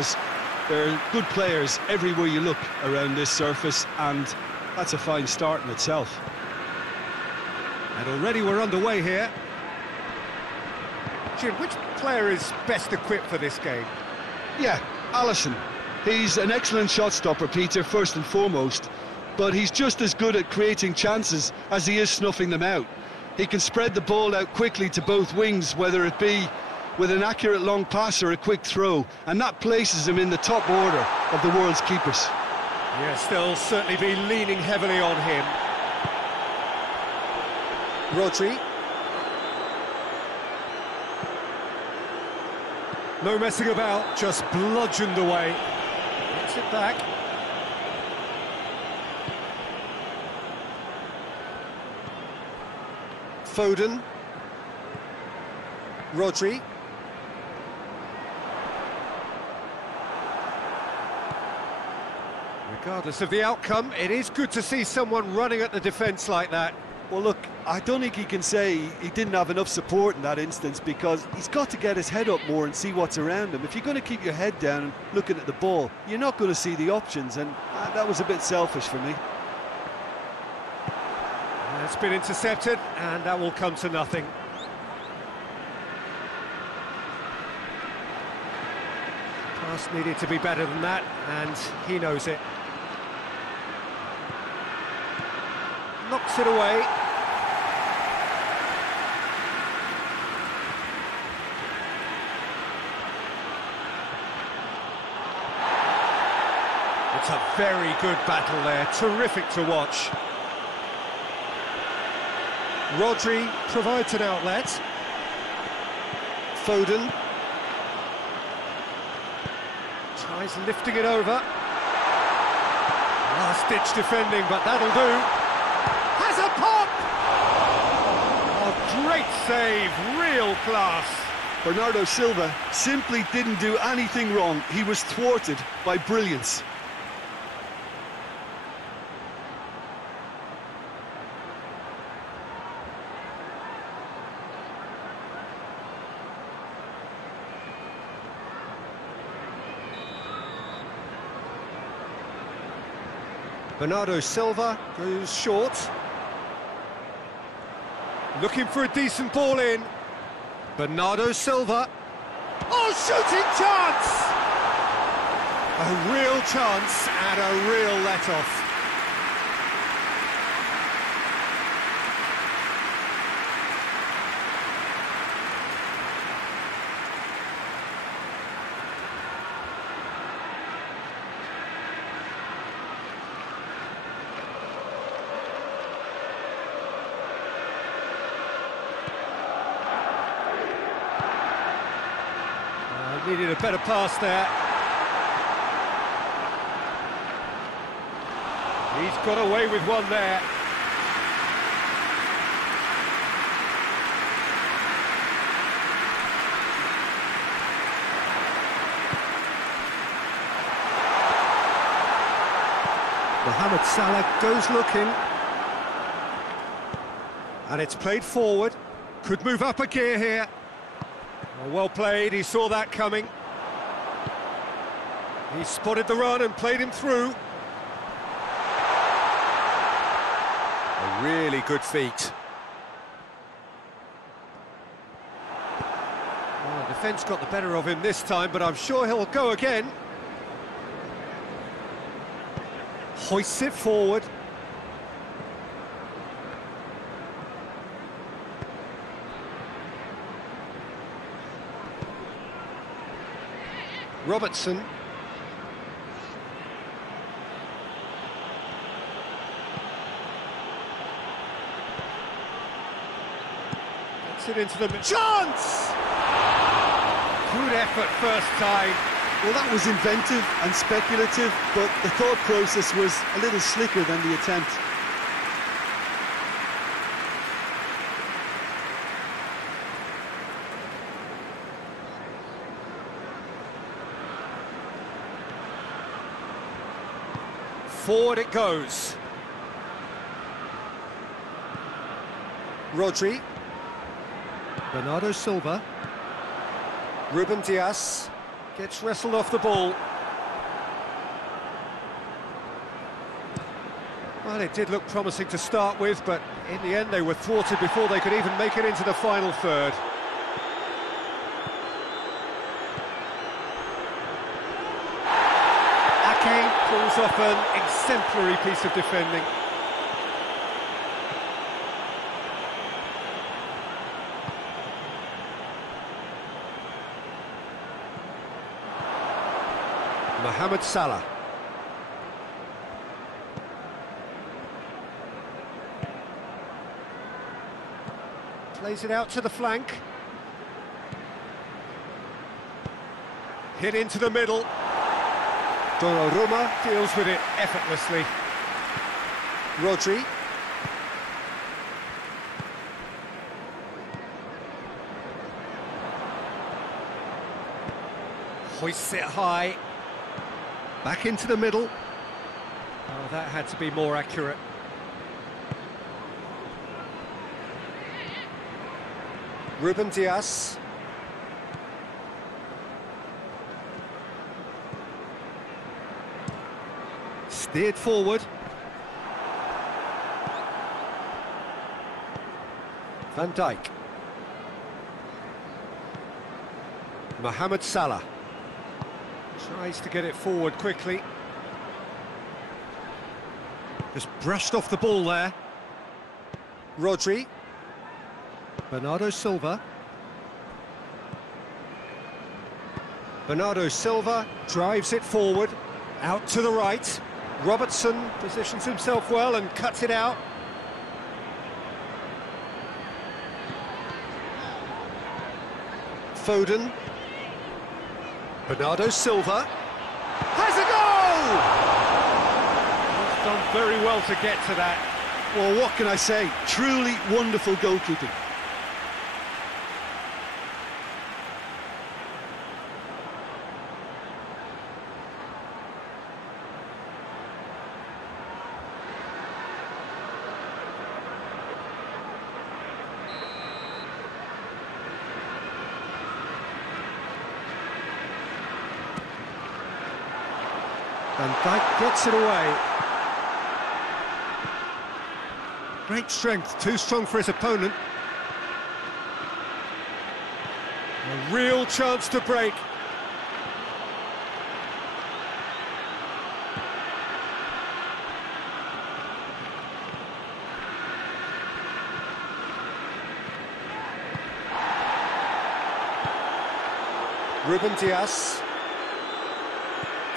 because there are good players everywhere you look around this surface, and that's a fine start in itself. And already we're underway here. Jim, which player is best equipped for this game? Yeah, Alisson. He's an excellent shot stopper, Peter, first and foremost, but he's just as good at creating chances as he is snuffing them out. He can spread the ball out quickly to both wings, whether it be with an accurate long pass or a quick throw, and that places him in the top order of the world's keepers. Yeah, still certainly be leaning heavily on him. Rodri. No messing about, just bludgeoned away. Gets it back. Foden. Rodri. Regardless of the outcome, it is good to see someone running at the defence like that. Well, look, I don't think he can say he didn't have enough support in that instance, because he's got to get his head up more and see what's around him. If you're going to keep your head down and looking at the ball, you're not going to see the options, and that was a bit selfish for me. It's been intercepted, and that will come to nothing. Pass needed to be better than that, and he knows it. Knocks it away. It's a very good battle there, terrific to watch. Rodri provides an outlet. Foden tries lifting it over. Last-ditch defending, but that'll do. Has a pop! Oh, great save, real class. Bernardo Silva simply didn't do anything wrong. He was thwarted by brilliance. Bernardo Silva goes short. Looking for a decent ball in. Bernardo Silva. Oh, shooting chance! A real chance and a real let-off. Needed a better pass there. He's got away with one there. Mohamed Salah goes looking. And it's played forward. Could move up a gear here. Well played, he saw that coming. He spotted the run and played him through. A really good feat. Well, the defence got the better of him this time, but I'm sure he'll go again. Hoists it forward. Robertson. Gets it into the... Chance! Good effort first time. Well, that was inventive and speculative, but the thought process was a little slicker than the attempt. Forward it goes. Rodri. Bernardo Silva. Ruben Dias Gets wrestled off the ball. Well, it did look promising to start with, but in the end they were thwarted before they could even make it into the final third. Ake pulls off an exemplary piece of defending. Mohamed Salah. Plays it out to the flank. Hit into the middle. Donnarumma deals with it effortlessly. Rodri. Hoists it high. Back into the middle. Oh, that had to be more accurate. Ruben Dias. Steered forward. Van Dijk. Mohamed Salah. Tries to get it forward quickly. Just brushed off the ball there. Rodri. Bernardo Silva. Bernardo Silva drives it forward. Out to the right. Robertson positions himself well and cuts it out. Foden. Bernardo Silva has a goal! He's done very well to get to that. Well, what can I say? Truly wonderful goalkeeping. Van Dijk gets it away. Great strength, too strong for his opponent. A real chance to break. Ruben Dias.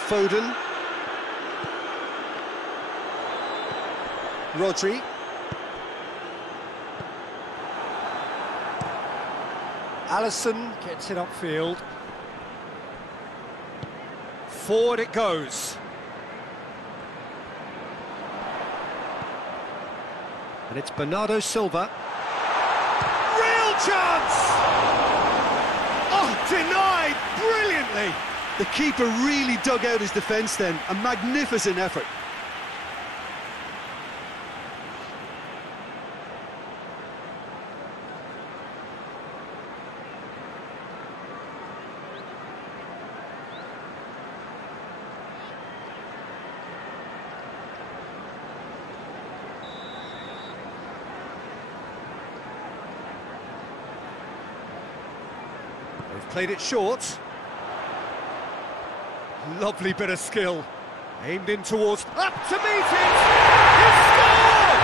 Foden. Rodri. Alisson gets it upfield. Forward it goes. And it's Bernardo Silva. Real chance! Oh, denied brilliantly! The keeper really dug out his defence then. A magnificent effort. They've played it short. Lovely bit of skill. Aimed in towards... Up to meet it! He scored!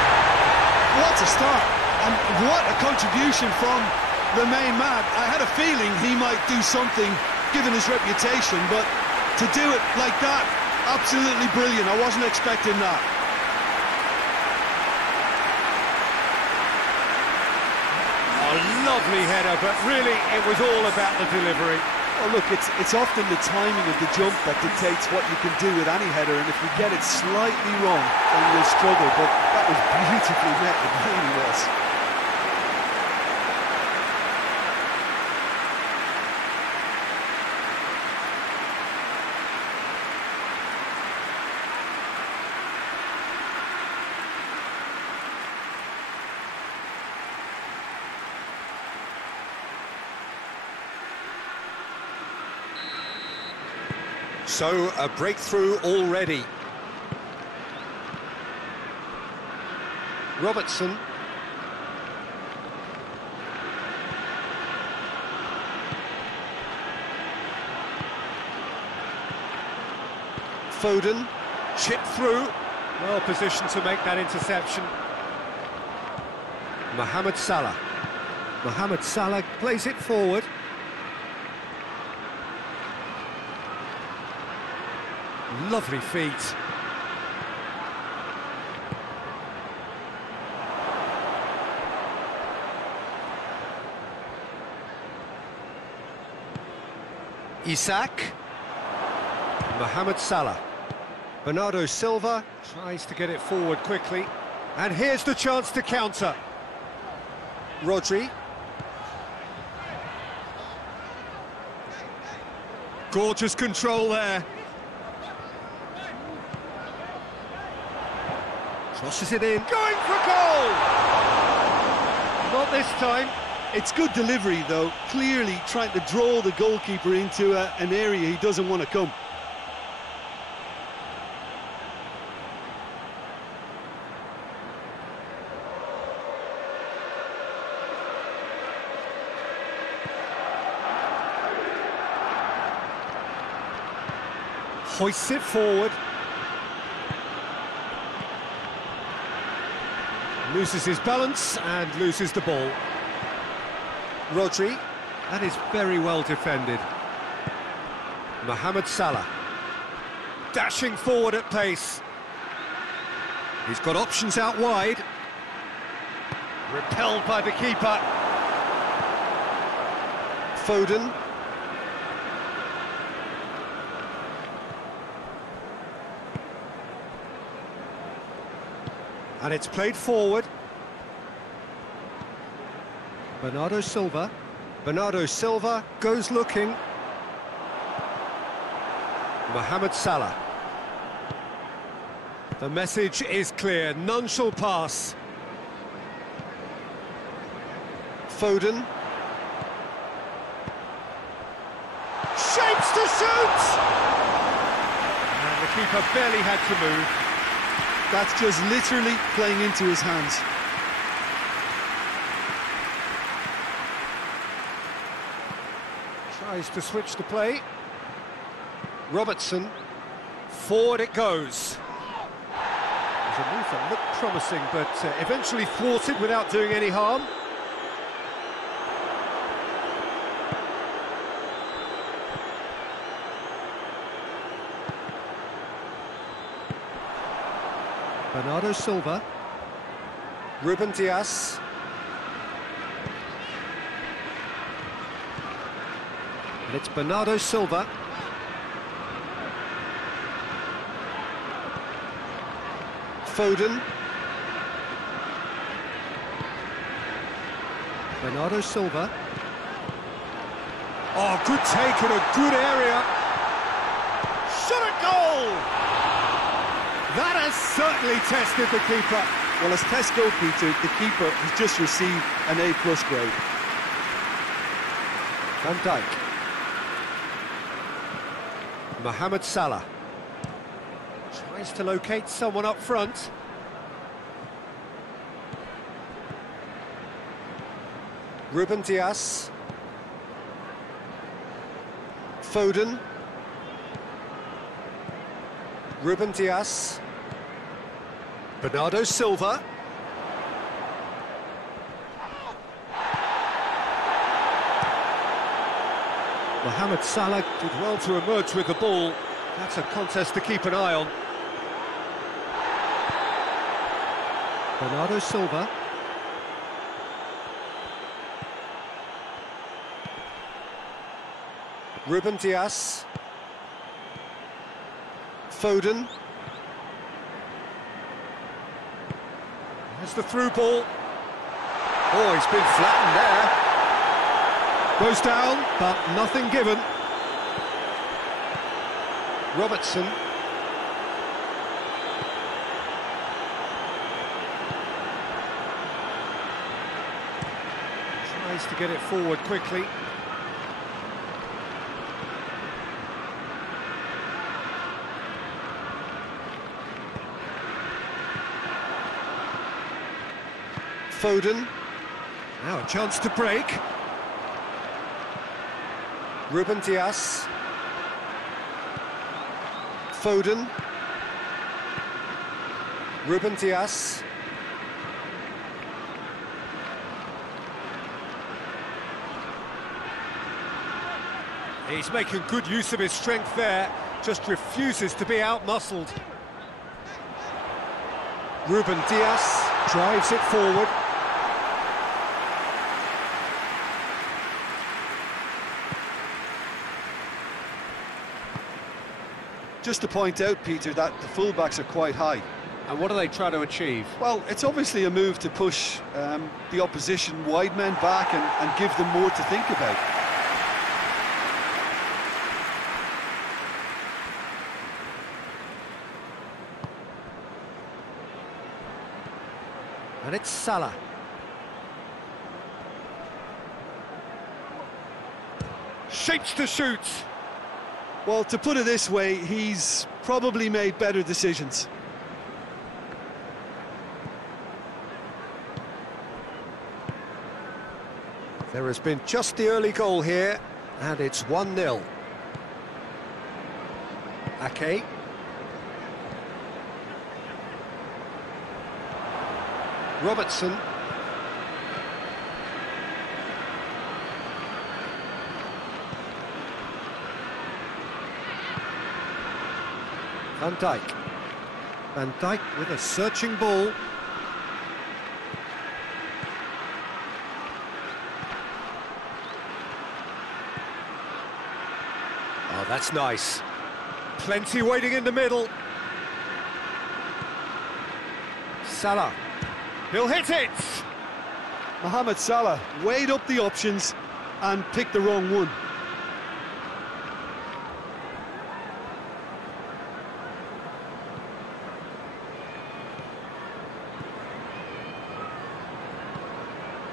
What a start, and what a contribution from the main man. I had a feeling he might do something, given his reputation, but to do it like that, absolutely brilliant. I wasn't expecting that. A lovely header, but really it was all about the delivery. Oh, look, it's often the timing of the jump that dictates what you can do with any header, and if we get it slightly wrong, then we'll struggle, but that was beautifully met, it really was. So, a breakthrough already. Robertson. Foden, chip through, well positioned to make that interception. Mohamed Salah. Mohamed Salah plays it forward. Lovely feet. Isak. Mohamed Salah. Bernardo Silva tries to get it forward quickly. And here's the chance to counter. Rodri. Gorgeous control there. Crosses it in. Going for goal! Not this time. It's good delivery, though. Clearly trying to draw the goalkeeper into an area he doesn't want to come. Hoists it forward. Loses his balance and loses the ball. Rodri. That is very well defended. Mohamed Salah. Dashing forward at pace. He's got options out wide. Repelled by the keeper. Foden. And it's played forward. Bernardo Silva. Bernardo Silva goes looking. Mohamed Salah. The message is clear, none shall pass. Foden. Shapes to shoot! And the keeper barely had to move. That's just literally playing into his hands. Tries to switch the play. Robertson. Forward it goes. There's a move that looked promising, but eventually thwarted without doing any harm. Bernardo Silva. Ruben Dias. And it's Bernardo Silva. Foden. Bernardo Silva. Oh, good take in a good area. Shot at goal! That has certainly tested the keeper. Well, as test goalkeeper, the keeper has just received an A+ grade. Van Dijk. Mohamed Salah. Tries to locate someone up front. Ruben Dias. Foden. Ruben Dias. Bernardo Silva. Mohamed Salah did well to emerge with the ball. That's a contest to keep an eye on. Bernardo Silva. Ruben Dias. Foden. There's the through ball. Oh, he's been flattened there. Goes down, but nothing given. Robertson. Tries to get it forward quickly. Foden. Now a chance to break. Ruben Dias. Foden. Ruben Dias. He's making good use of his strength there, just refuses to be out-muscled. Ruben Dias drives it forward. Just to point out, Peter, that the fullbacks are quite high. And what do they try to achieve? Well, it's obviously a move to push the opposition wide men back and give them more to think about. And it's Salah. Shapes to shoot. Well, to put it this way, he's probably made better decisions. There has been just the early goal here, and it's 1-0. Ake. Robertson. Van Dijk. Van Dijk with a searching ball. Oh, that's nice. Plenty waiting in the middle. Salah. He'll hit it! Mohamed Salah weighed up the options and picked the wrong one.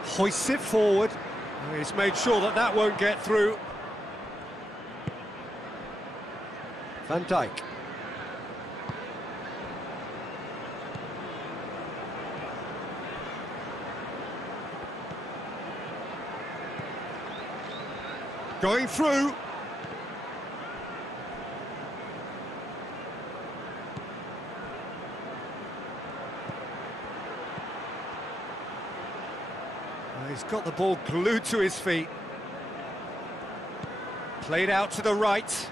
Hoists it forward. He's made sure that that won't get through. Van Dijk. Going through. He's got the ball glued to his feet. Played out to the right.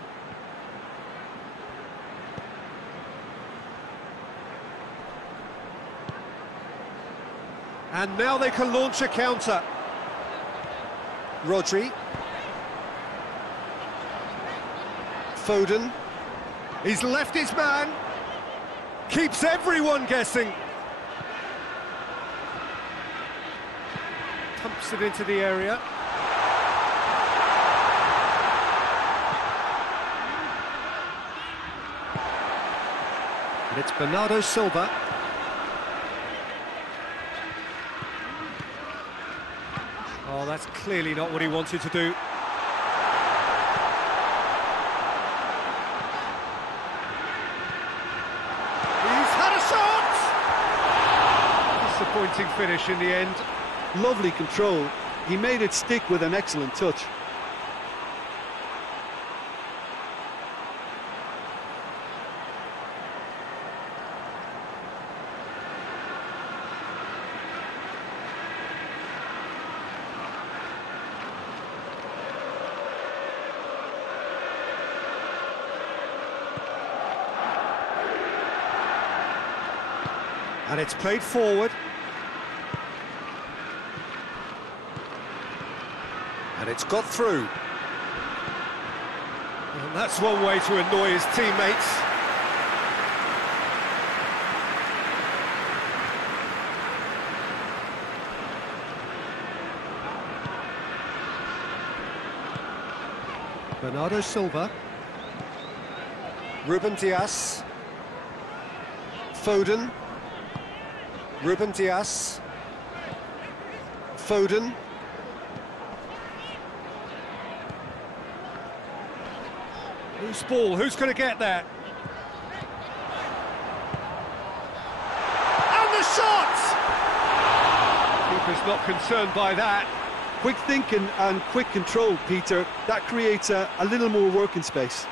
And now they can launch a counter. Rodri. Foden. He's left his man. Keeps everyone guessing. Pumps it into the area. And it's Bernardo Silva. Oh, that's clearly not what he wanted to do. He's had a shot! Disappointing finish in the end. Lovely control. He made it stick with an excellent touch. And it's played forward. And it's got through. And that's one way to annoy his teammates. Bernardo Silva. Ruben Dias. Foden. Ruben Dias. Foden. Who's ball? Who's going to get that? And the shot! Keeper's not concerned by that. Quick thinking and quick control, Peter. That creates a little more working space.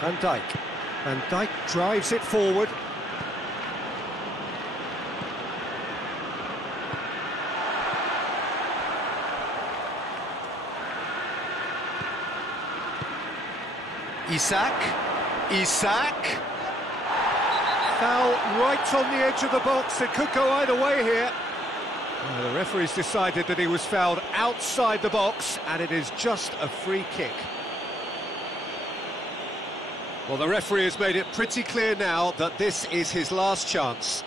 Van Dijk. Van Dijk drives it forward. Isak. Foul right on the edge of the box. It could go either way here. The referee's decided that he was fouled outside the box, and it is just a free kick. Well, the referee has made it pretty clear now that this is his last chance.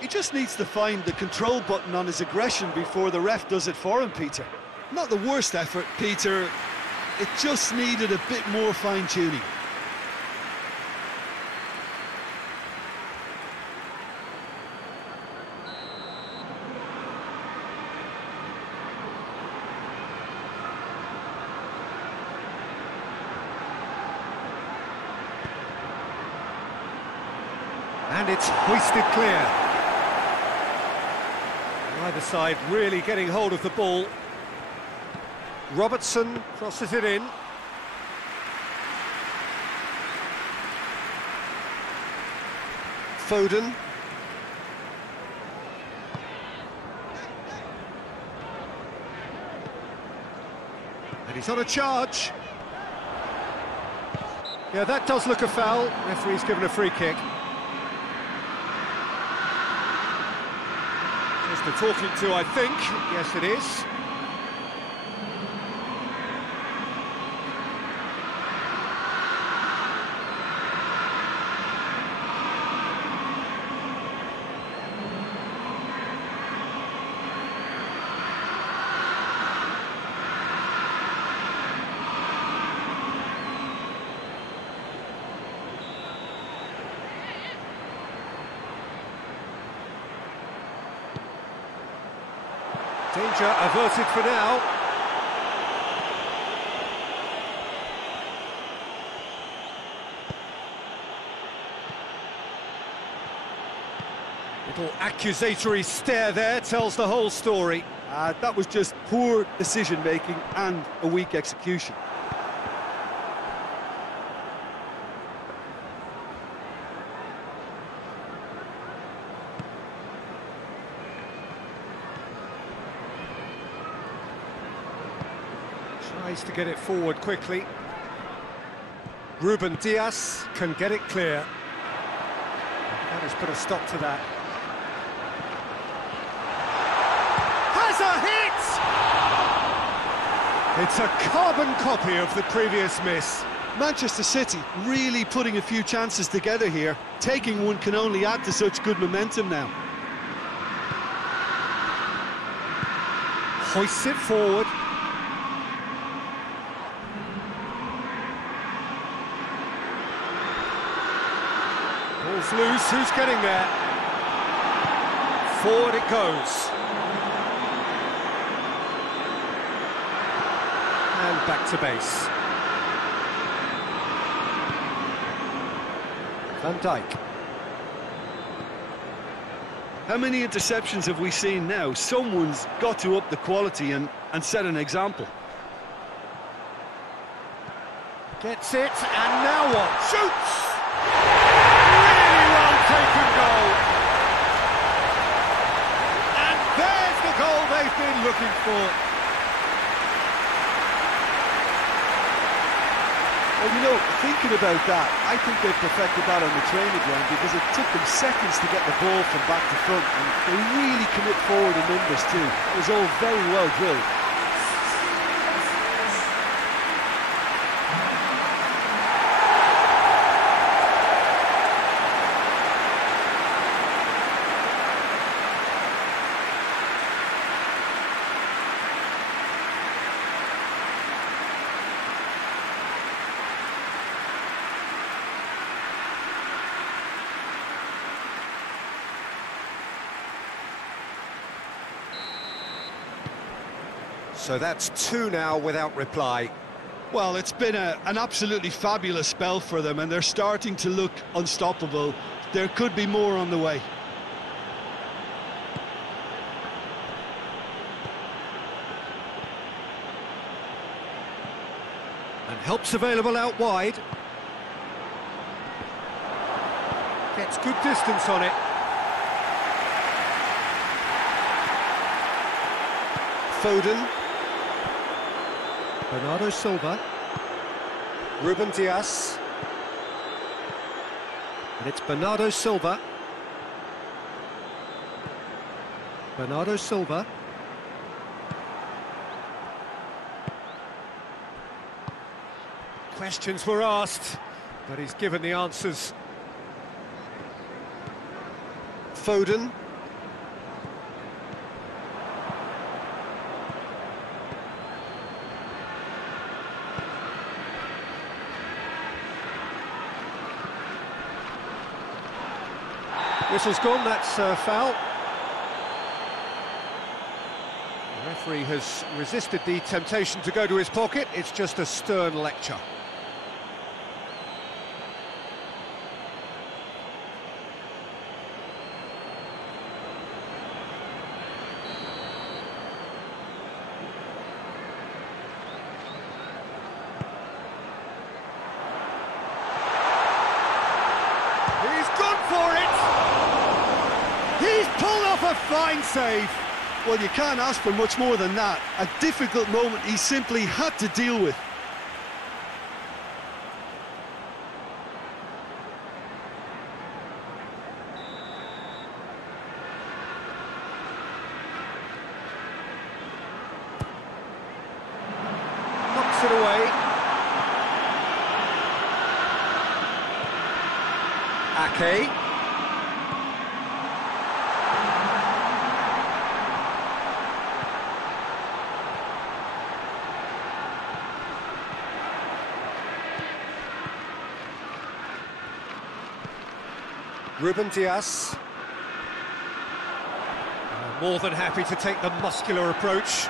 He just needs to find the control button on his aggression before the ref does it for him, Peter. Not the worst effort, Peter. It just needed a bit more fine-tuning. And it's hoisted clear. Either side really getting hold of the ball. Robertson crosses it in. Foden. And he's on a charge. Yeah, that does look a foul. Referee's given a free kick. Just the talking to, I think. Yes, it is. Danger averted for now. Little accusatory stare there tells the whole story. That was just poor decision-making and a weak execution. Tries to get it forward quickly. Ruben Dias can get it clear. That has put a stop to that. Has a hit! It's a carbon copy of the previous miss. Manchester City really putting a few chances together here. Taking one can only add to such good momentum now. Hoists it forward. Ball's loose, who's getting there? Forward it goes. And back to base. Van Dijk. How many interceptions have we seen now? Someone's got to up the quality and set an example. Gets it, and now what? Shoots! Really well taken goal. And there's the goal they've been looking for. Well, you know, thinking about that, I think they perfected that on the training ground because it took them seconds to get the ball from back to front, and they really commit forward in numbers too. It was all very well drilled. So that's two now without reply. Well, it's been an absolutely fabulous spell for them, and they're starting to look unstoppable. There could be more on the way. And help's available out wide. Gets good distance on it. Foden. Bernardo Silva. Ruben Dias. And it's Bernardo Silva. Bernardo Silva. Questions were asked, but he's given the answers. Foden. Whistle's gone, that's a foul. The referee has resisted the temptation to go to his pocket. It's just a stern lecture. He's gone for it! He's pulled off a fine save. Well, you can't ask for much more than that. A difficult moment he simply had to deal with. Knocks it away. Ake. Ruben Dias. More than happy to take the muscular approach.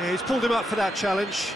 Yeah, he's pulled him up for that challenge.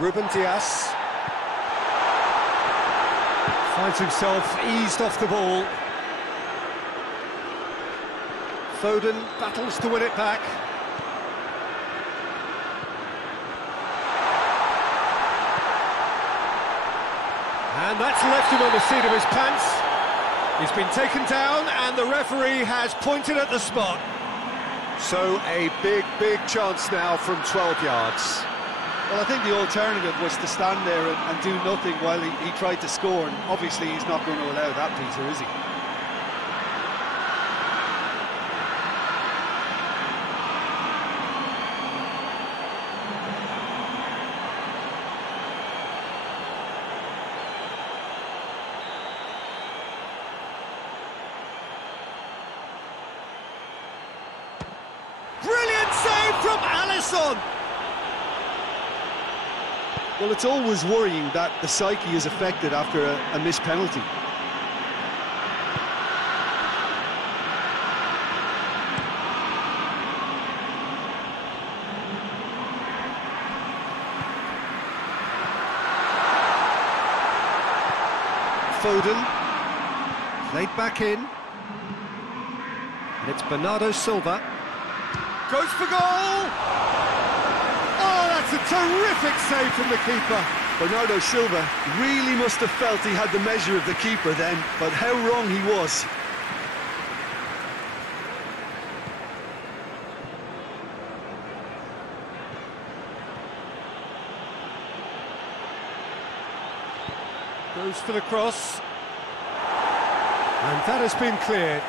Ruben Dias finds himself eased off the ball. Foden battles to win it back. And that's left him on the seat of his pants. He's been taken down and the referee has pointed at the spot. So a big chance now from 12 yards. Well, I think the alternative was to stand there and do nothing while he tried to score, and obviously he's not going to allow that, Peter, is he? Brilliant save from Alisson! Well, it's always worrying that the psyche is affected after a missed penalty. Foden, played back in. It's Bernardo Silva. Goes for goal! Oh, that's a terrific save from the keeper. Bernardo Silva really must have felt he had the measure of the keeper then, but how wrong he was. Goes for the cross. And that has been cleared.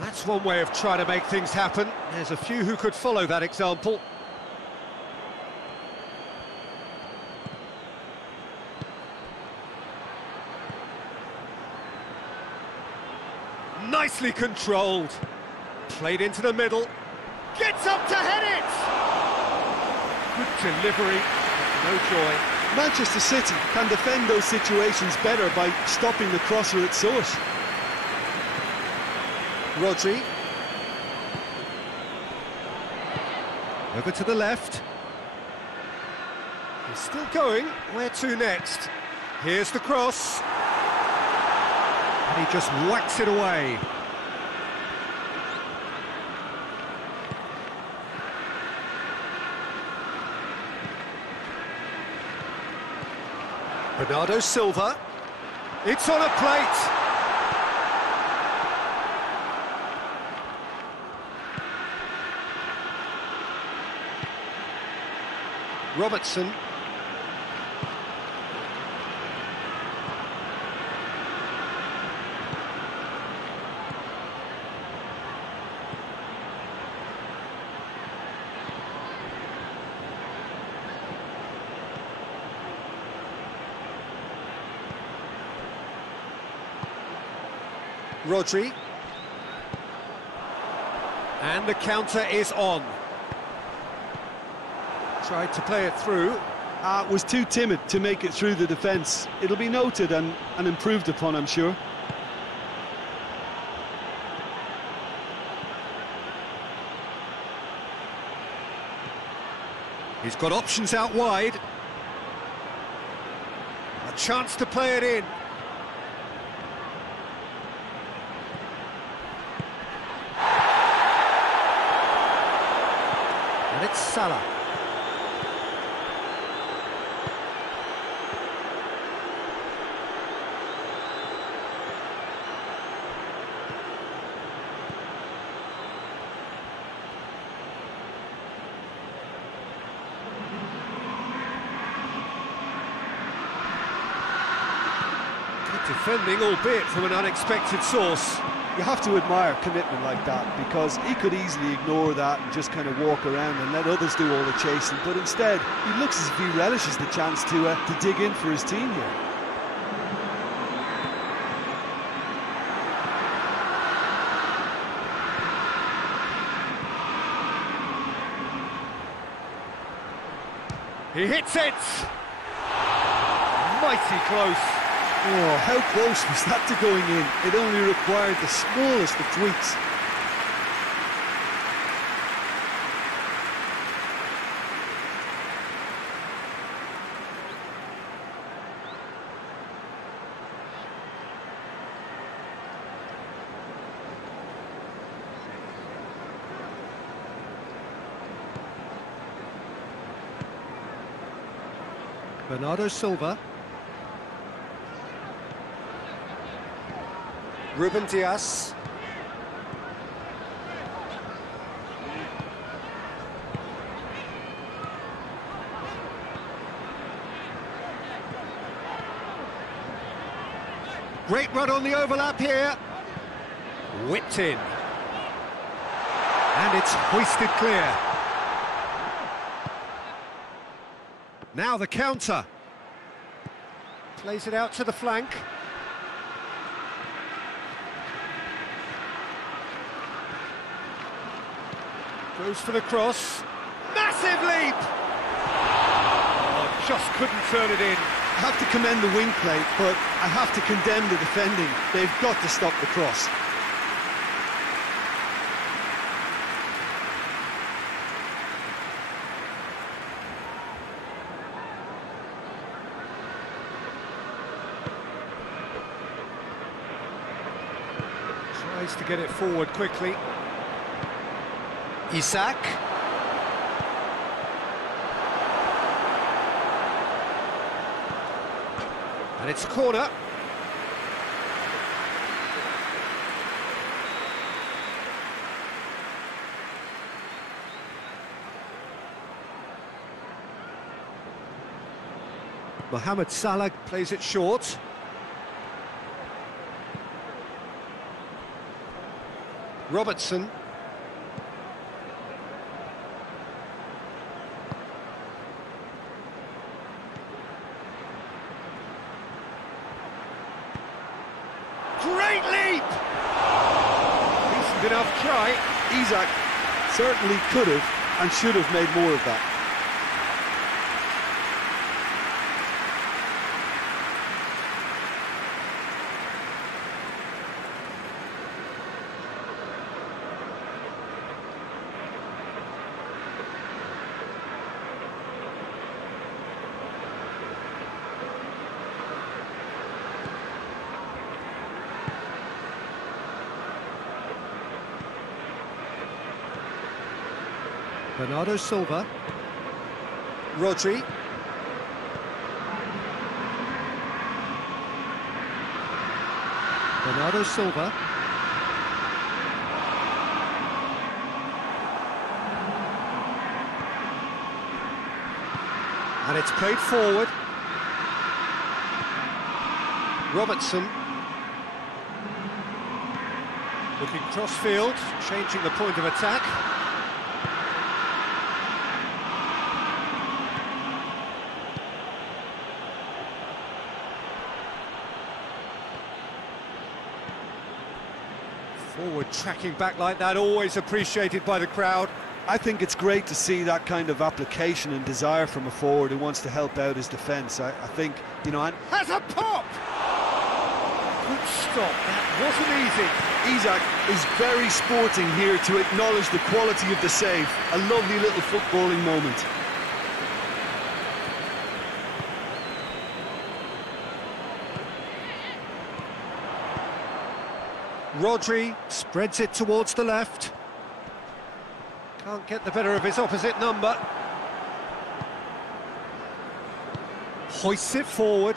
That's one way of trying to make things happen. There's a few who could follow that example. Nicely controlled. Played into the middle. Gets up to head it! Good delivery, no joy. Manchester City can defend those situations better by stopping the crosser at source. Rodri. Over to the left. He's still going. Where to next? Here's the cross. And he just whacks it away. Bernardo Silva. It's on a plate. Robertson. Rodri. And the counter is on. Tried to play it through. Was too timid to make it through the defence. It'll be noted and improved upon, I'm sure. He's got options out wide. A chance to play it in. And it's Salah. Defending, albeit from an unexpected source. You have to admire commitment like that, because he could easily ignore that and just kind of walk around and let others do all the chasing, but instead he looks as if he relishes the chance to dig in for his team here. He hits it! Mighty close. Oh, how close was that to going in? It only required the smallest of tweaks. Bernardo Silva. Ruben Dias. Great run on the overlap here. Whipped in. And it's hoisted clear. Now the counter. Plays it out to the flank. Goes for the cross. Massive leap! Oh, just couldn't turn it in. I have to commend the wing play, but I have to condemn the defending. They've got to stop the cross. Tries to get it forward quickly. Isak. And it's a corner. Mohamed Salah plays it short. Robertson. Great leap! Decent enough try. Isak certainly could have and should have made more of that. Bernardo Silva. Rodri. Bernardo Silva. And it's played forward. Robertson. Looking cross-field, changing the point of attack. Forward tracking back like that, always appreciated by the crowd. I think it's great to see that kind of application and desire from a forward who wants to help out his defence. I think, you know... Has a pop! Good stop, that wasn't easy. Isak is very sporting here to acknowledge the quality of the save. A lovely little footballing moment. Rodri spreads it towards the left. Can't get the better of his opposite number. Hoists it forward.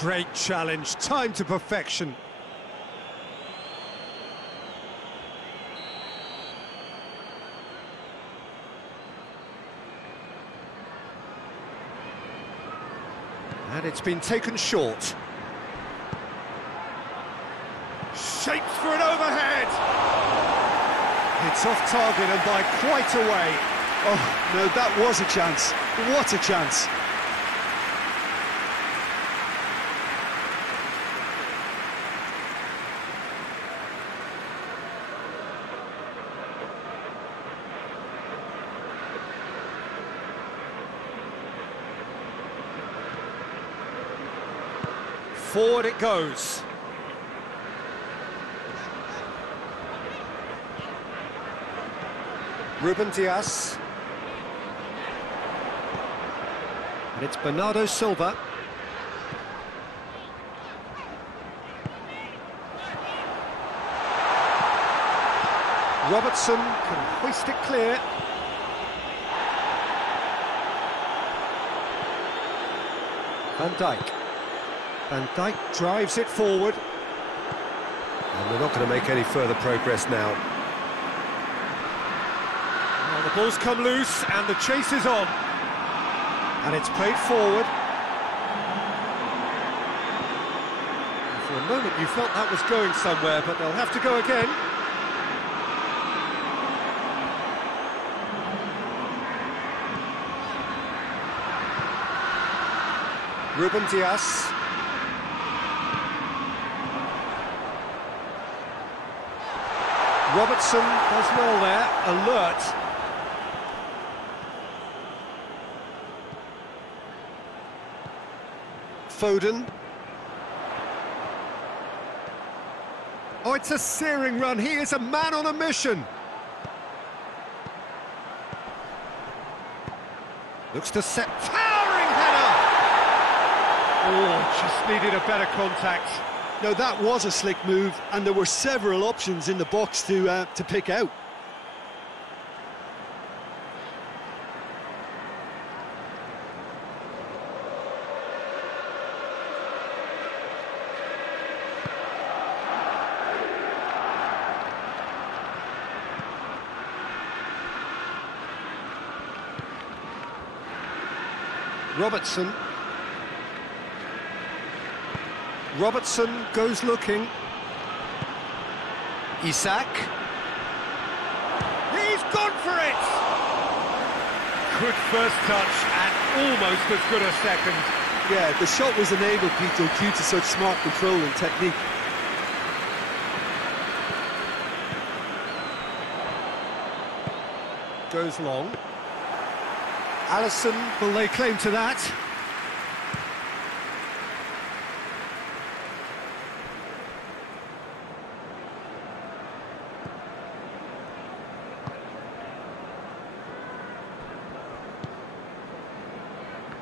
Great challenge, time to perfection. And it's been taken short. Shaped for an overhead! It's off target and by quite a way. Oh, no, that was a chance. What a chance. Forward it goes. Ruben Dias. And it's Bernardo Silva. Robertson can hoist it clear. Van Dijk. Van Dijk drives it forward. And they're not going to make any further progress now. Now the ball's come loose and the chase is on. And it's played forward. For a moment you felt that was going somewhere, but they'll have to go again. Ruben Dias. Robertson does well there, alert. Foden. Oh, it's a searing run. He is a man on a mission. Looks to set, towering header! Oh, just needed a better contact. Now that was a slick move, and there were several options in the box to pick out. Robertson goes looking. Isak. He's gone for it! Good first touch and almost as good a second. Yeah, the shot was enabled, Peter, due to such smart control and technique. Goes long. Alisson will lay claim to that.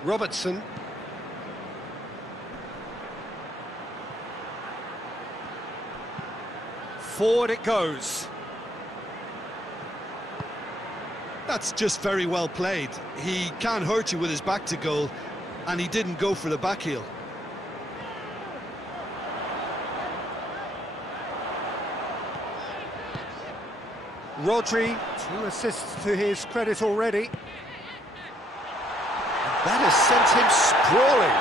Robertson. Forward it goes. That's just very well played. He can't hurt you with his back to goal, and he didn't go for the back heel. Rodri, 2 assists to his credit already. That has sent him sprawling.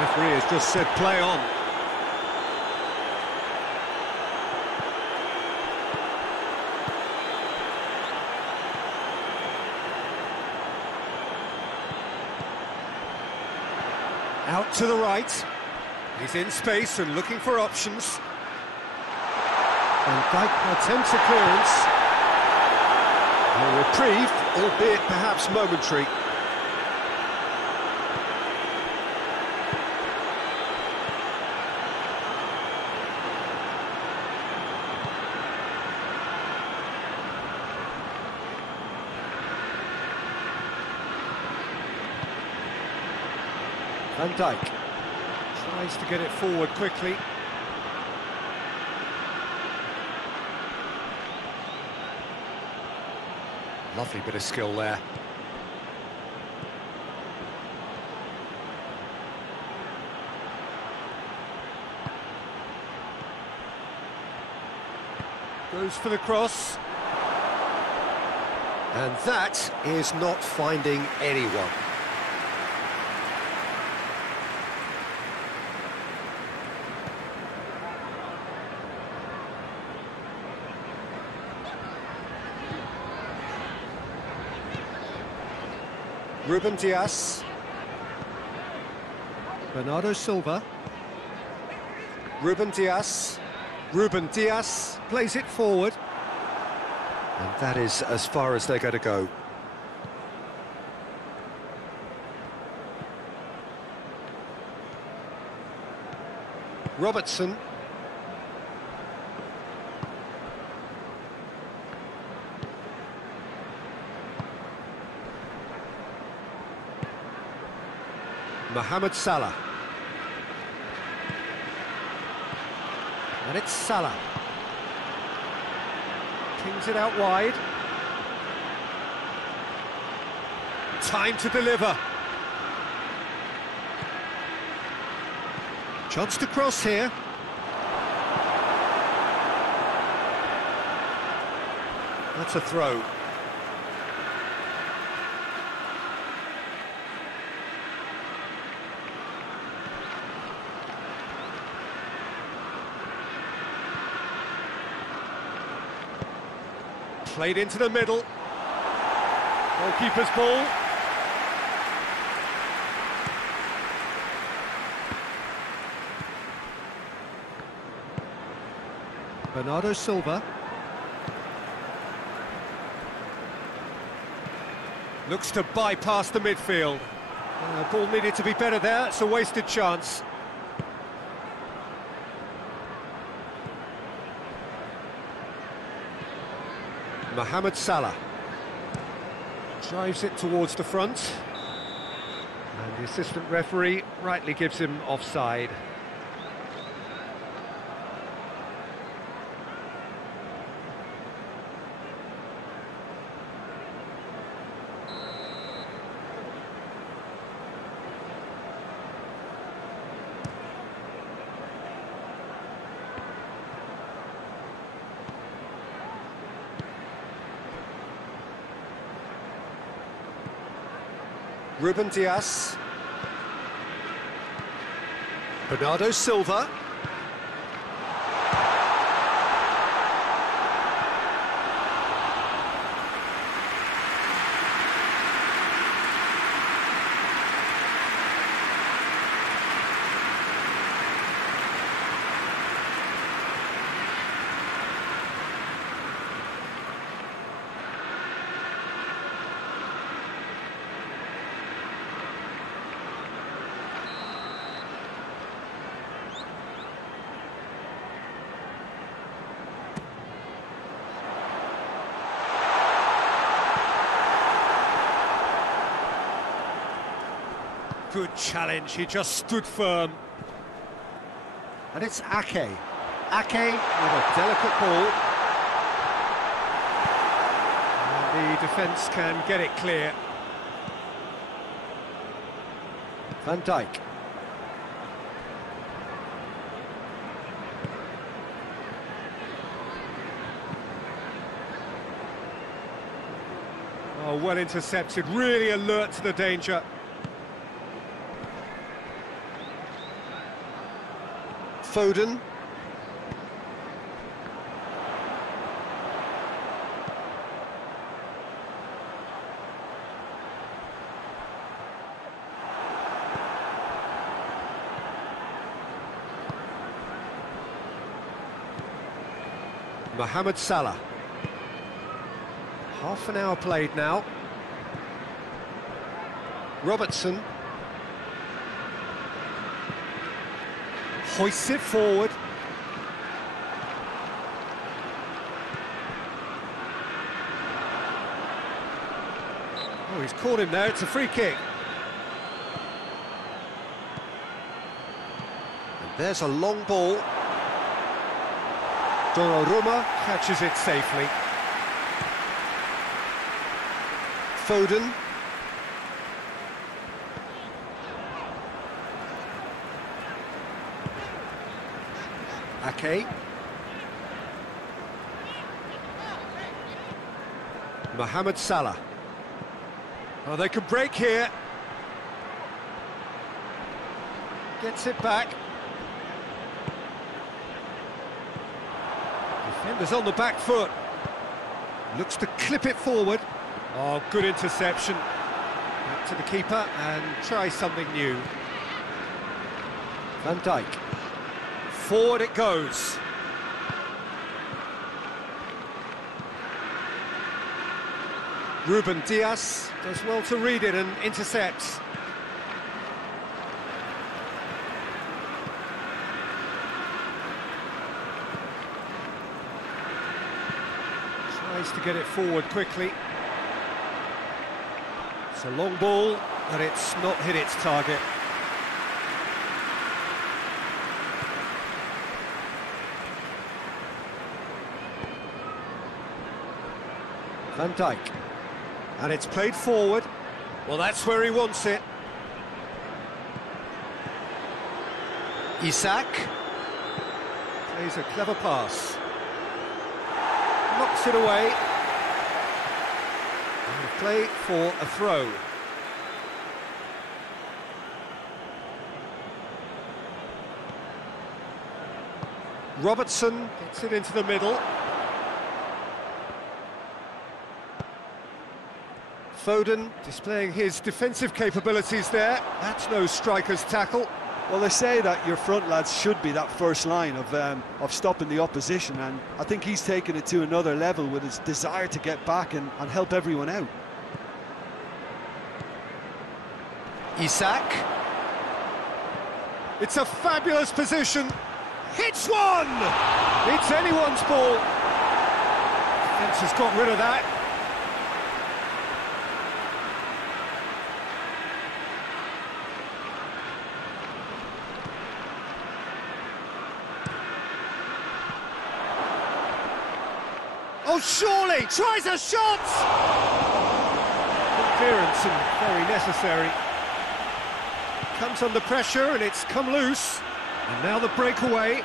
Referee has just said play on. Out to the right. He's in space and looking for options. And Dijk attempts a clearance. A reprieve, albeit perhaps momentary. Van Dijk tries to get it forward quickly. Lovely bit of skill there. Goes for the cross. And that is not finding anyone. Ruben Dias. Bernardo Silva. Ruben Dias. Ruben Dias plays it forward. And that is as far as they're going to go. Robertson. Mohamed Salah. And it's Salah. Kings it out wide. Time to deliver. Chance to cross here. That's a throw. Played into the middle. Goalkeeper's ball. Bernardo Silva. Looks to bypass the midfield. Ball needed to be better there. It's a wasted chance. Mohamed Salah drives it towards the front. And the assistant referee rightly gives him offside. Ruben Dias. Bernardo Silva. Good challenge, he just stood firm. And it's Ake. Ake with a delicate ball. And the defence can get it clear. Van Dijk. Oh, well intercepted, really alert to the danger. Foden. Mohamed Salah. Half an hour played now. Robertson. Hoists it forward. Oh, he's caught him there, it's a free kick. And there's a long ball. Donnarumma catches it safely. Foden. Ake. Mohamed Salah. Oh, they could break here. Gets it back. Defenders on the back foot. Looks to clip it forward. Oh, good interception. Back to the keeper and try something new. Van Dijk. Forward it goes. Ruben Dias does well to read it and intercepts. Tries to get it forward quickly. It's a long ball, but it's not hit its target. Van Dijk. And it's played forward. Well, that's where he wants it. Isak. Plays a clever pass. Knocks it away. And play for a throw. Robertson gets it into the middle. Foden displaying his defensive capabilities there. That's no striker's tackle. Well, they say that your front lads should be that first line of stopping the opposition, and I think he's taken it to another level with his desire to get back and help everyone out. Isak. It's a fabulous position. Hits one! It's anyone's ball. Defence has got rid of that. Oh, surely! Tries a shot! Good clearance and very necessary. Comes under pressure and it's come loose. And now the breakaway.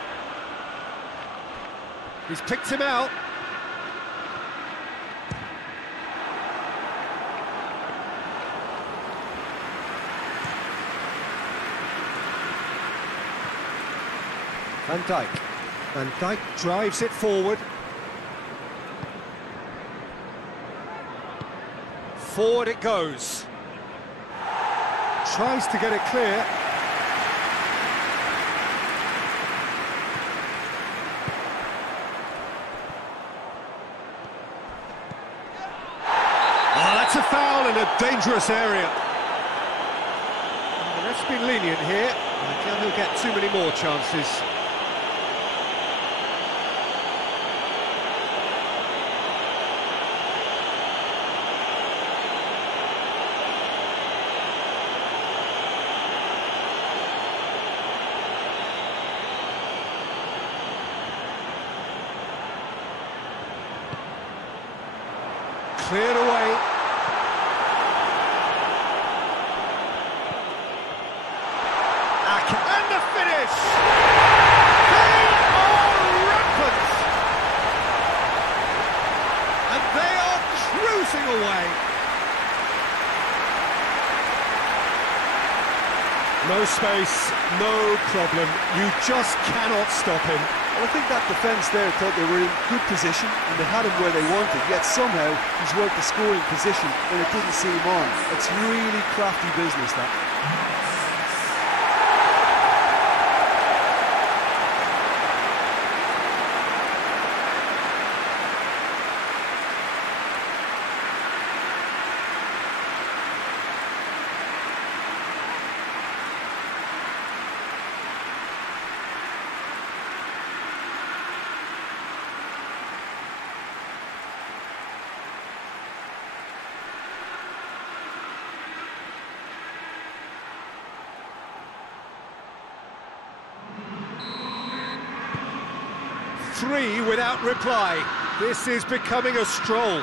He's picked him out. Van Dijk. Van Dijk drives it forward. Forward it goes. Tries to get it clear. Oh, that's a foul in a dangerous area. The ref's been lenient here. I doubt he'll get too many more chances. Cleared away. And the finish! They are rampant! And they are cruising away. No space, no problem. You just cannot stop him. Well, I think that defence there thought they were in good position and they had him where they wanted, yet somehow he's worked the scoring position when it didn't seem on. It's really crafty business, that. Three without reply. This is becoming a stroll.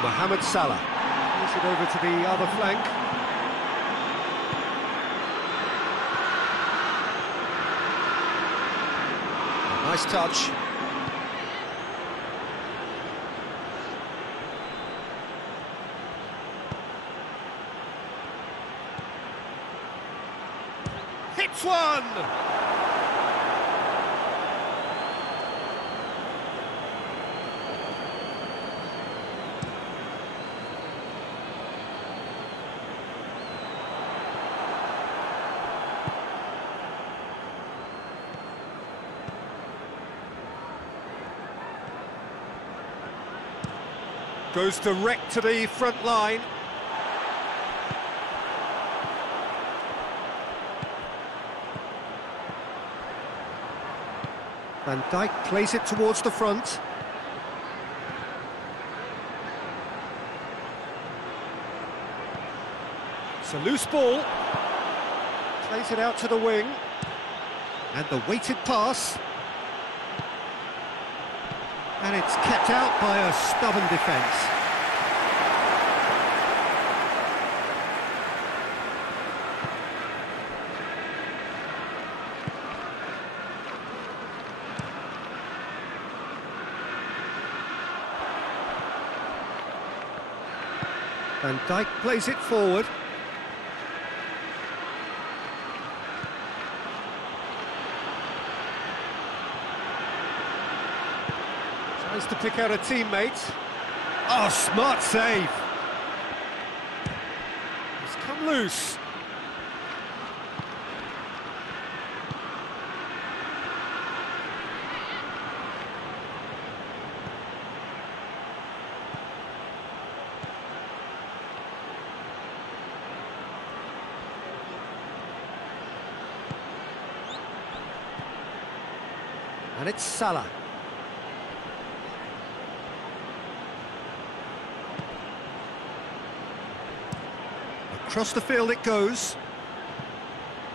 Mohamed Salah. Push it over to the other flank. Nice touch. Hits one! Goes direct to the front line. Van Dijk plays it towards the front. It's a loose ball. Plays it out to the wing. And the weighted pass. And it's kept out by a stubborn defence. Van Dijk plays it forward. Tries to pick out a teammate. Oh, smart save. It's come loose. And it's Salah. A Across the field it goes.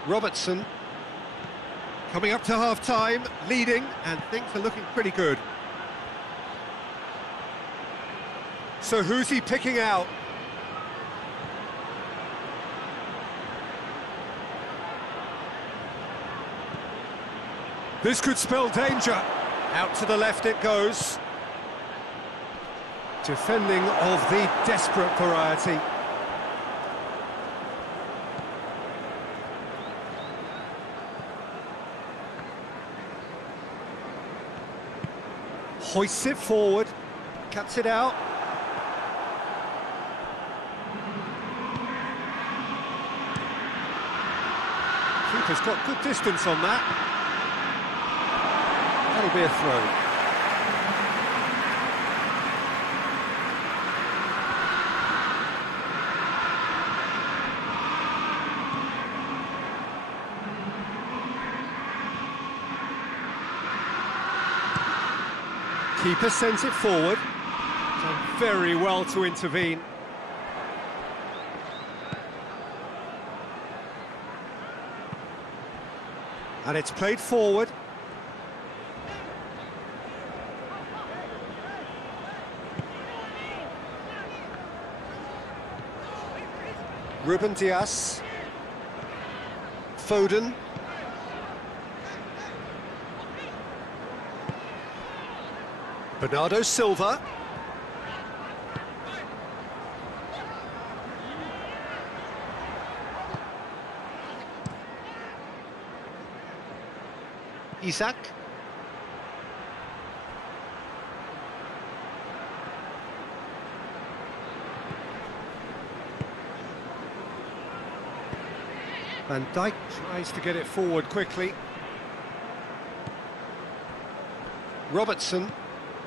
Robertson. Coming up to half-time, leading, and things are looking pretty good. So who's he picking out? This could spell danger. Out to the left it goes. Defending of the desperate variety. Hoists it forward, cuts it out. Keeper's got good distance on that. That'll be a throw. Keeper sends it forward. Done very well to intervene. And it's played forward. Ruben Dias. Foden. Bernardo Silva. Isak. Van Dijk tries to get it forward quickly. Robertson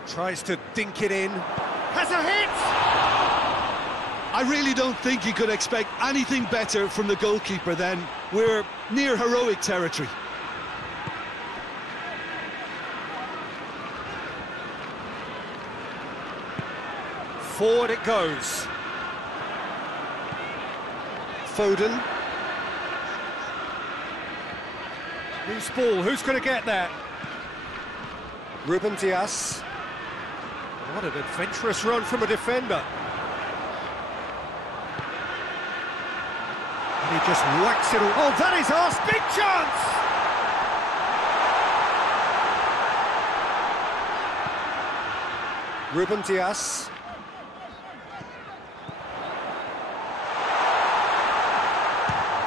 tries to dink it in. Has a hit! I really don't think you could expect anything better from the goalkeeper then. We're near heroic territory. Forward it goes. Foden. Loose ball, who's going to get that? Ruben Dias. What an adventurous run from a defender. And he just whacks it all. Oh, that is ours! Big chance! Ruben Dias.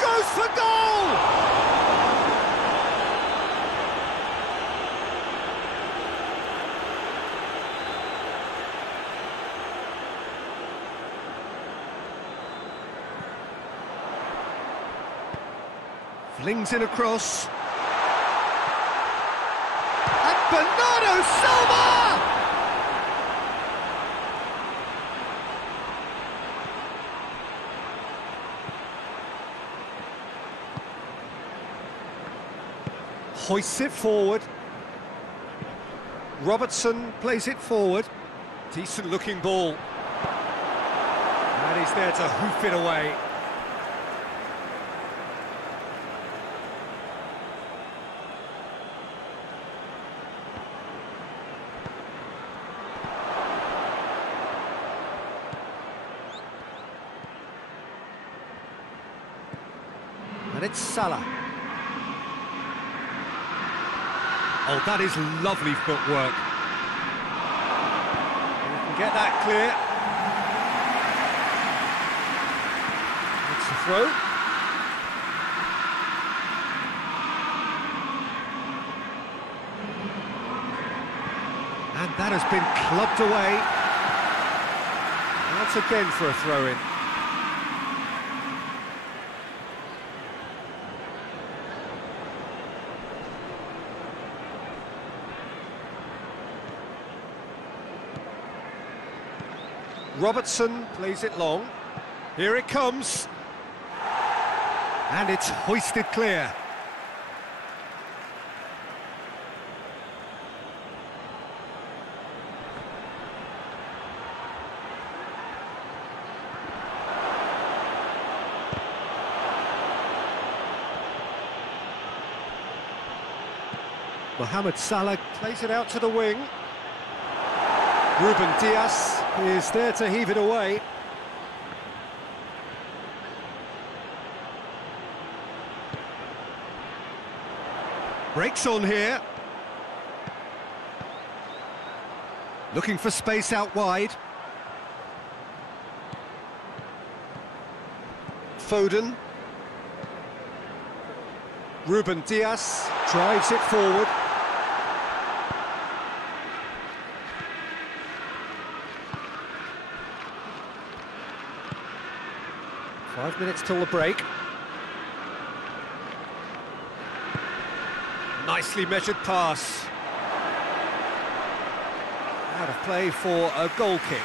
Goes for goal! Flings it across. And Bernardo Silva! Hoists it forward. Robertson plays it forward. Decent looking ball. And he's there to hoof it away. And it's Salah. Oh, that is lovely footwork. And we can get that clear. It's a throw. And that has been clubbed away. Once again for a throw-in. Robertson plays it long. Here it comes. And it's hoisted clear. Mohamed Salah plays it out to the wing. Ruben Dias is there to heave it away. Breaks on here. Looking for space out wide. Foden. Ruben Dias drives it forward. Five minutes till the break. Nicely measured pass. Out of play for a goal kick.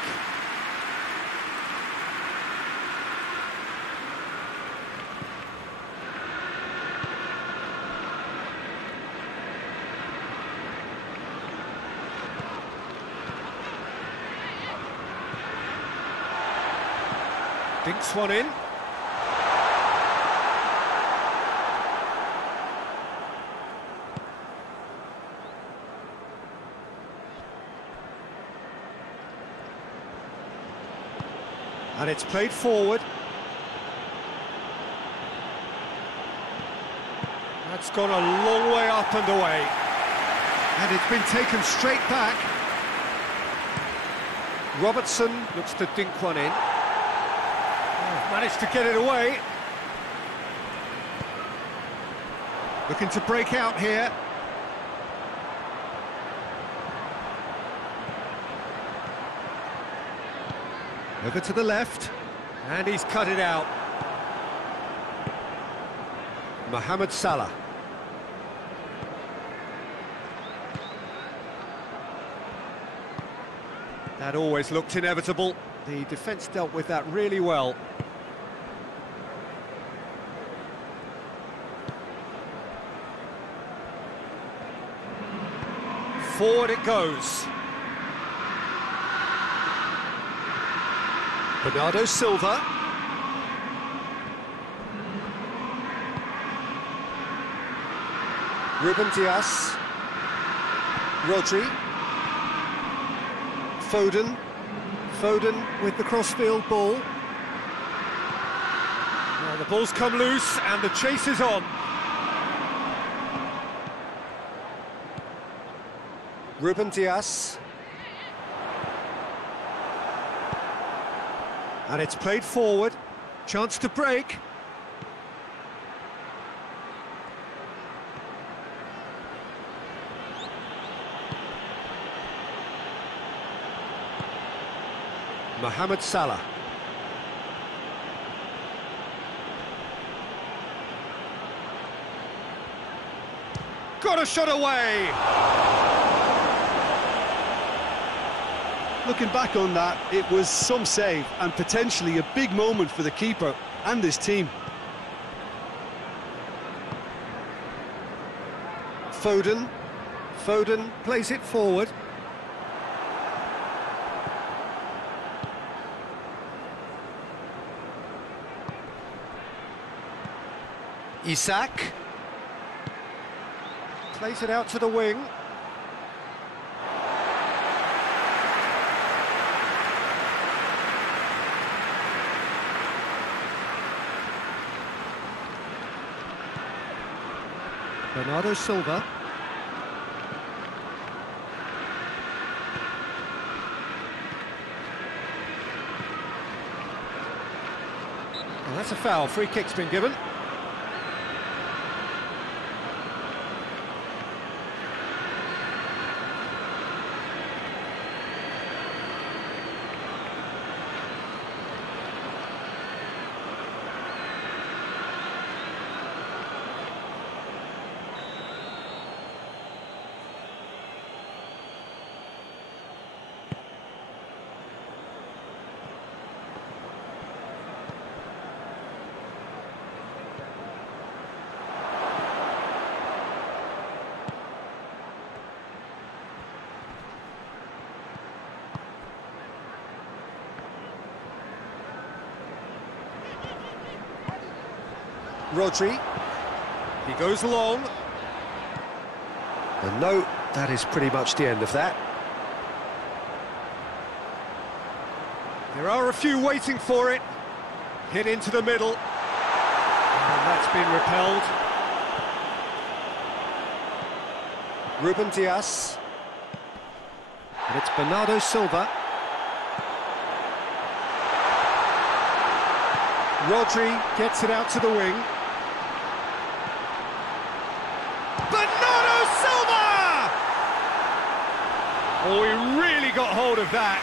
Dinks one in. And it's played forward. That's gone a long way up and away. And it's been taken straight back. Robertson looks to dink one in. Managed to get it away. Looking to break out here. Over to the left, and he's cut it out. Mohamed Salah. That always looked inevitable. The defence dealt with that really well. Forward it goes. Bernardo Silva. Ruben Dias. Rodri. Foden. Foden with the crossfield ball. Now the ball's come loose and the chase is on. Ruben Dias. And it's played forward. Chance to break. Mohamed Salah. Got a shot away! Looking back on that, it was some save and potentially a big moment for the keeper and his team. Foden. Foden plays it forward. Isak. Plays it out to the wing. Bernardo Silva. Well, that's a foul. Free kick's been given. Rodri. He goes long. And no, that is pretty much the end of that. There are a few waiting for it. Hit into the middle. And that's been repelled. Ruben Dias. And it's Bernardo Silva. Rodri gets it out to the wing. Bernardo Silva! Oh, he really got hold of that.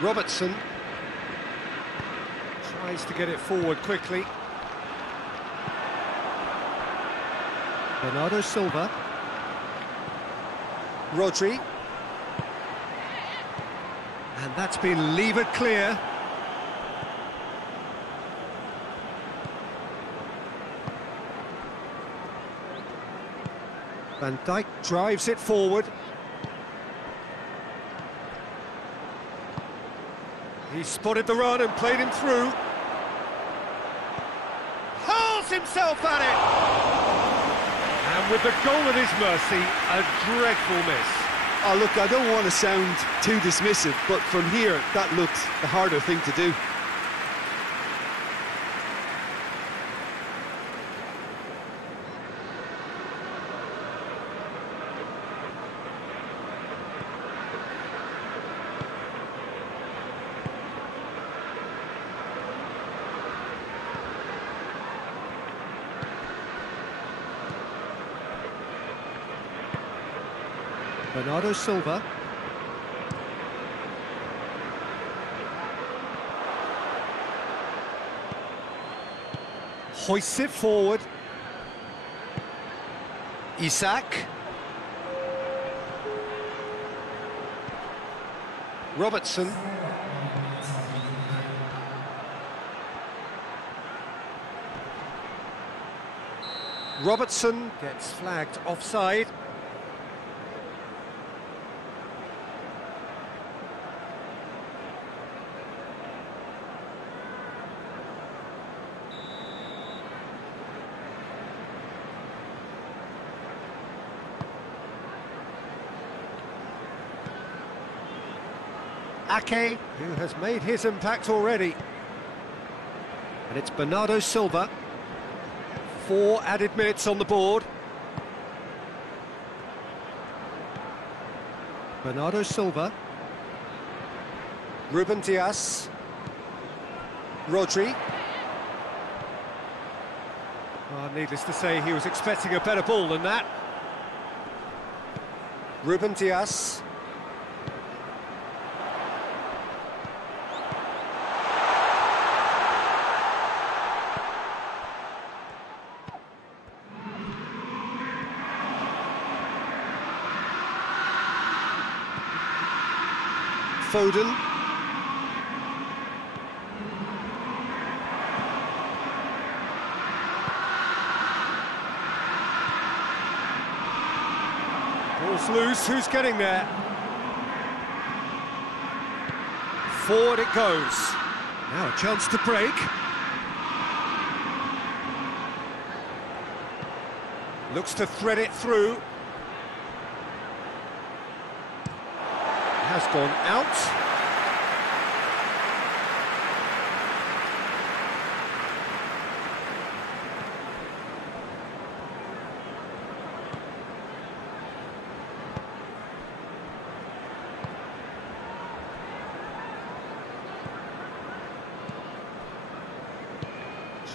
Robertson tries to get it forward quickly. Bernardo Silva. Rodri. And that's been levered clear. Van Dijk drives it forward. He spotted the run and played him through. Hurls himself at it! And with the goal at his mercy, a dreadful miss. Oh, look, I don't want to sound too dismissive, but from here, that looked the harder thing to do. Bernardo Silva. Hoists it forward. Isak. Robertson. Robertson gets flagged offside. Ake, who has made his impact already. And it's Bernardo Silva. 4 added minutes on the board. Bernardo Silva. Ruben Dias. Rodri. Oh, needless to say, he was expecting a better ball than that. Ruben Dias. Foden. Ball's loose, who's getting there? Forward it goes. Now a chance to break. Looks to thread it through. Has gone out.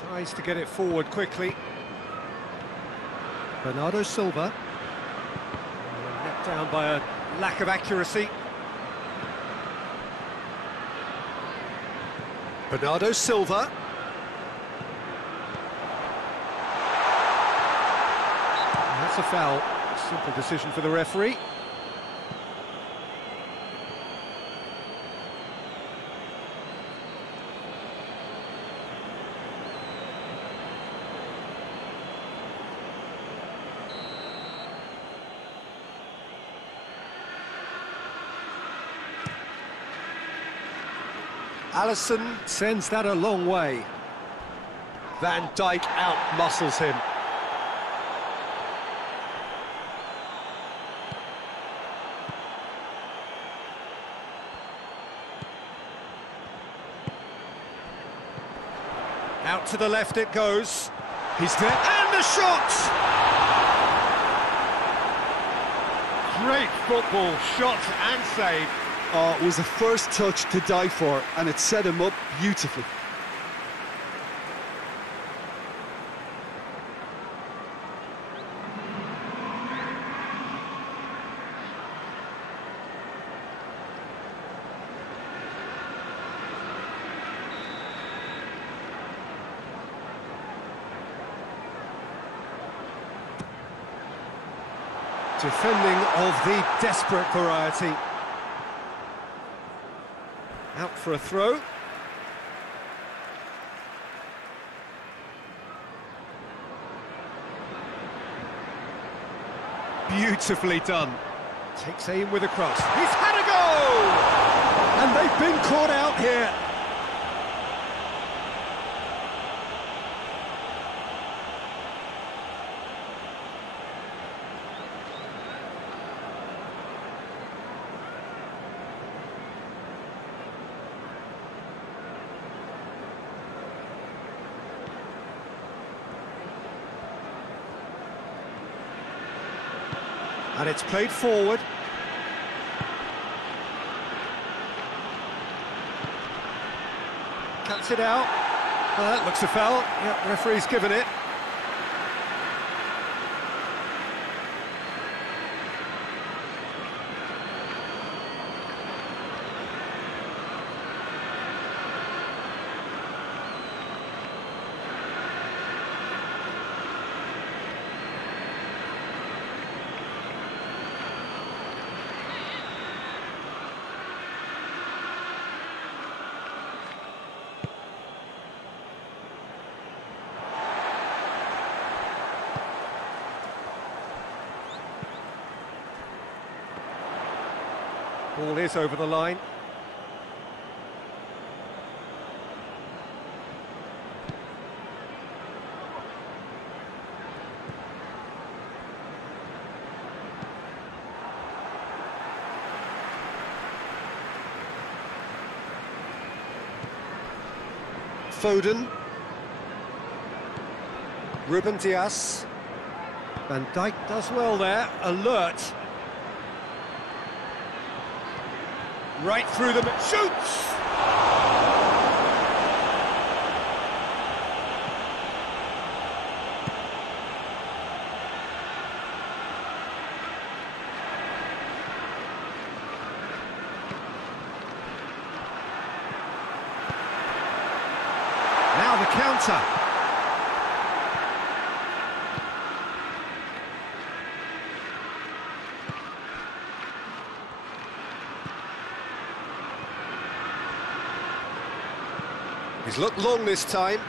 Tries to get it forward quickly. Bernardo Silva. Let down by a lack of accuracy. Bernardo Silva. That's a foul. Simple decision for the referee. Alisson sends that a long way. Van Dijk out-muscles him. Out to the left it goes. He's there, and the shot! Great football, shot and save. Oh, it was the first touch to die for, and it set him up beautifully. Defending of the desperate variety. Out for a throw. Beautifully done. Takes aim with a cross. He's had a go! And they've been caught out here. And it's played forward. Cuts it out. Well, that looks a foul. Yep, referee's given it. Ball is over the line. Foden. Ruben Dias. Van Dijk does well there, alert. Right through them, shoots! Now the counter. He's looked long this time.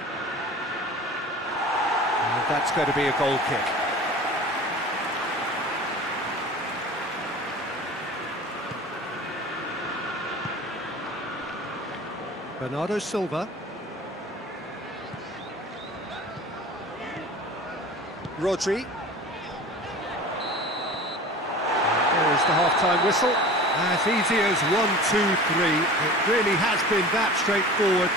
And that's going to be a goal kick. Bernardo Silva. Rodri. There is the half-time whistle. As easy as 1, 2, 3. It really has been that straightforward.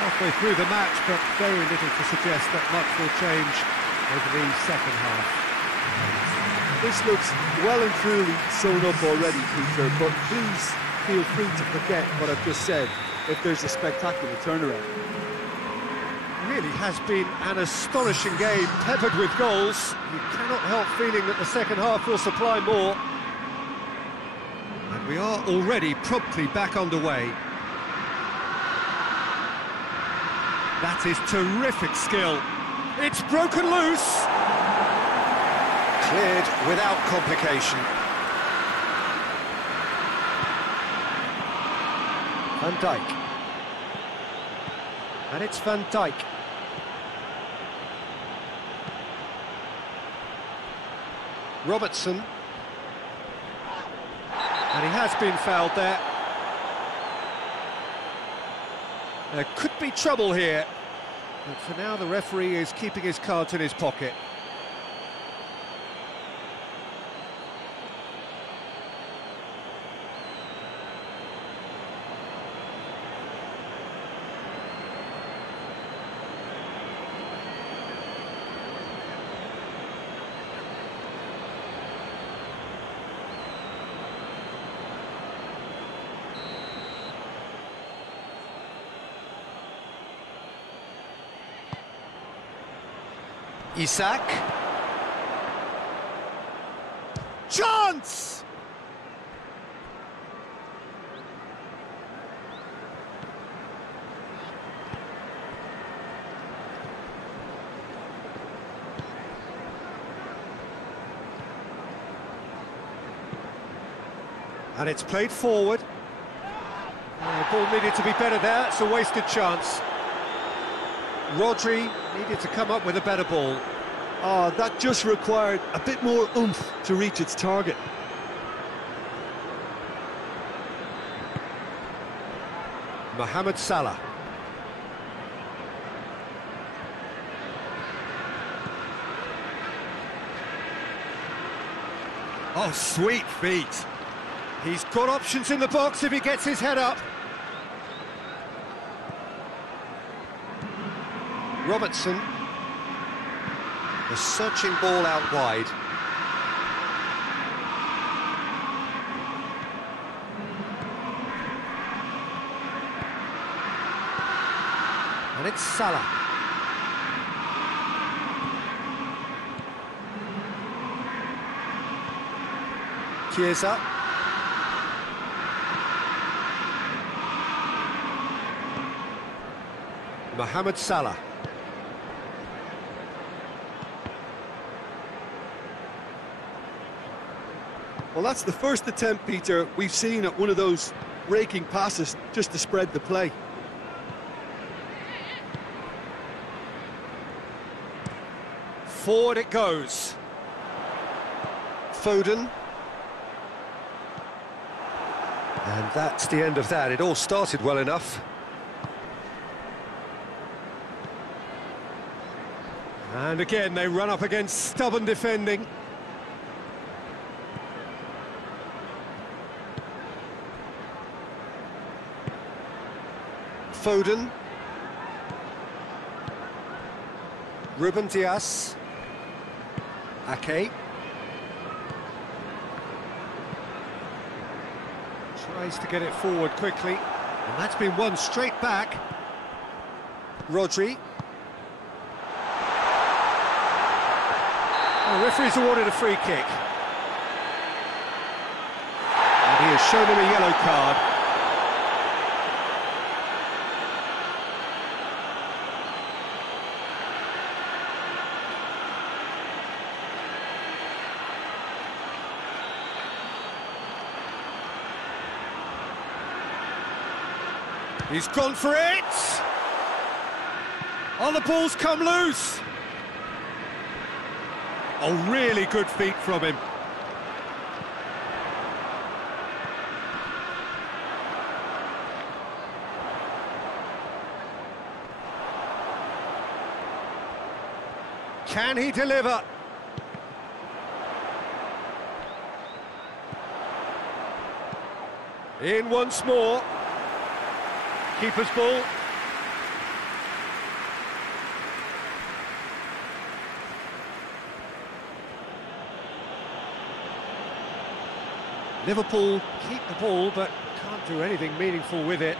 Halfway through the match, but very little to suggest that much will change over the second half. This looks well and truly sewn up already, Peter, but please feel free to forget what I've just said if there's a spectacular turnaround. Really has been an astonishing game, peppered with goals. You cannot help feeling that the second half will supply more. And we are already promptly back underway. That is terrific skill. It's broken loose. Cleared without complication. Van Dijk. And it's Van Dijk. Robertson. And he has been fouled there. There could be trouble here. But for now, the referee is keeping his cards in his pocket. Isak. Chance! And it's played forward. The ball needed to be better there, it's a wasted chance. Rodri needed to come up with a better ball. Oh, that just required a bit more oomph to reach its target. Mohamed Salah. Oh, sweet feet. He's got options in the box if he gets his head up. Robertson. A searching ball out wide. And it's Salah. Chiesa. Mohamed Salah. Well, that's the first attempt, Peter, we've seen at one of those raking passes just to spread the play. Forward it goes. Foden. And that's the end of that. It all started well enough. And again, they run up against stubborn defending. Foden. Ruben Dias. Ake. Tries to get it forward quickly. And that's been won straight back. Rodri. The referee's awarded a free kick. And he has shown him a yellow card. He's gone for it! Oh, the ball's come loose! Oh, really good feet from him. Can he deliver? In once more. Keeper's ball. Liverpool keep the ball, but can't do anything meaningful with it.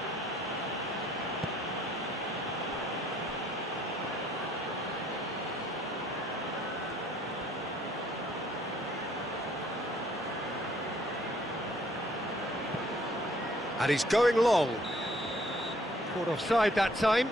And he's going long. Caught offside that time.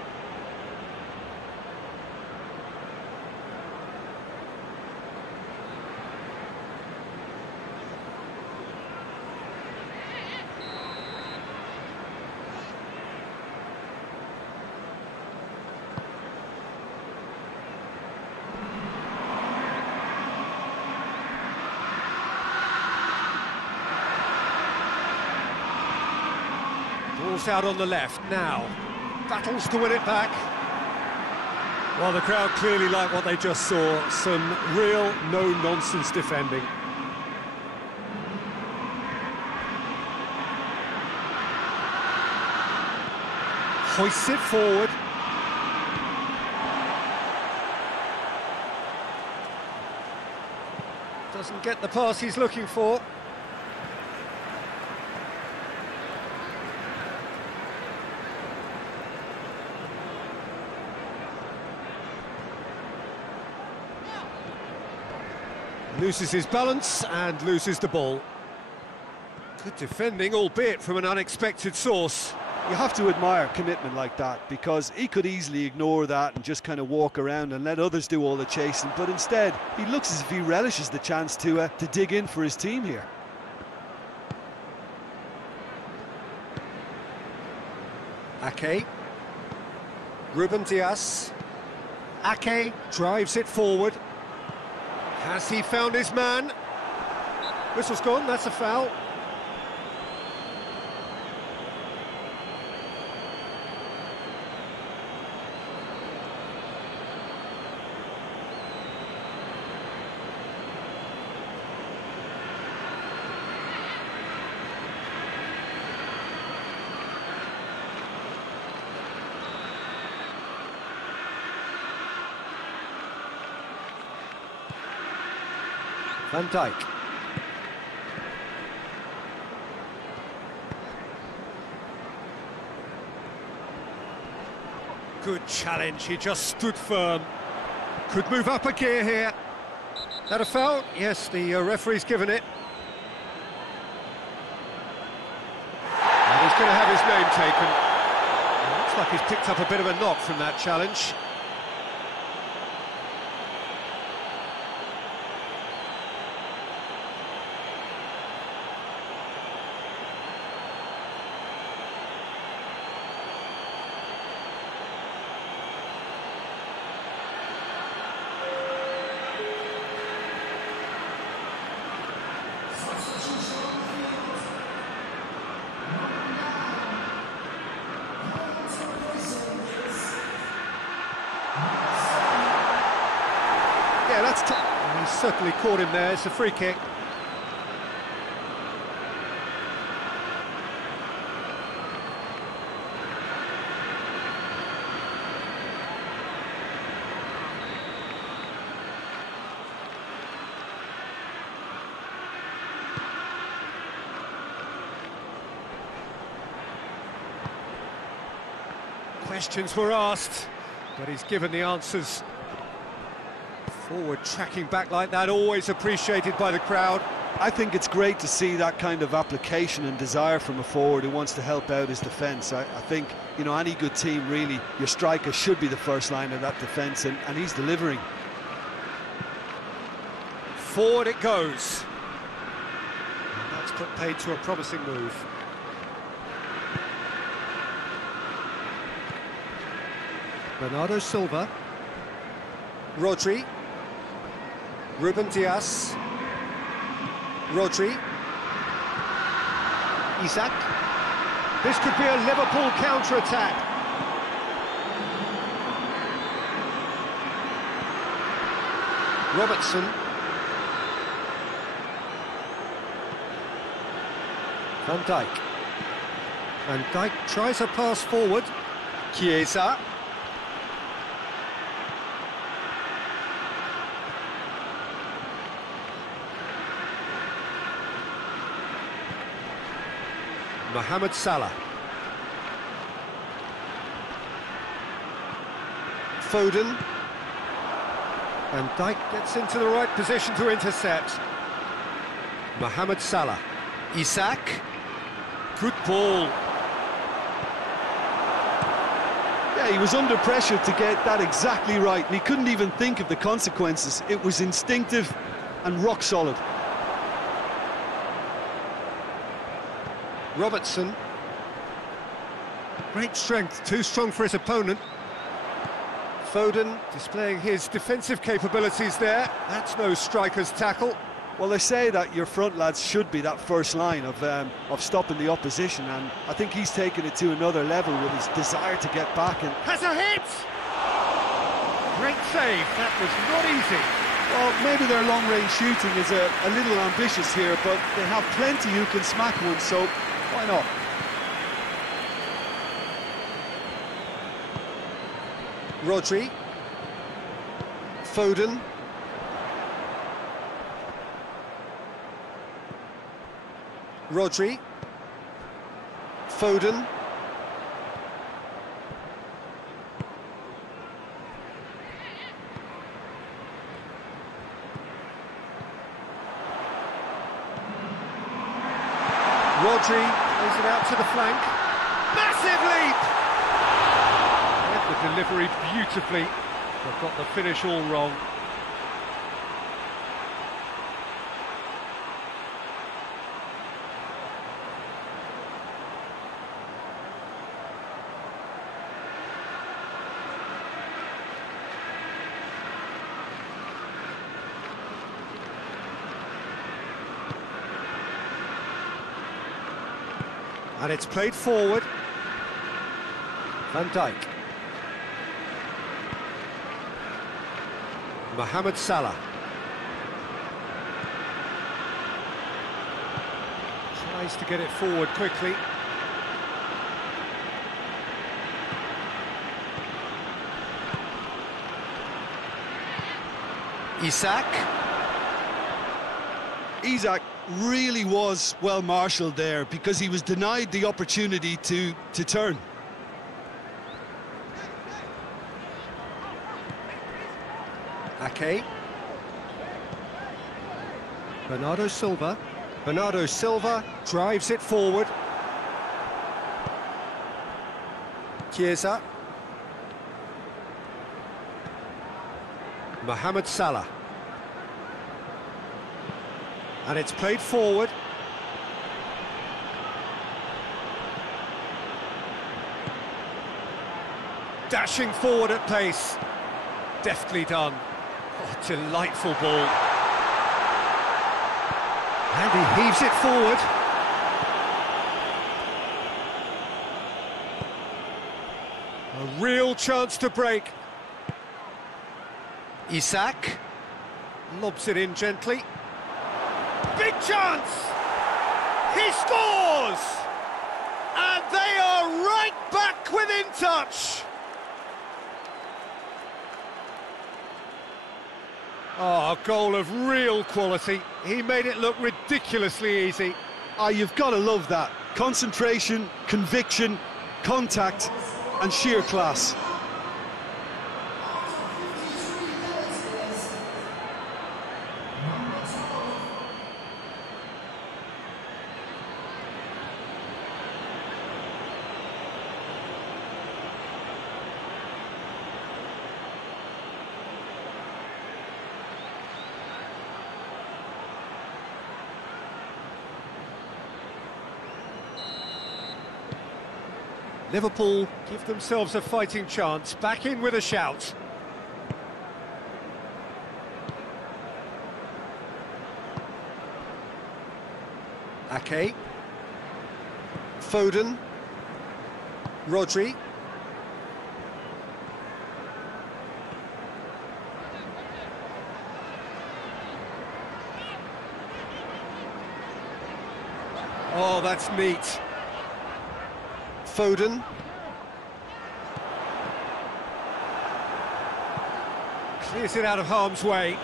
Bounced out on the left, now battles to win it back. Well, the crowd clearly like what they just saw, some real no-nonsense defending. Hoists it forward. Doesn't get the pass he's looking for. Loses his balance and loses the ball. Good defending, albeit from an unexpected source. You have to admire commitment like that, because he could easily ignore that and just kind of walk around and let others do all the chasing, but instead he looks as if he relishes the chance to dig in for his team here. Ake. Ruben Dias. Ake drives it forward. Has he found his man? Whistle's gone, that's a foul. Van Dijk. Good challenge, he just stood firm. Could move up a gear here. That a foul? Yes, the referee's given it. And he's going to have his name taken. Looks like he's picked up a bit of a knock from that challenge. Yeah, that's he's certainly caught him there. It's a free kick. Questions were asked, but he's given the answers. Forward tracking back like that, always appreciated by the crowd. I think it's great to see that kind of application and desire from a forward who wants to help out his defence. I think, you know, any good team, really, your striker should be the first line of that defence, and he's delivering. Forward it goes. And that's put paid to a promising move. Bernardo Silva. Rodri. Ruben Dias. Rodri. Isak. This could be a Liverpool counter-attack. Robertson. Van Dijk. Van Dijk tries a pass forward. Chiesa. Mohamed Salah. Foden. Van Dijk gets into the right position to intercept. Mohamed Salah. Isak. Good ball. Yeah, he was under pressure to get that exactly right, and he couldn't even think of the consequences. It was instinctive and rock solid. Robertson. Great strength, too strong for his opponent. Foden displaying his defensive capabilities there. That's no striker's tackle. Well, they say that your front lads should be that first line of stopping the opposition, and I think he's taken it to another level with his desire to get back. And has a hit! Great save, that was not easy. well, maybe their long-range shooting is a little ambitious here, but they have plenty who can smack one, so why not? Rodri. Foden. Rodri. Foden. Rodri plays it out to the flank. Massive leap! Read the delivery beautifully. They've got the finish all wrong. And it's played forward. Van Dijk. Mohamed Salah. Tries to get it forward quickly. Isak really was well marshalled there because he was denied the opportunity to turn. Ake. Bernardo Silva. Bernardo Silva drives it forward. Chiesa. Mohamed Salah. And it's played forward. Dashing forward at pace. Deftly done. Oh, delightful ball. And he heaves it forward. A real chance to break. Isak lobs it in gently. Big chance! He scores! And they are right back within touch! Oh, a goal of real quality. He made it look ridiculously easy. You've got to love that. Concentration, conviction, contact and sheer class. Liverpool give themselves a fighting chance, back in with a shout. Ake. Foden. Rodri. Oh, that's neat. Foden. Clears it out of harm's way.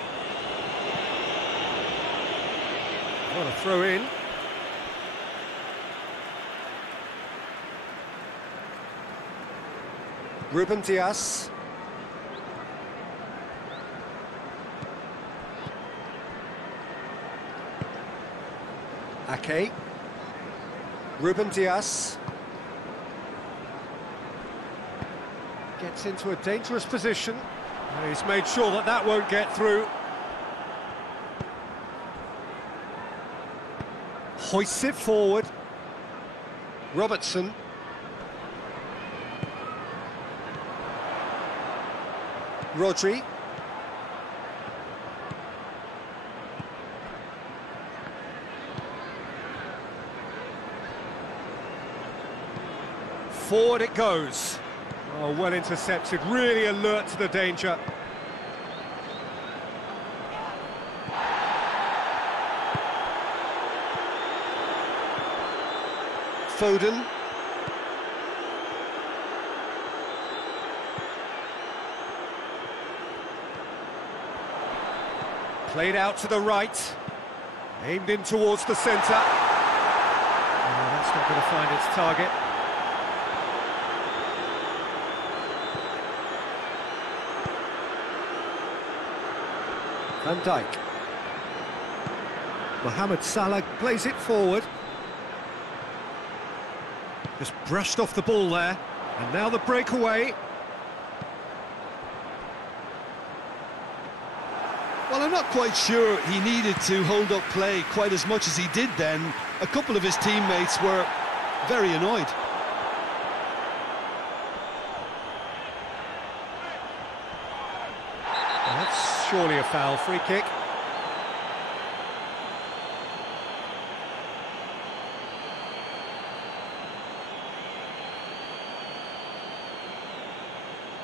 What a throw in. Ruben Dias. Ake. Ruben Dias. Gets into a dangerous position. He's made sure that that won't get through. Hoists it forward. Robertson. Rodri. Forward it goes. Oh, well intercepted, really alert to the danger. Foden. Played out to the right. Aimed in towards the centre. Oh, that's not going to find its target. Van Dijk. Mohamed Salah plays it forward. Just brushed off the ball there. And now the breakaway. Well, I'm not quite sure he needed to hold up play quite as much as he did then. A couple of his teammates were very annoyed. That's surely a foul, free kick.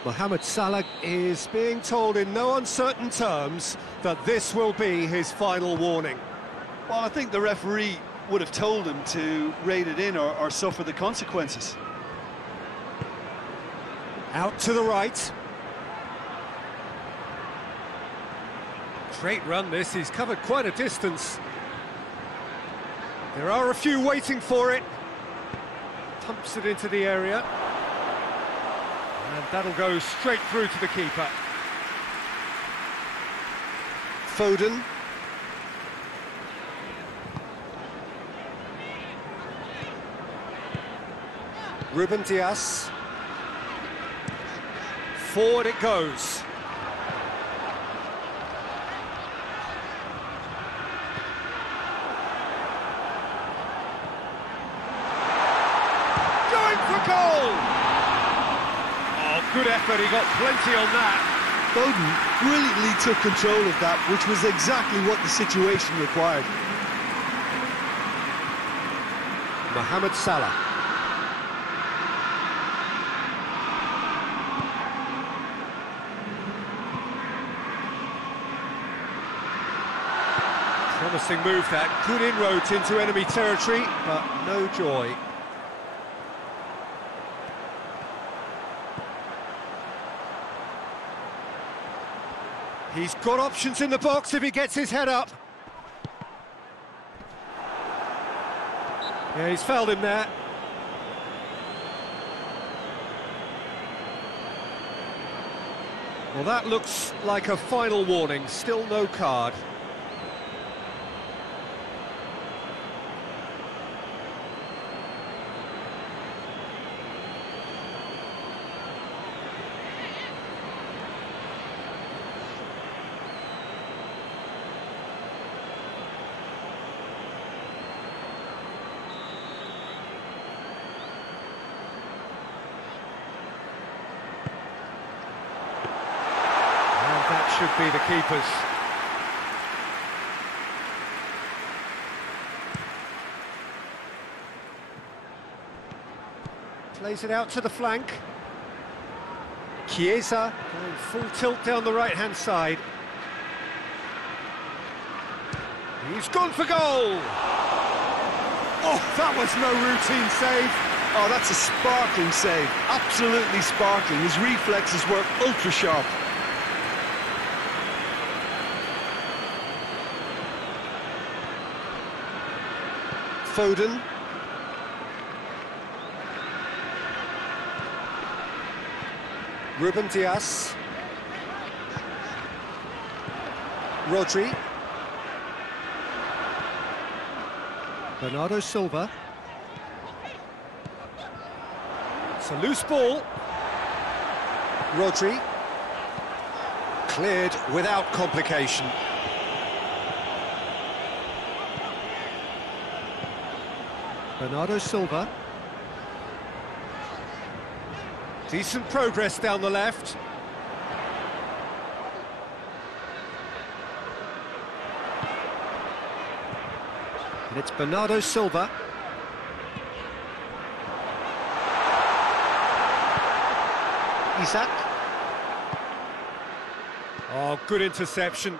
Mohamed Salah is being told in no uncertain terms that this will be his final warning. Well, I think the referee would have told him to rate it in or suffer the consequences. Out to the right. Great run this, he's covered quite a distance. There are a few waiting for it. Pumps it into the area. And that'll go straight through to the keeper. Foden. Ruben Dias. Forward it goes. Going for goal! Good effort, he got plenty on that. Foden brilliantly took control of that, which was exactly what the situation required. Mohamed Salah. Promising move that, good inroads into enemy territory, but no joy. He's got options in the box if he gets his head up. Yeah, he's fouled him there. Well, that looks like a final warning, still no card. Should be the keepers. Plays it out to the flank. Chiesa going full tilt down the right-hand side. He's gone for goal! Oh, that was no routine save. Oh, that's a sparkling save. Absolutely sparkling. His reflexes were ultra-sharp. Foden. Ruben Dias. Rodri. Bernardo Silva. It's a loose ball. Rodri. Cleared without complication. Bernardo Silva. Decent progress down the left. And it's Bernardo Silva. Isak. Oh, good interception.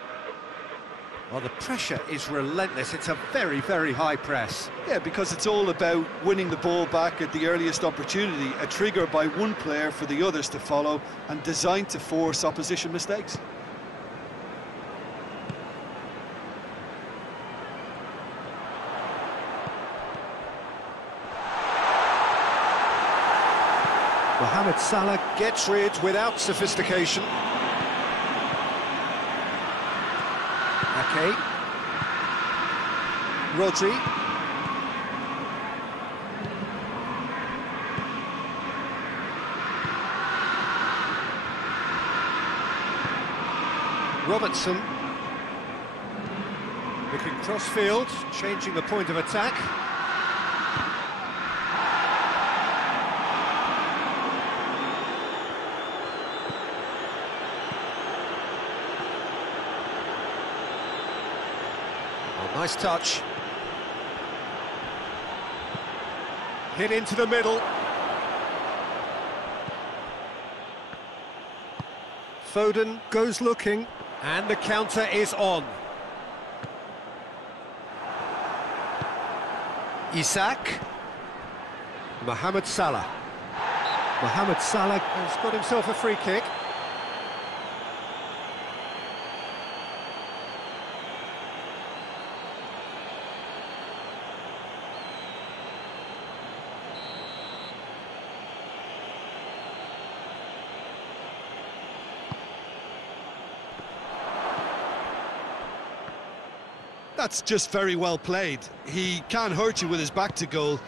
Well, the pressure is relentless. It's a very, very high press. Yeah, because it's all about winning the ball back at the earliest opportunity, a trigger by one player for the others to follow, and designed to force opposition mistakes. Mohamed Salah Gets rid without sophistication. Ake. Rodri. Robertson. looking cross-field, changing the point of attack. Nice touch. Hit into the middle. Foden goes looking. And the counter is on. Isak. Mohamed Salah. Mohamed Salah has got himself a free kick. That's just very well played. He can't hurt you with his back to goal,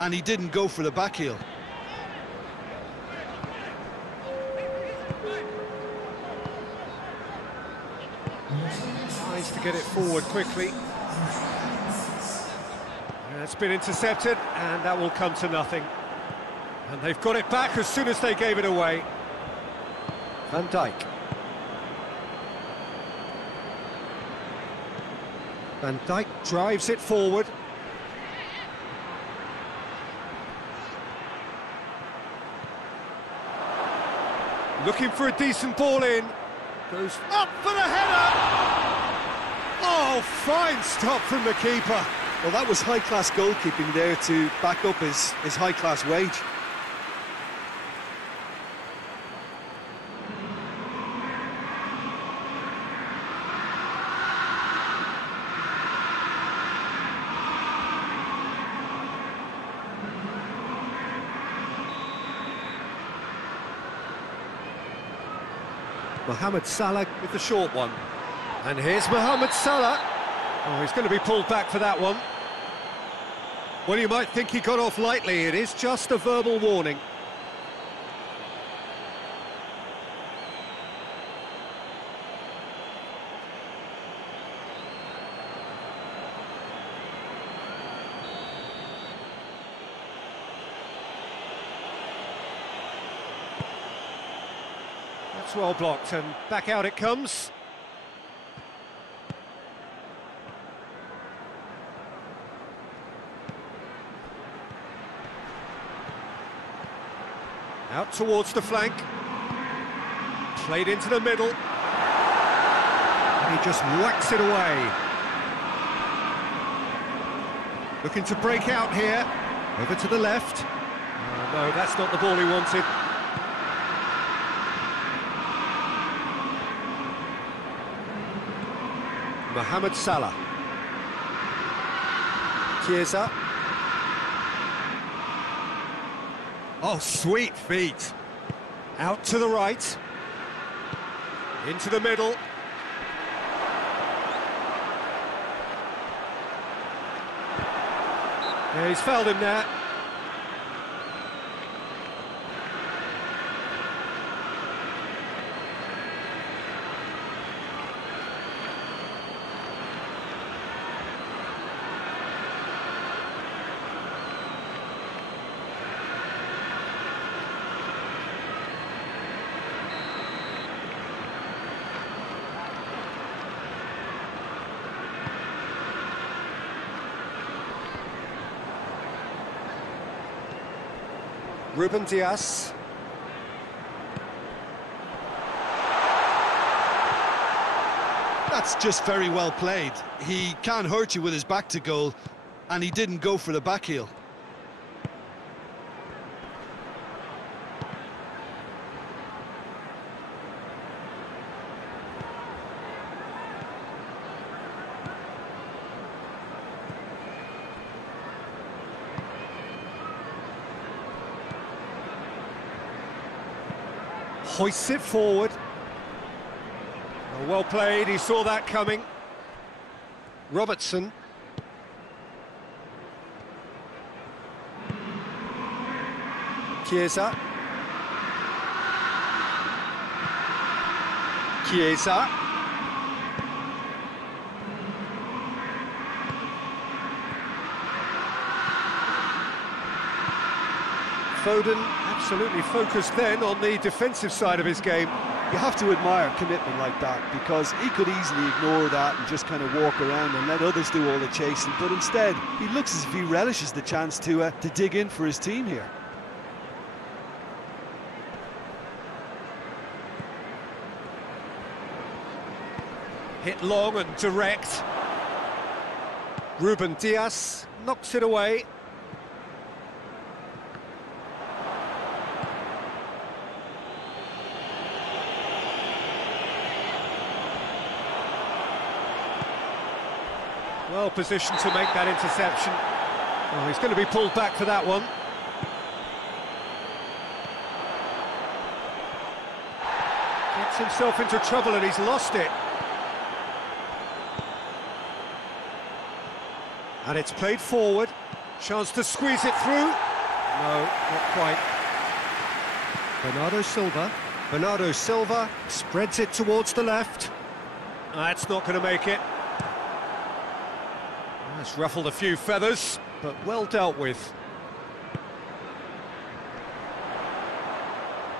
and he didn't go for the back heel. Tries to get it forward quickly. It's been intercepted, and that will come to nothing. And they've got it back as soon as they gave it away. Van Dijk. Van Dijk drives it forward. Looking for a decent ball in. Goes up for the header! Oh, fine stop from the keeper. Well, that was high-class goalkeeping there to back up his high-class wage. Mohamed Salah with the short one. And here's Mohamed Salah. Oh, he's going to be pulled back for that one. Well, you might think he got off lightly. It is just a verbal warning. That's well blocked, and back out it comes. Out towards the flank. Played into the middle. And he just whacks it away. Looking to break out here. Over to the left. Oh, no, that's not the ball he wanted. Mohamed Salah. Chiesa. Oh, sweet feet. Out to the right. Into the middle. Yeah, he's fouled him there. Ruben Dias. That's just very well played. He can't hurt you with his back to goal, and he didn't go for the back heel. Hoists it forward. Well played, he saw that coming. Robertson. Chiesa. Chiesa. Foden absolutely focused then on the defensive side of his game. You have to admire commitment like that, because he could easily ignore that and just kind of walk around and let others do all the chasing, but instead he looks as if he relishes the chance to dig in for his team here. Hit long and direct. Ruben Dias knocks it away. Well positioned to make that interception. Oh, he's going to be pulled back for that one. Gets himself into trouble and he's lost it. And it's played forward. Chance to squeeze it through. No, not quite. Bernardo Silva. Bernardo Silva spreads it towards the left. That's not going to make it. That's ruffled a few feathers, but well dealt with.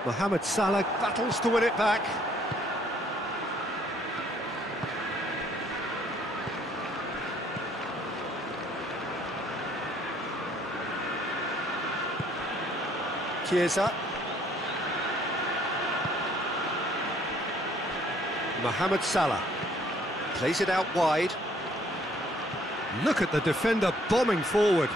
Mohamed Salah battles to win it back. Chiesa. Mohamed Salah. Plays it out wide. Look at the defender bombing forward.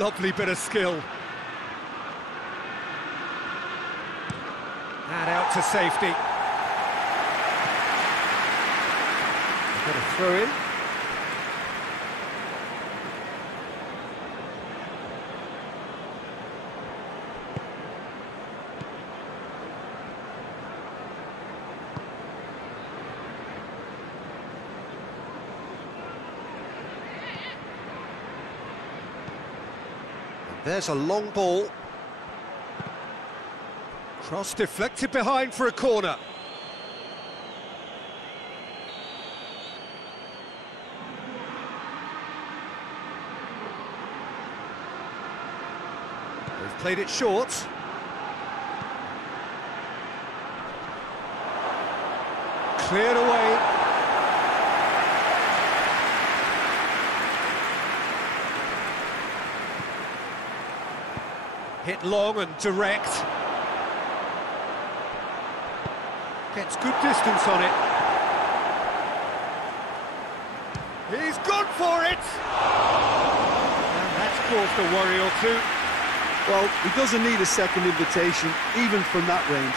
Lovely bit of skill. And out to safety. Got a throw in. There's a long ball. Cross deflected behind for a corner. They've played it short. Cleared away. Hit long and direct. Gets good distance on it. He's gone for it! And that's caused a worry or two. Well, he doesn't need a second invitation, even from that range.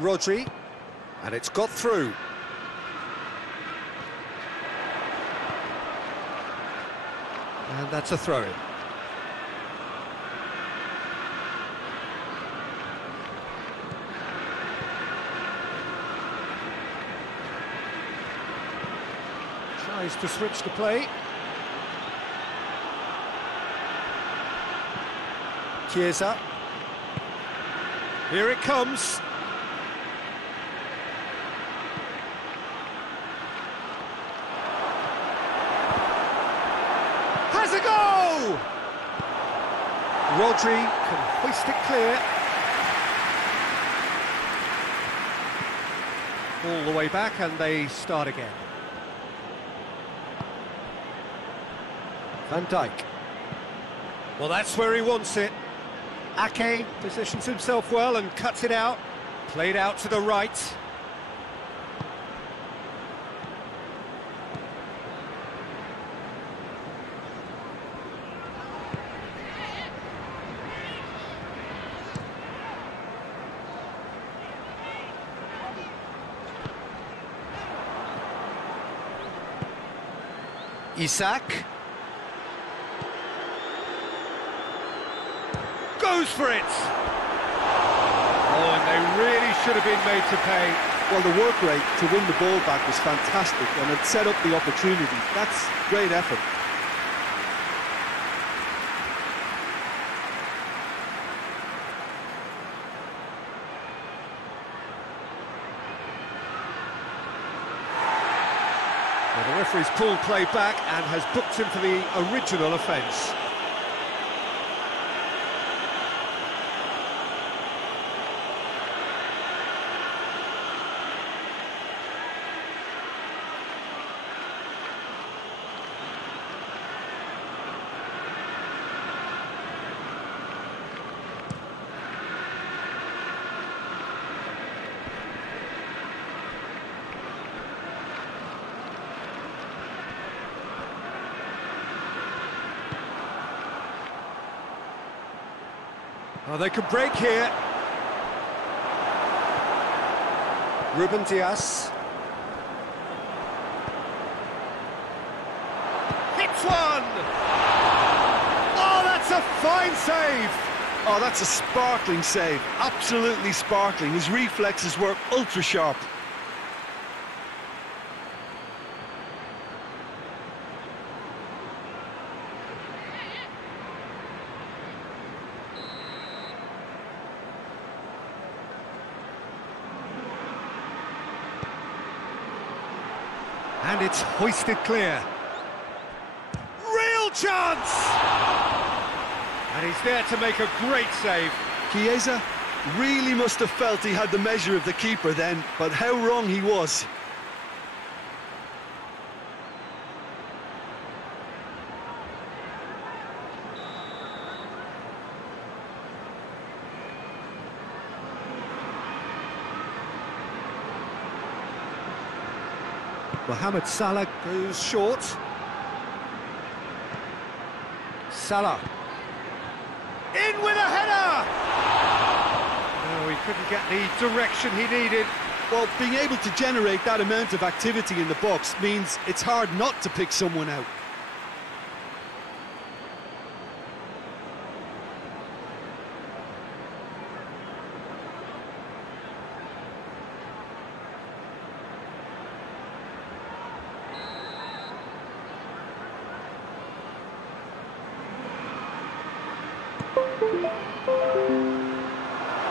Rodri, and it's got through. And that's a throw-in. Tries to switch the play. Chiesa. Here it comes. Rodri can hoist it clear. All the way back, and they start again. Van Dijk. Well, that's where he wants it. Ake positions himself well and cuts it out. Played out to the right. Isak goes for it. Oh, and they really should have been made to pay. Well, the work rate to win the ball back was fantastic, and it set up the opportunity. That's great effort. Well, the referee's pulled play back and has booked him for the original offence. Oh, they could break here. Ruben Dias. Hits one! Oh, that's a fine save! Oh, that's a sparkling save. Absolutely sparkling. His reflexes were ultra sharp. And it's hoisted clear. Real chance! And he's there to make a great save. Chiesa really must have felt he had the measure of the keeper then, but how wrong he was. Mohamed Salah goes short. Salah. In with a header! No, he couldn't get the direction he needed. Well, being able to generate that amount of activity in the box means it's hard not to pick someone out.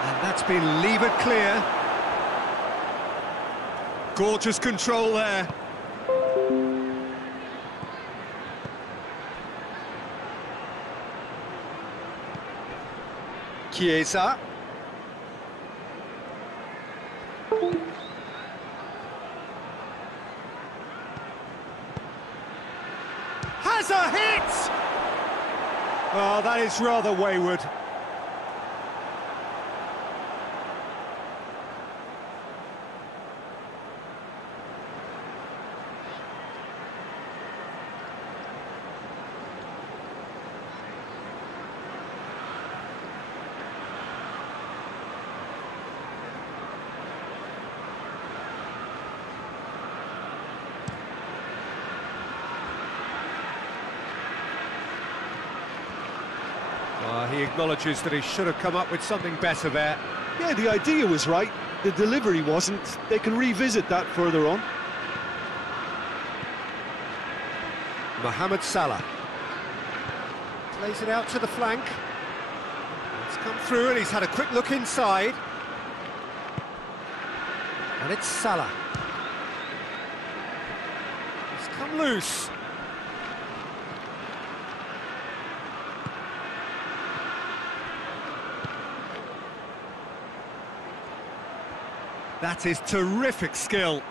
And that's been levered clear. Gorgeous control there. Chiesa. Has a hit! Oh, that is rather wayward. He acknowledges that he should have come up with something better there. Yeah, the idea was right, the delivery wasn't. They can revisit that further on. Mohamed Salah plays it out to the flank. It's come through and he's had a quick look inside. And it's Salah. He's come loose. That is terrific skill.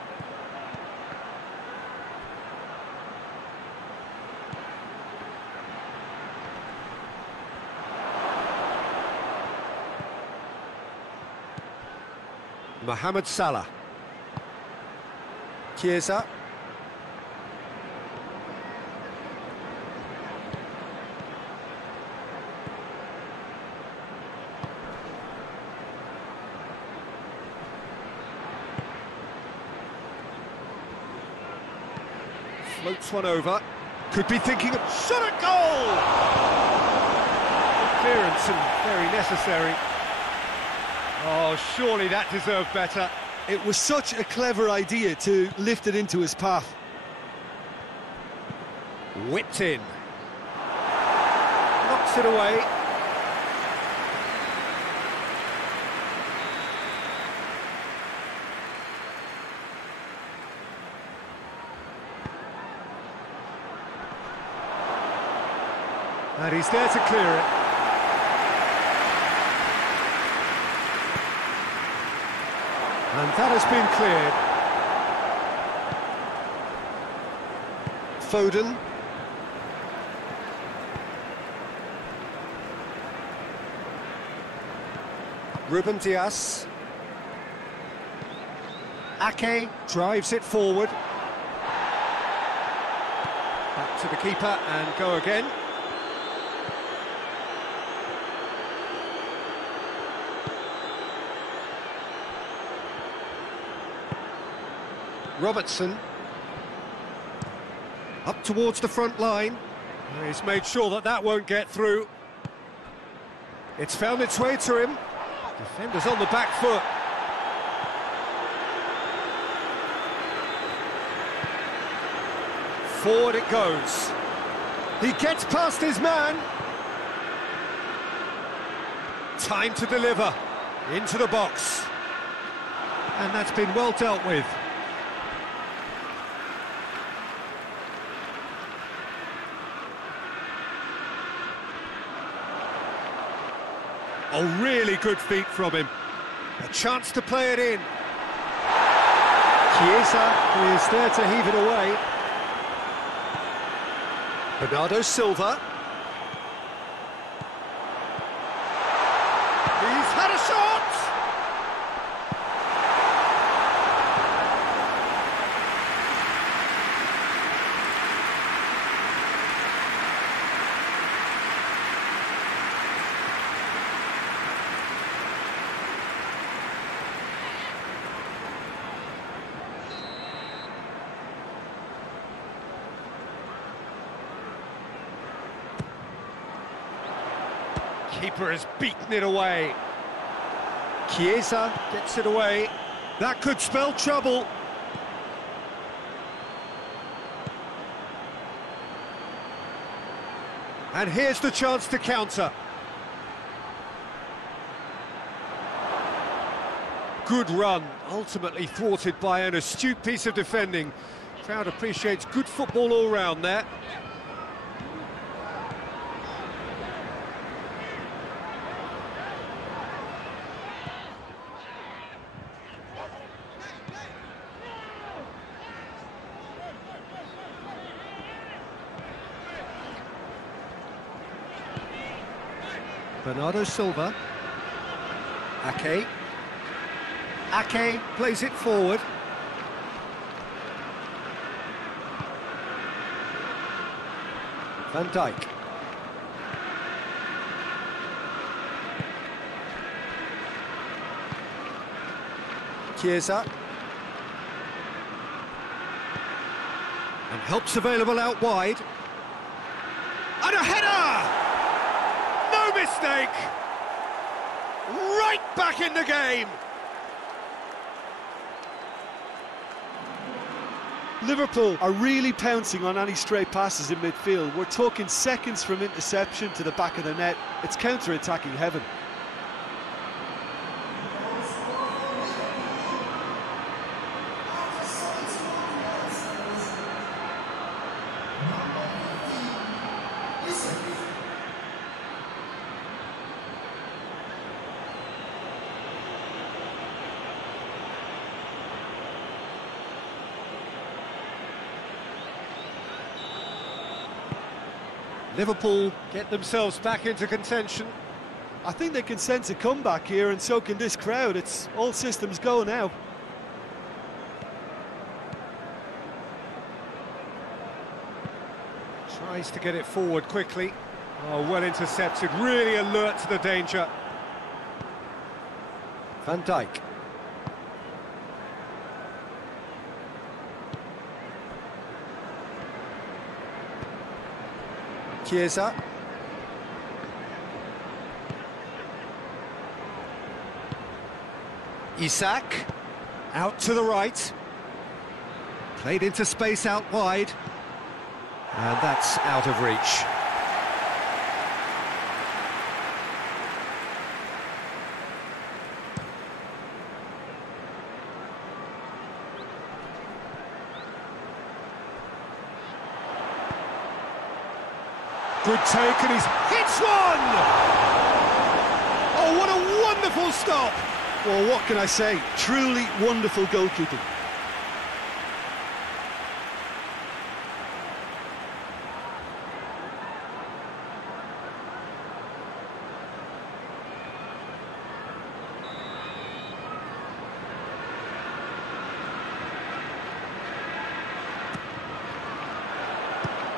Mohamed Salah. Chiesa. Floats one over. Could be thinking of shot at goal! Clearance and very necessary. Oh, surely that deserved better. It was such a clever idea to lift it into his path. Whipped in. Knocks it away. And he's there to clear it. And that has been cleared. Foden. Ruben Dias. Ake drives it forward. Back to the keeper and go again. Robertson. Up towards the front line. He's made sure that that won't get through. It's found its way to him. Defender's on the back foot. Forward it goes. He gets past his man. Time to deliver. Into the box. And that's been well dealt with. A really good feat from him. A chance to play it in. Chiesa is there to heave it away. Bernardo Silva. He's had a shot! Keeper has beaten it away. Chiesa gets it away. That could spell trouble. And here's the chance to counter. Good run, ultimately thwarted by an astute piece of defending. Crowd appreciates good football all round there. Bernardo Silva. Ake. Ake plays it forward. Van Dijk. Chiesa. And help's available out wide. And a header! No mistake! Right back in the game! Liverpool are really pouncing on any stray passes in midfield. We're talking seconds from interception to the back of the net. It's counter-attacking heaven. Liverpool get themselves back into contention. I think they can sense a comeback here, and so can this crowd. It's all systems go now. Tries to get it forward quickly. Oh, well intercepted, really alert to the danger. Van Dijk. Chiesa. Isak. Out to the right. Played into space out wide. And that's out of reach. Good take, and he's hits one! Oh, what a wonderful stop! Well, what can I say? Truly wonderful goalkeeping.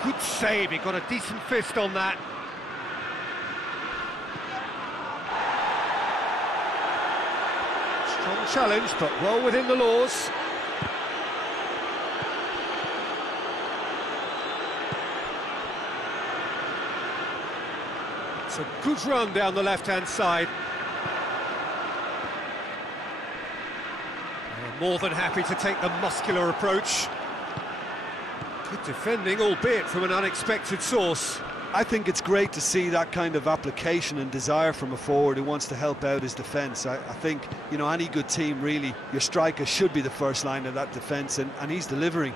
Good save, he got a decent fist on that. Strong challenge, but well within the laws. It's a good run down the left-hand side. More than happy to take the muscular approach. Good defending, albeit from an unexpected source. I think it's great to see that kind of application and desire from a forward who wants to help out his defence. I think, you know, any good team, really, your striker should be the first line of that defence, and he's delivering.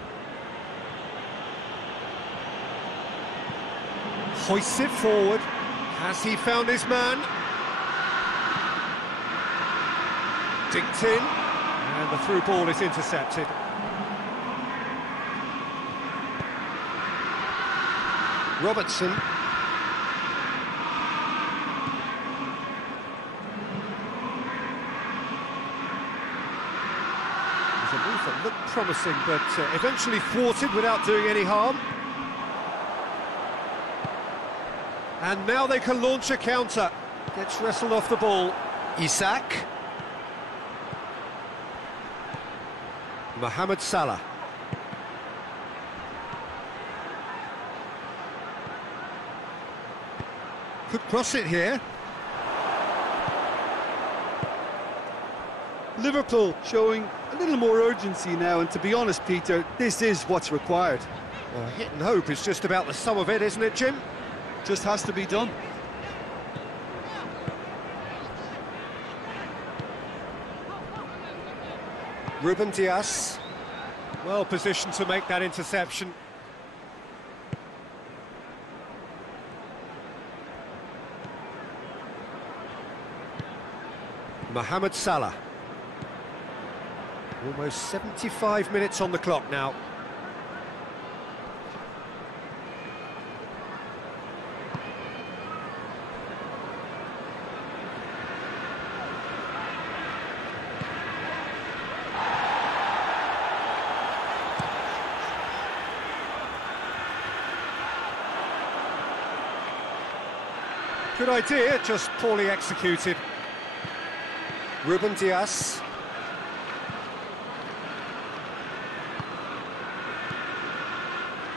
Hoists it forward. Has he found his man? Dinked in, and the through ball is intercepted. Robertson. There's a move that looked promising, but eventually thwarted without doing any harm. And now they can launch a counter. Gets wrestled off the ball. Isak. Mohamed Salah. Could cross it here. Liverpool showing a little more urgency now, and to be honest, Peter, this is what's required. Well, hit and hope is just about the sum of it, isn't it, Jim? Just has to be done. Ruben Dias. Well positioned to make that interception. Mohamed Salah. Almost 75 minutes on the clock now. Good idea, just poorly executed. Ruben Dias.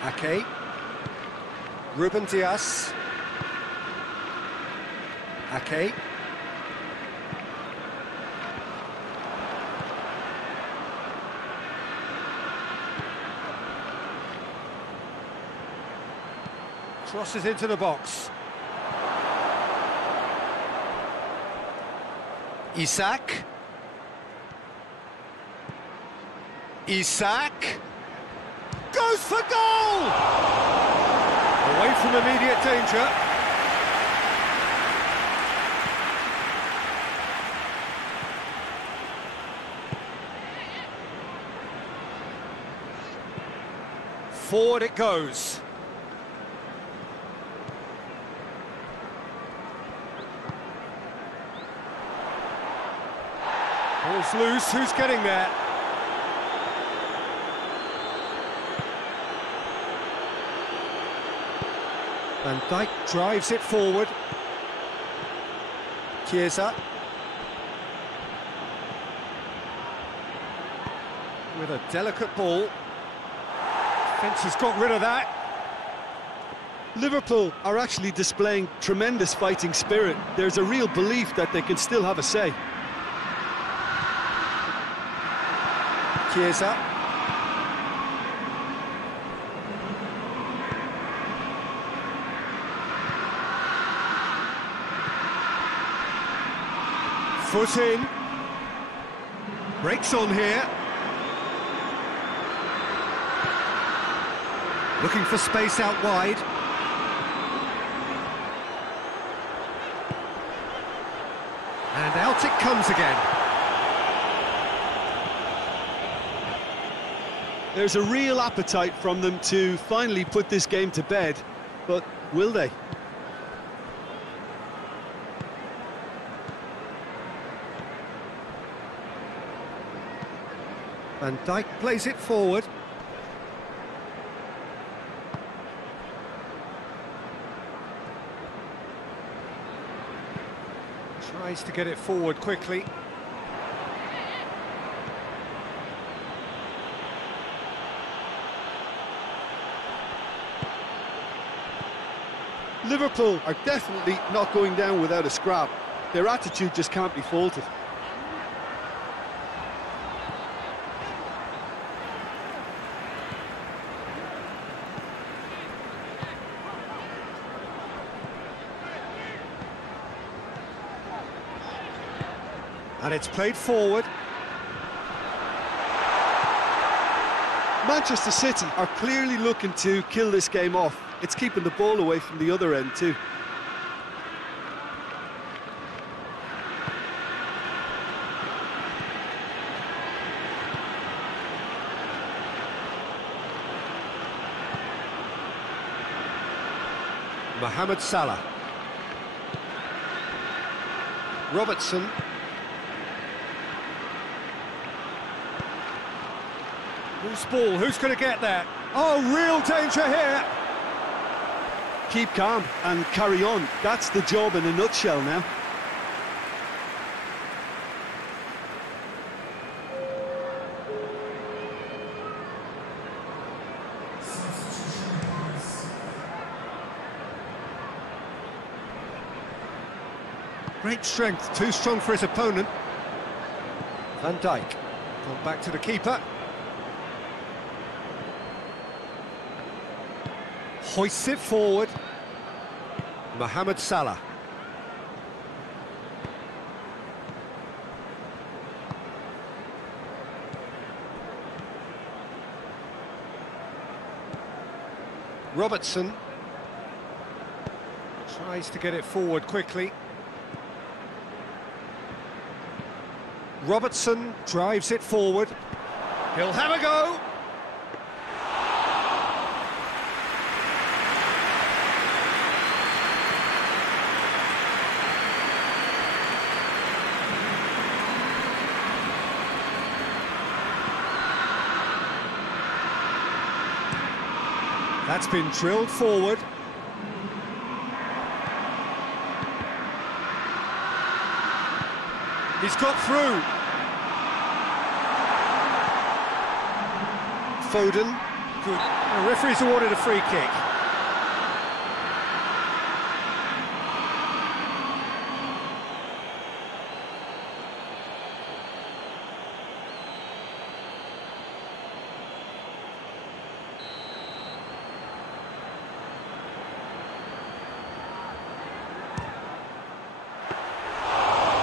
Ake. Ruben Dias. Ake. Crosses into the box. Isak. Isak goes for goal! Away from immediate danger. Forward it goes. Ball's loose, who's getting there? Van Dijk drives it forward. Chiesa. With a delicate ball. Defence has got rid of that. Liverpool are actually displaying tremendous fighting spirit. There's a real belief that they can still have a say. Chiesa. Foot in. Breaks on here. Looking for space out wide. And out it comes again. There's a real appetite from them to finally put this game to bed, but will they? Van Dijk plays it forward. Tries to get it forward quickly. Liverpool are definitely not going down without a scrap. Their attitude just can't be faulted. And it's played forward. Manchester City are clearly looking to kill this game off. It's keeping the ball away from the other end too. Mohamed Salah. Robertson. Loose ball, who's going to get there? Oh, real danger here! Keep calm and carry on. That's the job in a nutshell now. Great strength, too strong for his opponent. Van Dijk. Gone back to the keeper. Hoists it forward. Mohamed Salah. Robertson. Tries to get it forward quickly. Robertson drives it forward. He'll have a go. That's been drilled forward. He's got through. Foden. Good. The referee's awarded a free kick.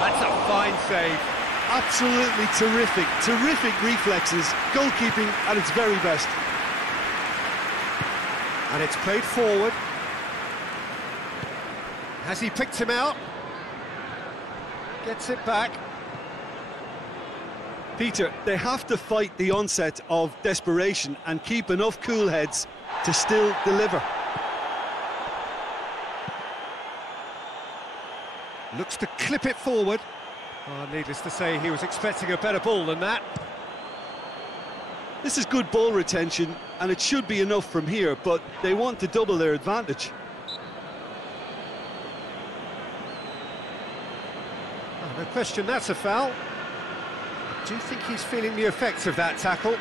That's a fine save. Absolutely terrific reflexes, goalkeeping at its very best. And it's played forward. Has he picked him out? Gets it back. Peter, they have to fight the onset of desperation and keep enough cool heads to still deliver. Looks to clip it forward. Needless to say, he was expecting a better ball than that. This is good ball retention, and it should be enough from here, but they want to double their advantage. Oh, no question, that's a foul. Do you think he's feeling the effects of that tackle?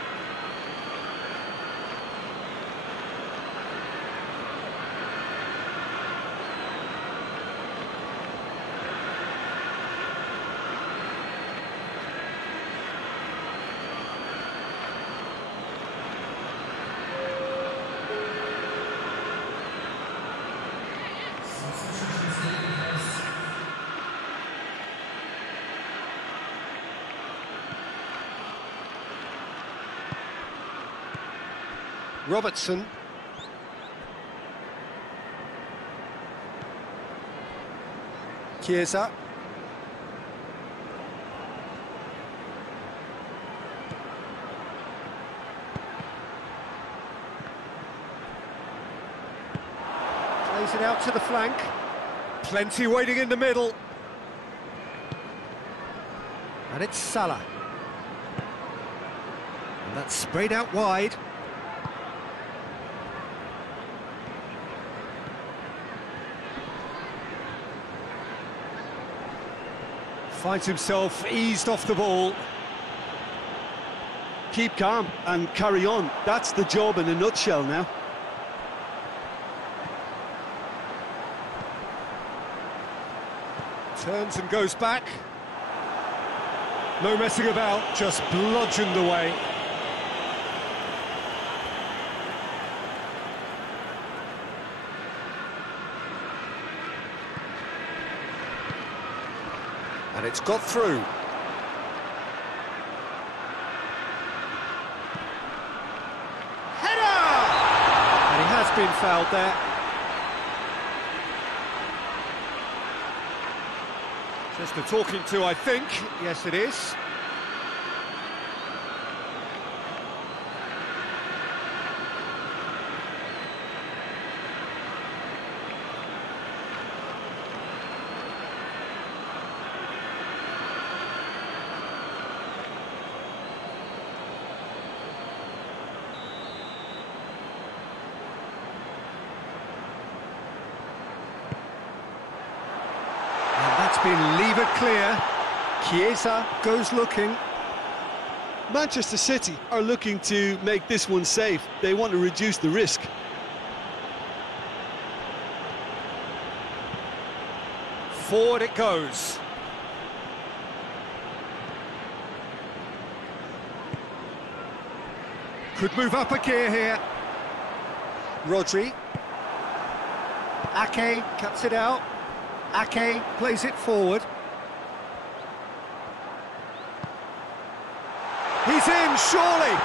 Robertson. Chiesa. Plays it out to the flank. Plenty waiting in the middle. And it's Salah. And that's sprayed out wide. Finds himself eased off the ball. Keep calm and carry on. That's the job in a nutshell now. Turns and goes back. No messing about, just bludgeoned away. And it's got through. Header! And he has been fouled there. Just a talking to, I think. Yes, it is. That's been levered clear. Chiesa goes looking. Manchester City are looking to make this one safe. They want to reduce the risk. Forward it goes. Could move up a gear here. Rodri. Ake cuts it out. Ake plays it forward. He's in, surely.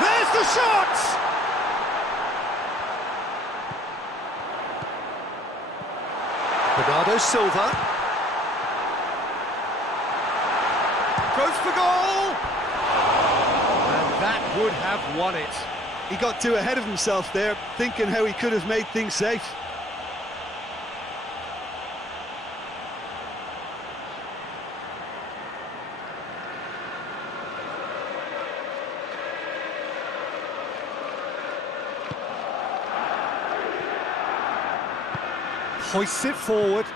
There's the shot! Bernardo Silva. Goes for goal! And that would have won it. He got too ahead of himself there, thinking how he could have made things safe. Hoists it forward.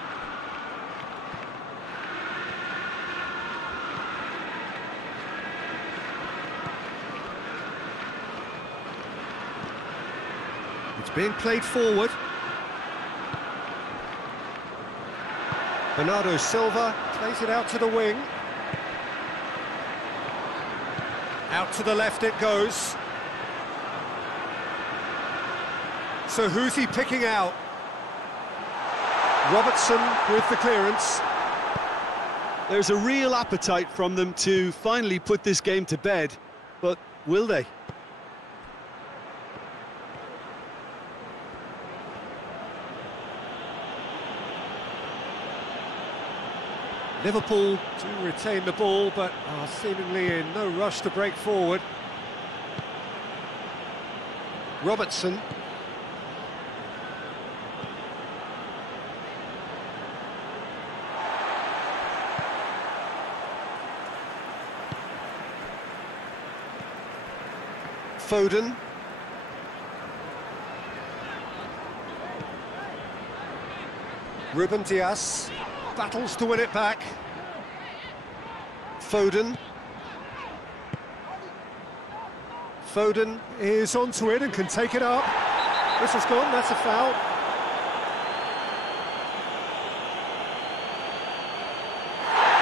It's being played forward. Bernardo Silva Plays it out to the wing. Out to the left it goes. So who's he picking out? Robertson with the clearance. There's a real appetite from them to finally put this game to bed, but will they? Liverpool do retain the ball, but are seemingly in no rush to break forward. Robertson. Foden. Ruben Dias battles to win it back. Foden. Foden is onto it and can take it up. This has gone, that's a foul.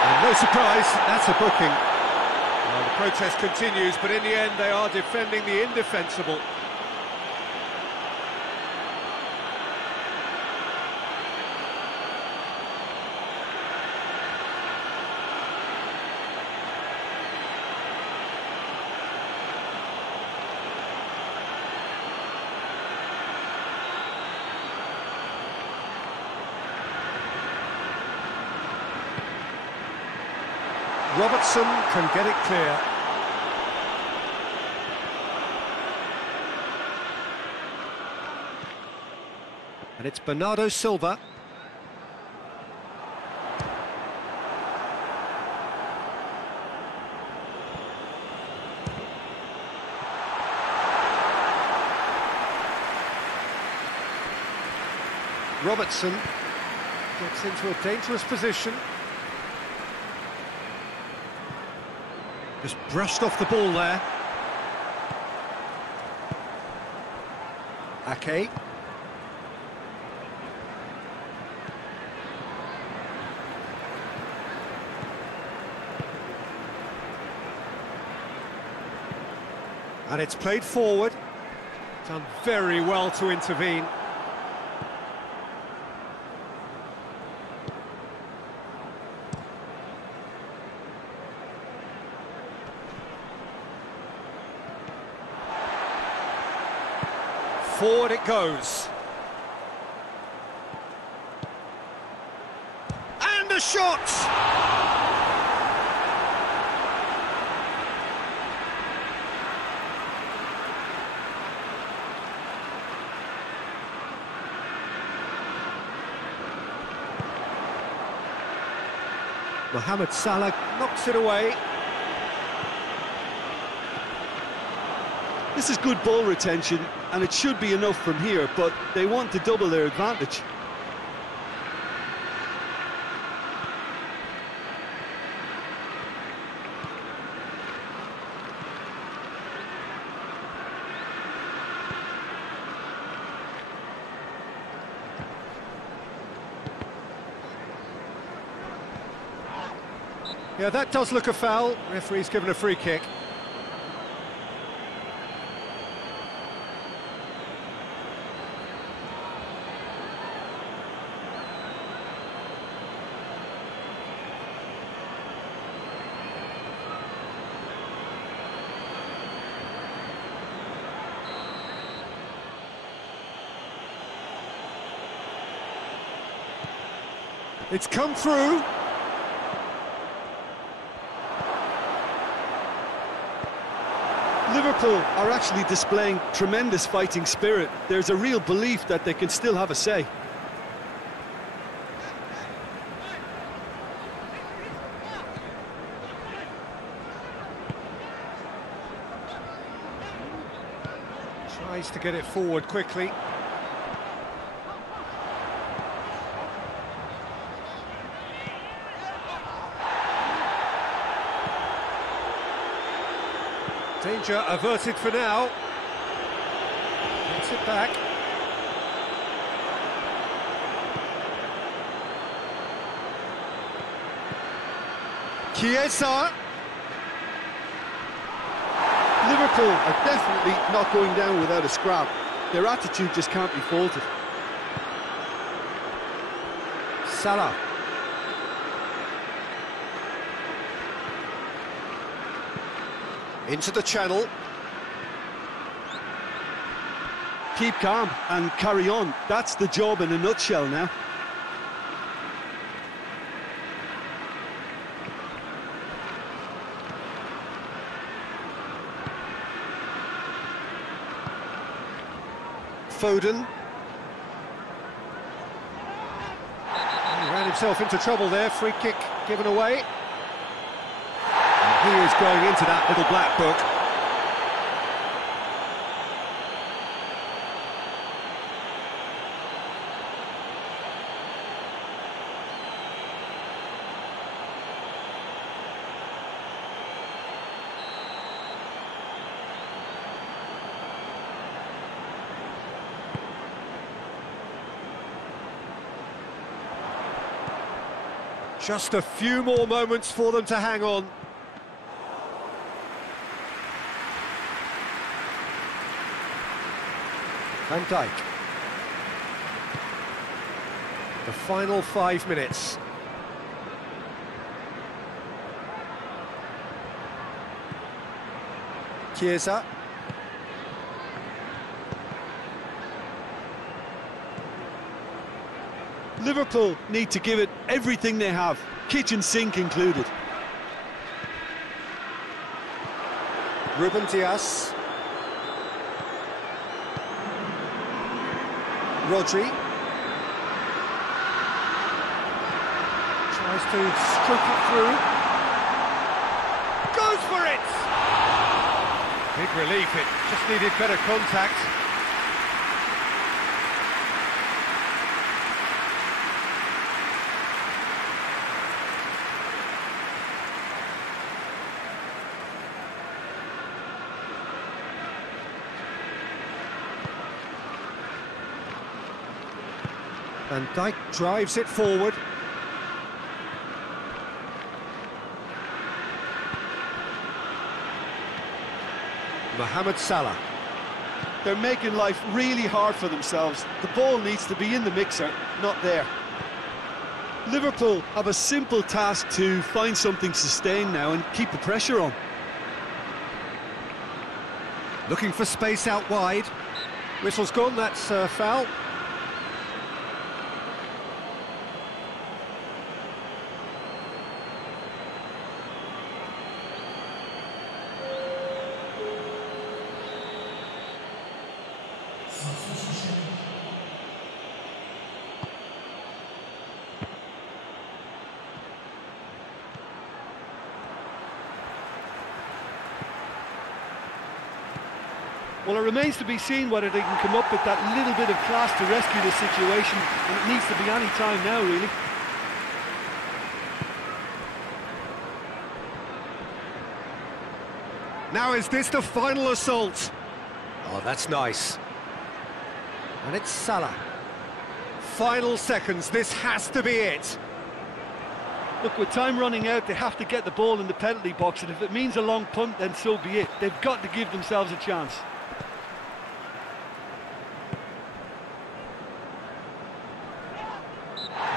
And no surprise, that's a booking. Well, the protest continues, but in the end they are defending the indefensible. Robertson can get it clear. And it's Bernardo Silva. Robertson gets into a dangerous position. Just brushed off the ball there. Ake. And it's played forward. Done very well to intervene. Forward it goes. And a shot! Mohamed Salah knocks it away. This is good ball retention, and it should be enough from here, but they want to double their advantage. Yeah, that does look a foul. Referee's given a free kick. It's come through. Liverpool are actually displaying tremendous fighting spirit. There's a real belief that they can still have a say. Tries to get it forward quickly. Danger averted for now. Gets it back. Chiesa. Liverpool are definitely not going down without a scrap. Their attitude just can't be faulted. Salah. Into the channel. Keep calm and carry on. That's the job in a nutshell now. Foden. He ran himself into trouble there. Free kick given away. He is going into that little black book. Just a few more moments for them to hang on. Van Dijk. The final 5 minutes. Chiesa. Liverpool need to give it everything they have, kitchen sink included. Ruben Dias. Rodri. Tries to stroke it through. Goes for it! Big relief, it just needed better contact. Van Dijk drives it forward. Mohamed Salah. They're making life really hard for themselves. The ball needs to be in the mixer, not there. Liverpool have a simple task to find something sustained now and keep the pressure on. Looking for space out wide. Whistle's gone, that's a foul. Well, it remains to be seen whether they can come up with that little bit of class to rescue the situation, and it needs to be any time now, really. Now is this the final assault? Oh, that's nice. And it's Salah. Final seconds, this has to be it. Look, with time running out, they have to get the ball in the penalty box, and if it means a long punt, then so be it. They've got to give themselves a chance.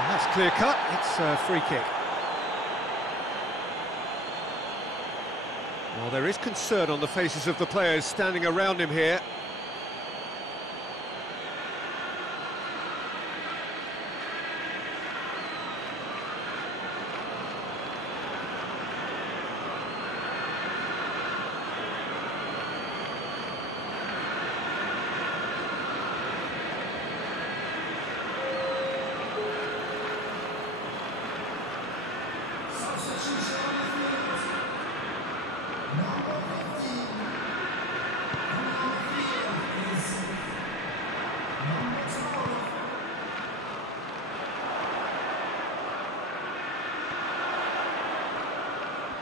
That's clear cut, it's a free kick. Well, there is concern on the faces of the players standing around him here.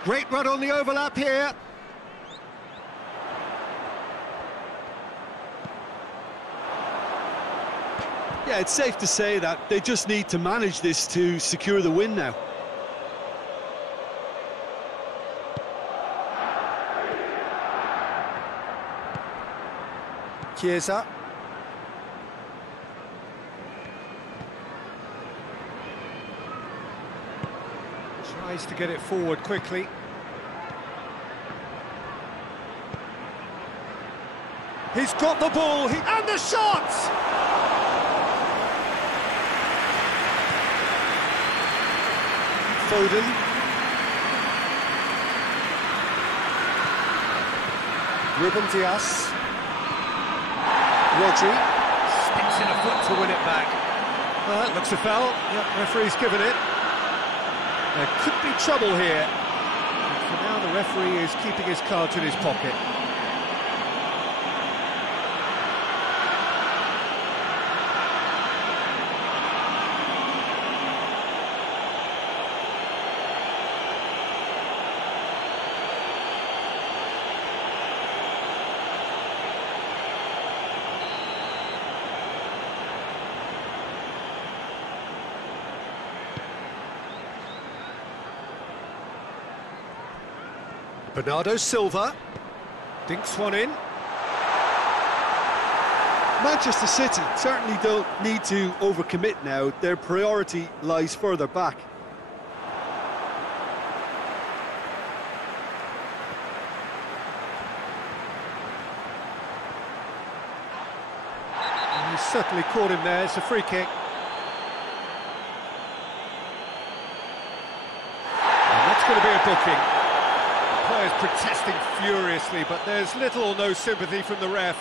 Great run on the overlap here. Yeah, it's safe to say that they just need to manage this to secure the win now. Chiesa. Tries to get it forward quickly. He's got the ball, and the shot! Foden. Ruben Dias. Rodri. Sticks in a foot to win it back. Well, that looks a foul. Yep, referee's given it. There could be trouble here. But for now, the referee is keeping his cards in his pocket. Bernardo Silva dinks one in. Manchester City certainly don't need to overcommit now. Their priority lies further back. He's certainly caught him there. It's a free kick. And that's going to be a booking. The players protesting furiously, but there's little or no sympathy from the ref.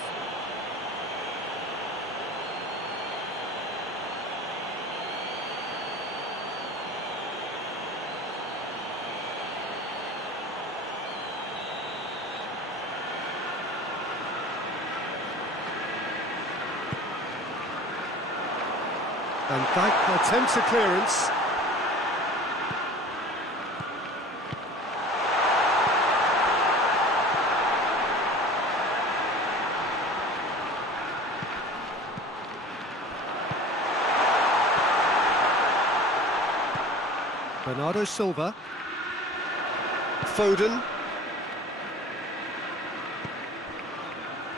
Van Dijk attempts a clearance. Bernardo Silva. Foden.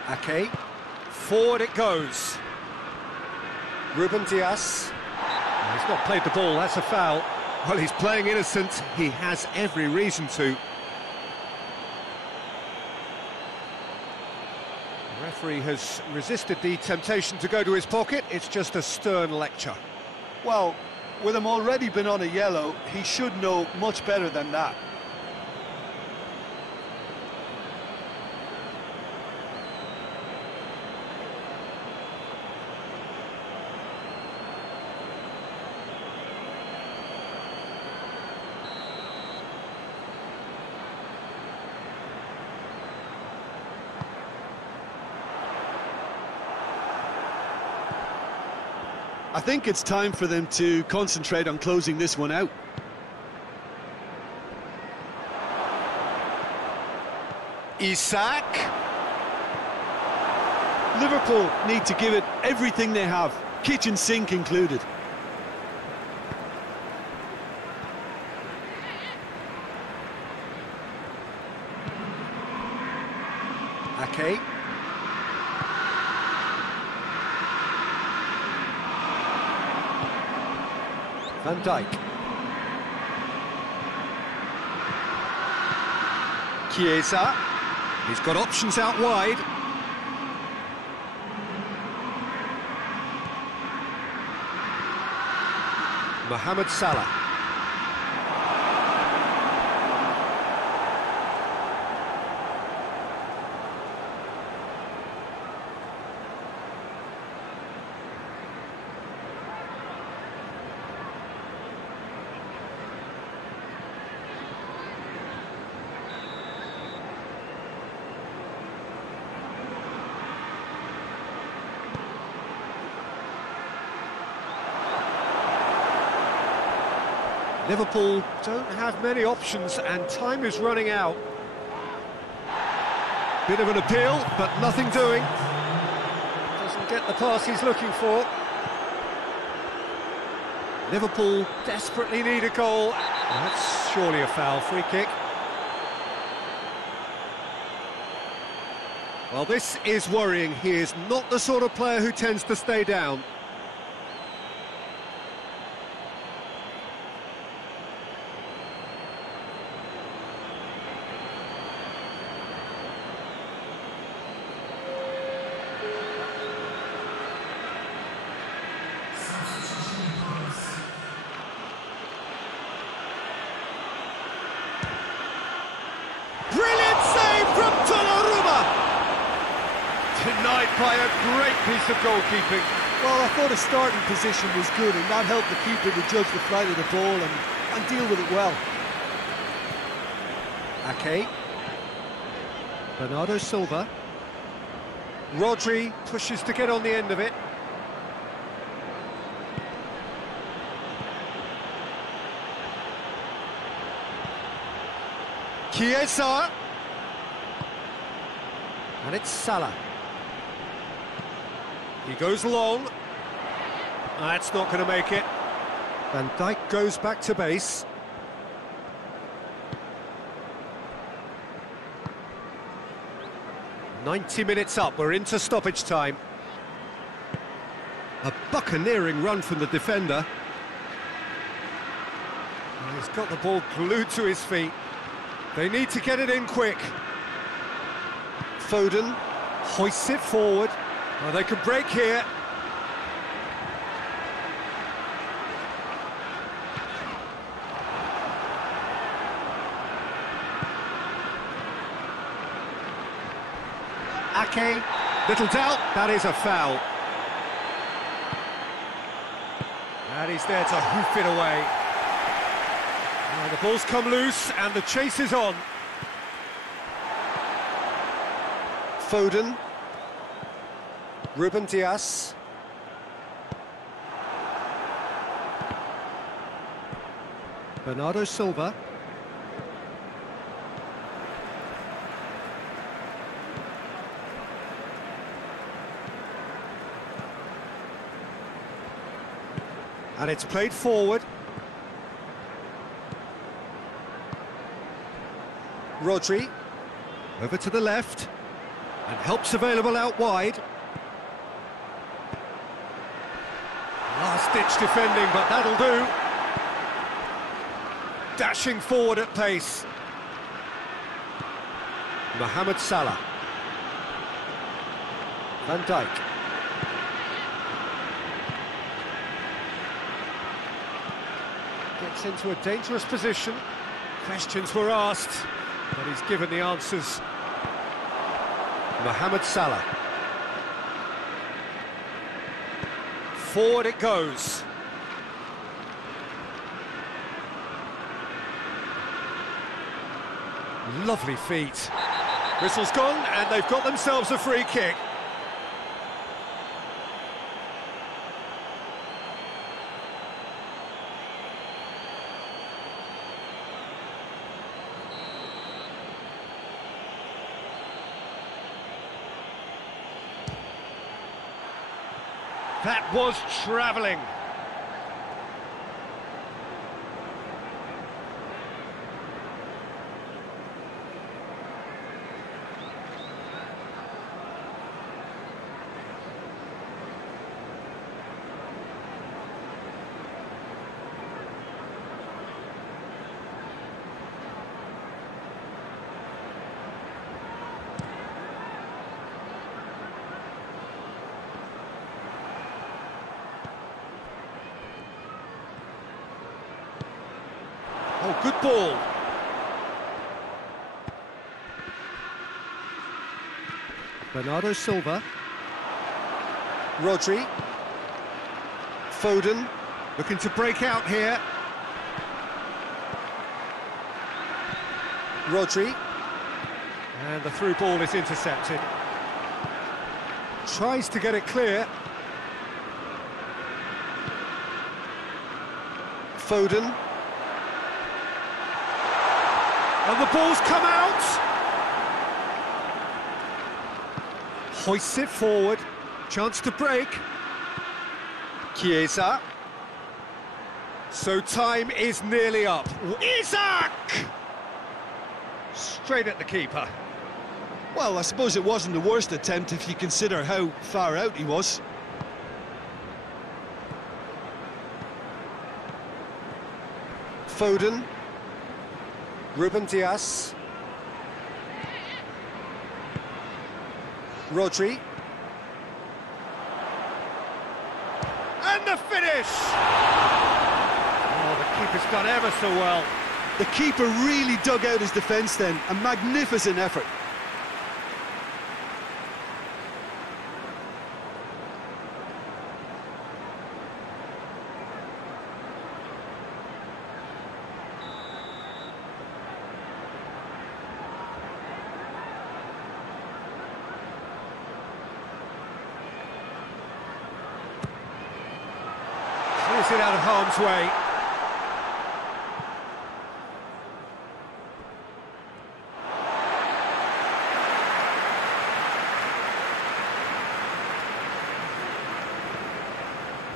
Ake. Forward it goes. Ruben Dias. He's not played the ball, that's a foul. Well, he's playing innocent. He has every reason to. The referee has resisted the temptation to go to his pocket. It's just a stern lecture. Well, with him already been on a yellow, he should know much better than that. I think it's time for them to concentrate on closing this one out. Isak. Liverpool need to give it everything they have, kitchen sink included. Ake. Van Dijk. Chiesa. He's got options out wide. Mohamed Salah. Liverpool don't have many options and time is running out. Bit of an appeal, but nothing doing. Doesn't get the pass he's looking for. Liverpool desperately need a goal. That's surely a foul. Free kick. Well, this is worrying. He is not the sort of player who tends to stay down. Denied by a great piece of goalkeeping. Well, I thought his starting position was good, and that helped the keeper to judge the flight of the ball and deal with it well. Ake. Bernardo Silva. Rodri pushes to get on the end of it. Chiesa. And it's Salah. He goes long. That's not going to make it. Van Dijk goes back to base. 90 minutes up, we're into stoppage time. A buccaneering run from the defender. And he's got the ball glued to his feet. They need to get it in quick. Foden hoists it forward. Oh, they could break here. Ake, little doubt, that is a foul. And he's there to hoof it away. Well, the ball's come loose and the chase is on. Foden. Ruben Dias. Bernardo Silva. And it's played forward. Rodri, over to the left, and help's available out wide. Last-ditch defending, but that'll do. Dashing forward at pace. Mohamed Salah. Van Dijk. Gets into a dangerous position. Questions were asked, but he's given the answers. Mohamed Salah. Forward it goes. Lovely feet. Whistle's gone, and they've got themselves a free kick. That was travelling. Oh, good ball. Bernardo Silva. Rodri. Foden. Looking to break out here. Rodri. And the through ball is intercepted. Tries to get it clear. Foden. And the ball's come out! Hoists it forward. Chance to break. Chiesa. So time is nearly up. Isak! Straight at the keeper. Well, I suppose it wasn't the worst attempt if you consider how far out he was. Foden. Ruben Dias. Rodri. And the finish! Oh, the keeper's done ever so well. The keeper really dug out his defence then. A magnificent effort. Clears it out of harm's way.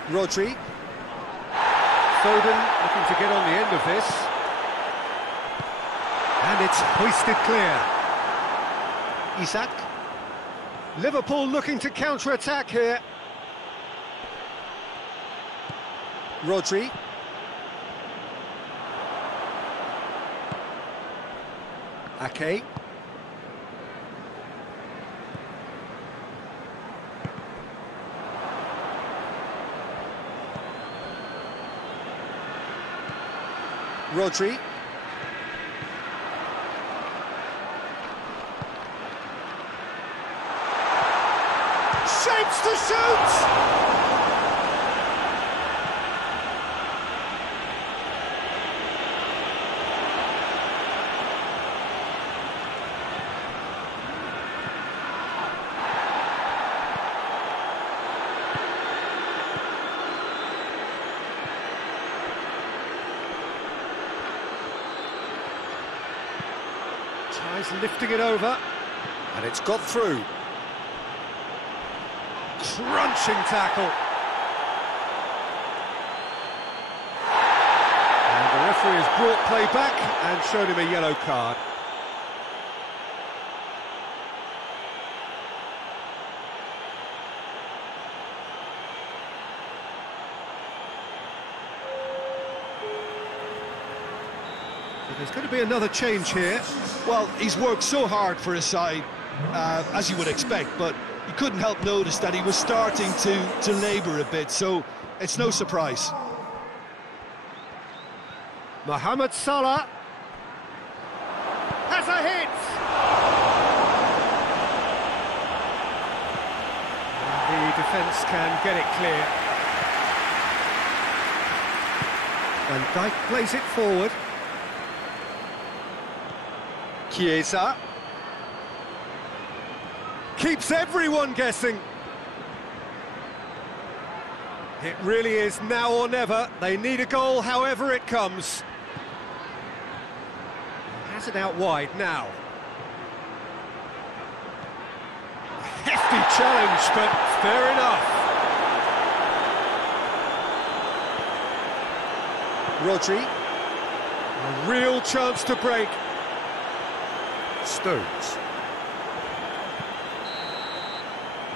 Rodri. Foden looking to get on the end of this. And it's hoisted clear. Isak. Liverpool looking to counter-attack here. Rodri. Ake. Rodri. Shapes to shoot! Tries lifting it over, and it's got through. Crunching tackle. And the referee has brought play back and showed him a yellow card. There's going to be another change here. Well, he's worked so hard for his side, as you would expect, but you couldn't help notice that he was starting to labour a bit, so it's no surprise. Mohamed Salah has a hit! And the defence can get it clear. Van Dijk plays it forward. Chiesa keeps everyone guessing. It really is now or never. They need a goal however it comes. Has it out wide now. Hefty challenge, but fair enough. Rodri, a real chance to break. Stones.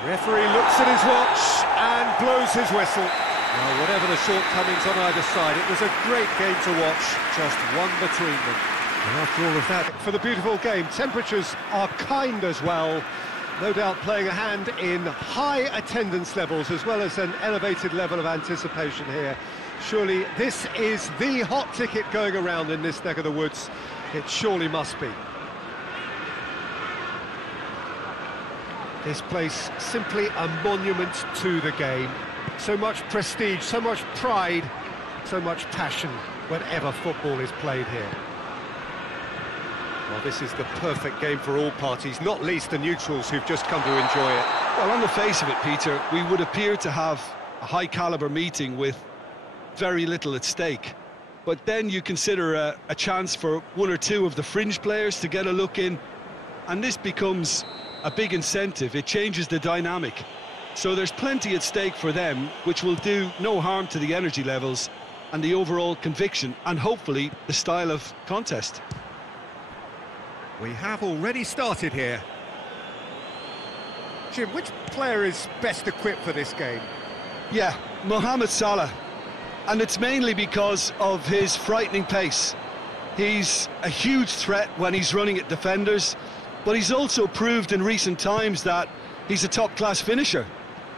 Referee looks at his watch and blows his whistle. Well, whatever the shortcomings on either side, it was a great game to watch, just one between them. And after all of that, for the beautiful game, temperatures are kind as well. No doubt playing a hand in high attendance levels as well as an elevated level of anticipation here. Surely this is the hot ticket going around in this neck of the woods. It surely must be. This place simply a monument to the game. So much prestige, so much pride, so much passion whenever football is played here. Well, this is the perfect game for all parties, not least the neutrals who've just come to enjoy it. Well, on the face of it, Peter, we would appear to have a high-caliber meeting with very little at stake. But then you consider a chance for one or two of the fringe players to get a look in, and this becomes a big incentive. It changes the dynamic. So there's plenty at stake for them, which will do no harm to the energy levels and the overall conviction and hopefully the style of contest. We have already started here. Jim, which player is best equipped for this game? Yeah, Mohamed Salah. And it's mainly because of his frightening pace. He's a huge threat when he's running at defenders, but he's also proved in recent times that he's a top-class finisher.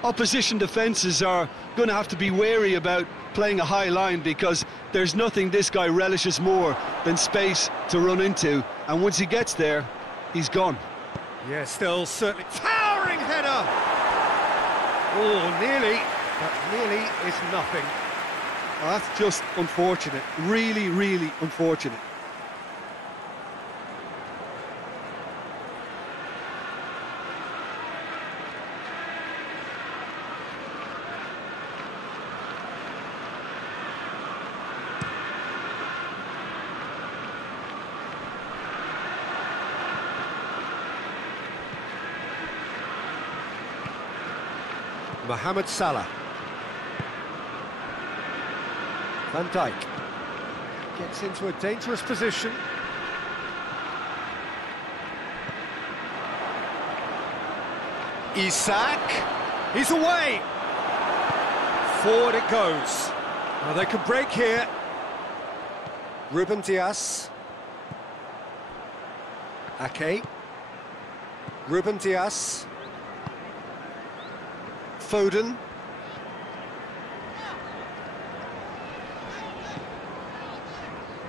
Opposition defences are going to have to be wary about playing a high line because there's nothing this guy relishes more than space to run into, and once he gets there, he's gone. Yeah, still certainly towering header! Oh, nearly, but nearly is nothing. Well, that's just unfortunate, really, really unfortunate. Mohamed Salah. Van Dijk gets into a dangerous position. Isak, he's away. Forward it goes. Now they can break here. Ruben Dias. Ake. Ruben Dias. Foden.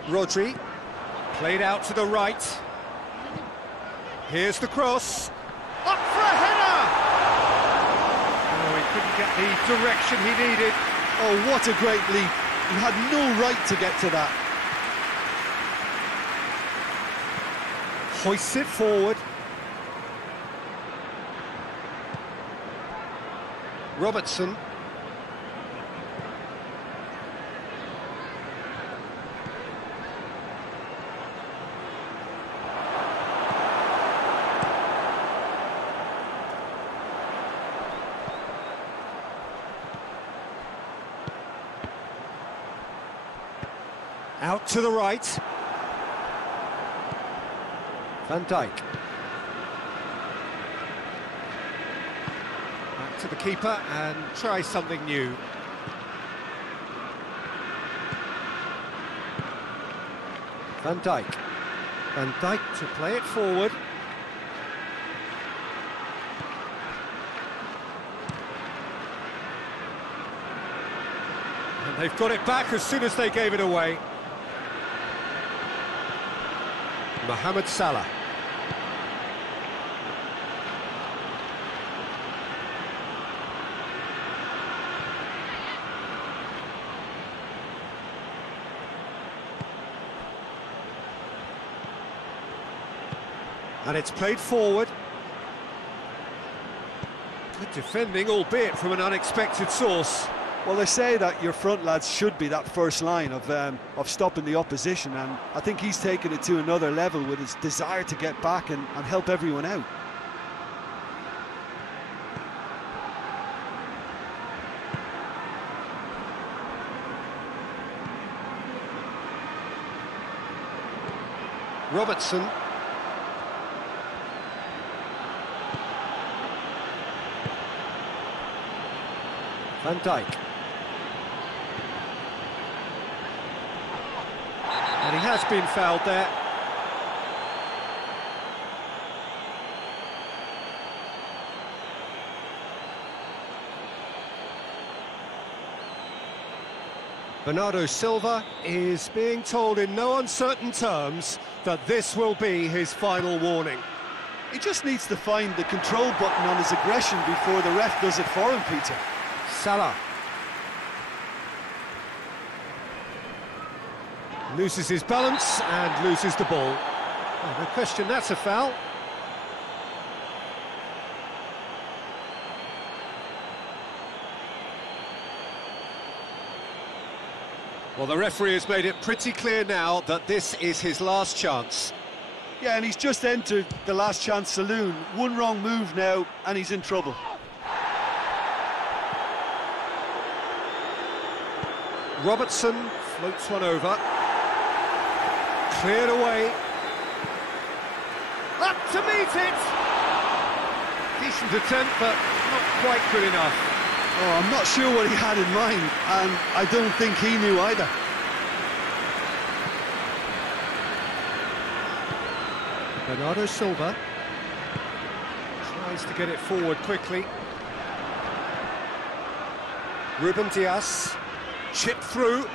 Rodri. Played out to the right. Here's the cross. Up for a header! Oh, he couldn't get the direction he needed. Oh, what a great leap. He had no right to get to that. Hoists it forward. Robertson. Out to the right. Van Dijk. Back to the keeper and try something new. Van Dijk. Van Dijk to play it forward. And they've got it back as soon as they gave it away. Mohamed Salah. And it's played forward. Good defending, albeit from an unexpected source. Well, they say that your front lads should be that first line of stopping the opposition, and I think he's taken it to another level with his desire to get back and help everyone out. Robertson. Van Dijk. And he has been fouled there. Bernardo Silva is being told in no uncertain terms that this will be his final warning. He just needs to find the control button on his aggression before the ref does it for him, Peter. Salah. Loses his balance and loses the ball. Oh, no question, that's a foul. Well, the referee has made it pretty clear now that this is his last chance. Yeah, and he's just entered the last chance saloon. One wrong move now, and he's in trouble. Robertson floats one over. Cleared away. Up to meet it! Decent attempt, but not quite good enough. Oh, I'm not sure what he had in mind, and I don't think he knew either. Bernardo Silva tries to get it forward quickly. Ruben Dias, chipped through.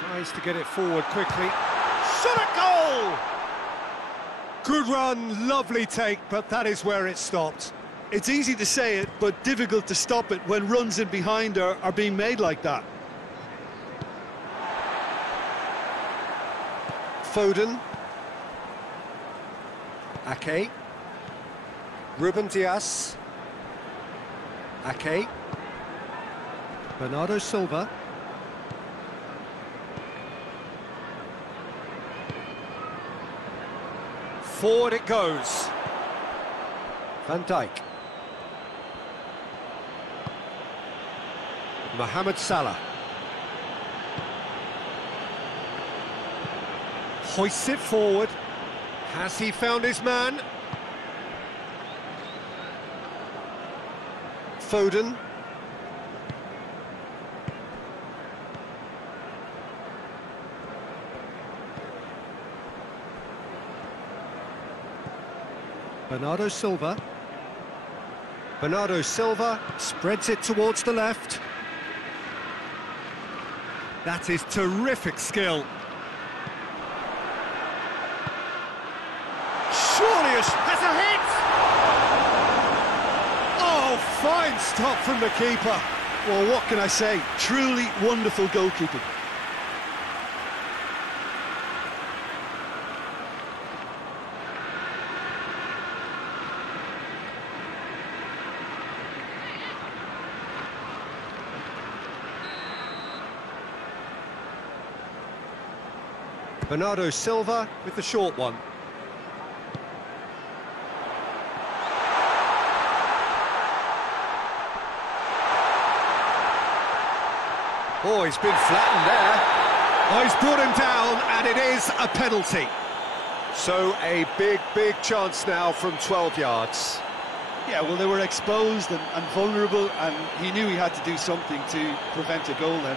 Tries to get it forward quickly. Shot at goal! Good run, lovely take, but that is where it stopped. It's easy to say it, but difficult to stop it when runs in behind are being made like that. Foden. Ake. Ruben Dias. Ake. Bernardo Silva. Forward it goes. Van Dijk. Mohamed Salah. Hoists it forward. Has he found his man? Foden. Bernardo Silva. Bernardo Silva spreads it towards the left. That is terrific skill. Surely has a hit! Oh, fine stop from the keeper. Well, what can I say? Truly wonderful goalkeeping. Bernardo Silva with the short one. Oh, he's been flattened there. Oh, he's brought him down, and it is a penalty. So a big chance now from 12 yards. Yeah, well, they were exposed and vulnerable, and he knew he had to do something to prevent a goal then.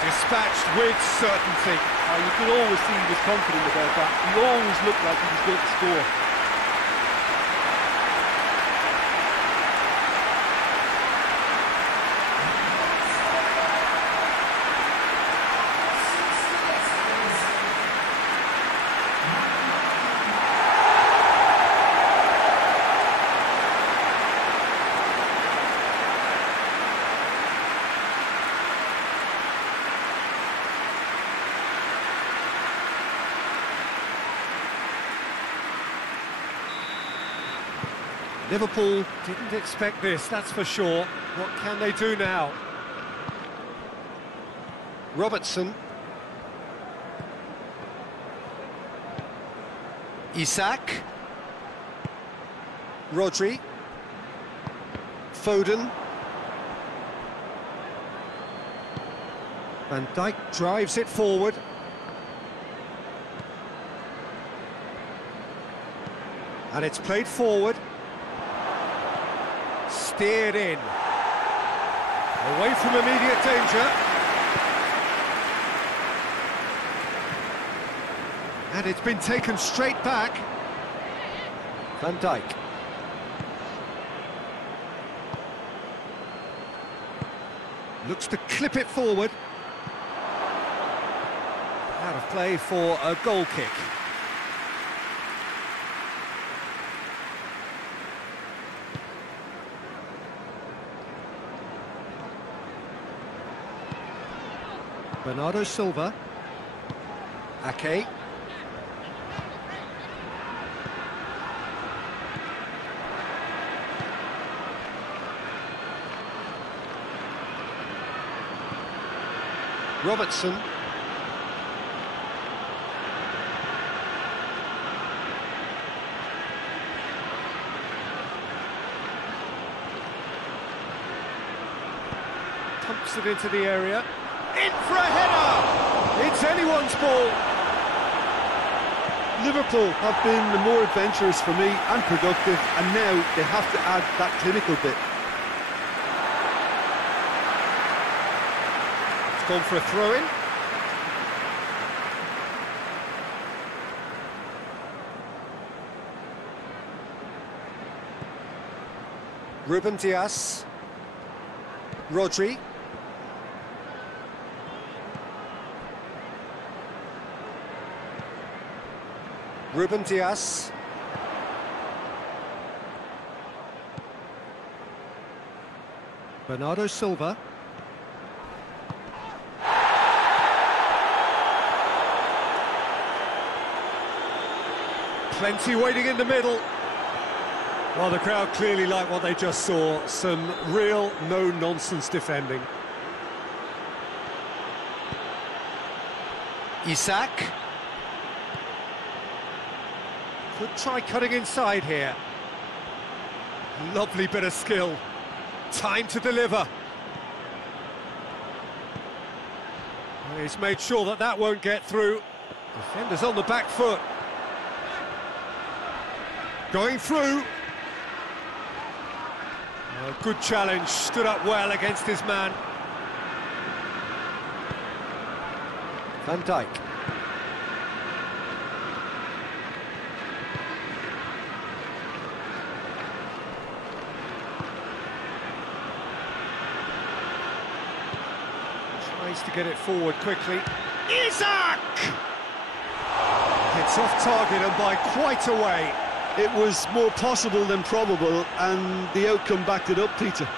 Dispatched with certainty. You could always see he was confident about that. He always looked like he was going to score. Liverpool didn't expect this, that's for sure. What can they do now? Robertson. Isak. Rodri. Foden. Van Dijk drives it forward. And it's played forward. Steered in. Away from immediate danger. And it's been taken straight back. Van Dijk. Looks to clip it forward. Out of play for a goal kick. Bernardo Silva. Ake. Robertson. Pumps it into the area. In for a header! It's anyone's ball. Liverpool have been the more adventurous for me and productive, and now they have to add that clinical bit. It's gone for a throw-in. Ruben Dias. Rodri. Ruben Dias. Bernardo Silva. Plenty waiting in the middle. Well, the crowd clearly like what they just saw. Some real no-nonsense defending. Isak. Could try cutting inside here. Lovely bit of skill. Time to deliver. He's made sure that that won't get through. Defender's on the back foot. Going through. Good challenge, stood up well against his man. Van Dijk. Tries to get it forward quickly. Isak! It's off target and by quite a way. It was more possible than probable, and the outcome backed it up, Peter.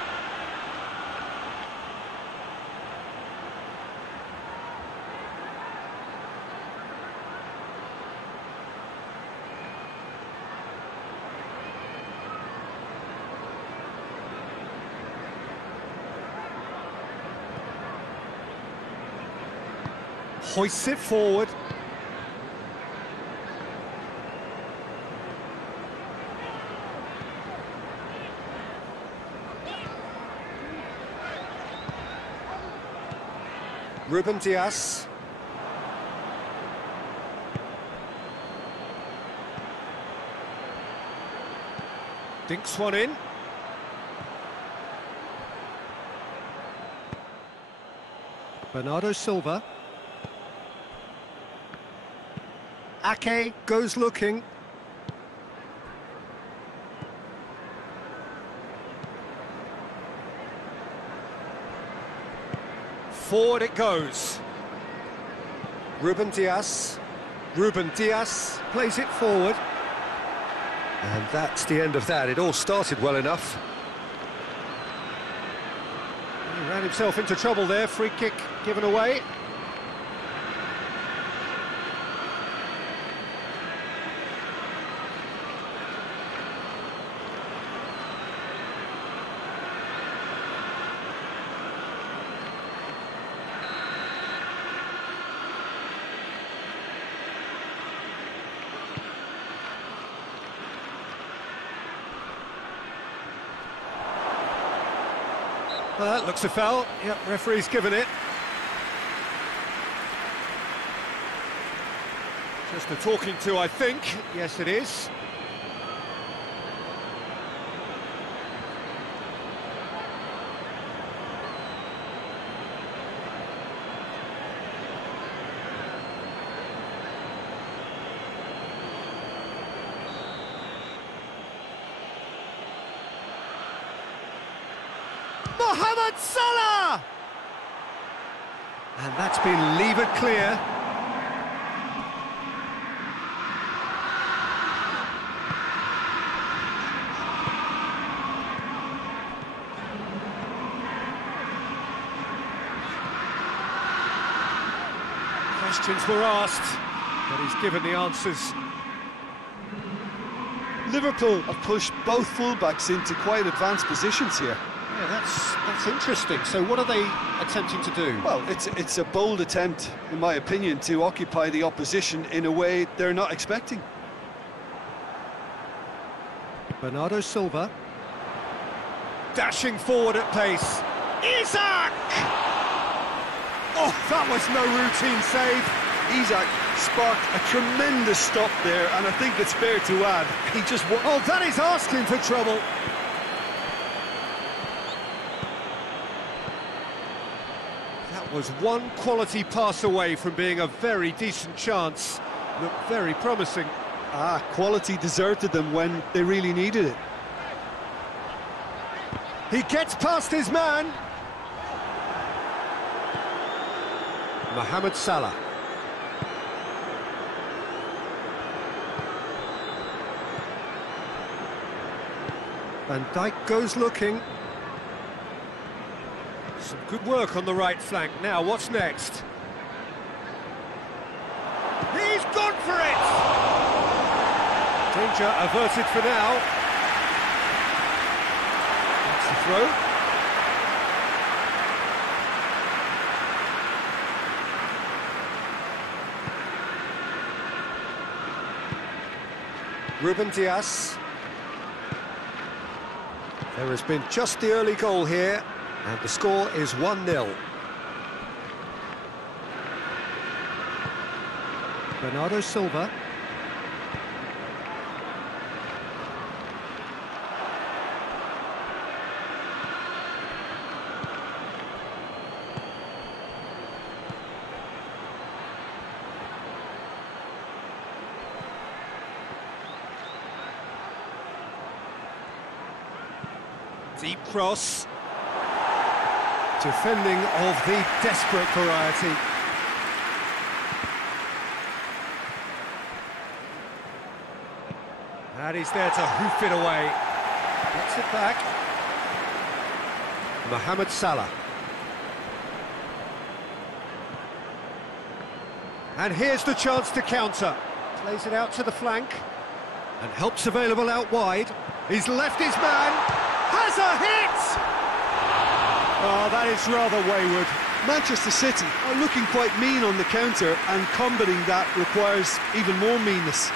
Hoists it forward. Ruben Dias. Dinks one in. Bernardo Silva. Ake goes looking. Forward it goes. Ruben Dias. Ruben Dias plays it forward. And that's the end of that. It all started well enough. He ran himself into trouble there. Free kick given away. Well, that looks a foul. Yep, referee's given it. Just a talking to, I think. Yes, it is. Mohamed Salah! And that's been levered clear. Questions were asked, but he's given the answers. Liverpool have pushed both fullbacks into quite advanced positions here. Yeah, that's interesting. So what are they attempting to do? Well, it's a bold attempt, in my opinion, to occupy the opposition in a way they're not expecting. Bernardo Silva. Dashing forward at pace. Isak! Oh, that was no routine save. Isak sparked a tremendous stop there, and I think it's fair to add, he just... Oh, that is asking for trouble. That was one quality pass away from being a very decent chance. Looked very promising. Quality deserted them when they really needed it. He gets past his man. Mohamed Salah. Van Dijk goes looking. Some good work on the right flank. Now, what's next? He's gone for it! Danger averted for now. That's the throw. Ruben Dias. There has been just the early goal here, and the score is 1-0. Bernardo Silva. Deep cross. Defending of the desperate variety. And he's there to hoof it away. Gets it back. Mohamed Salah. And here's the chance to counter. Plays it out to the flank. And help's available out wide. He's left his man. Has a hit! Oh, that is rather wayward. Manchester City are looking quite mean on the counter, and combating that requires even more meanness.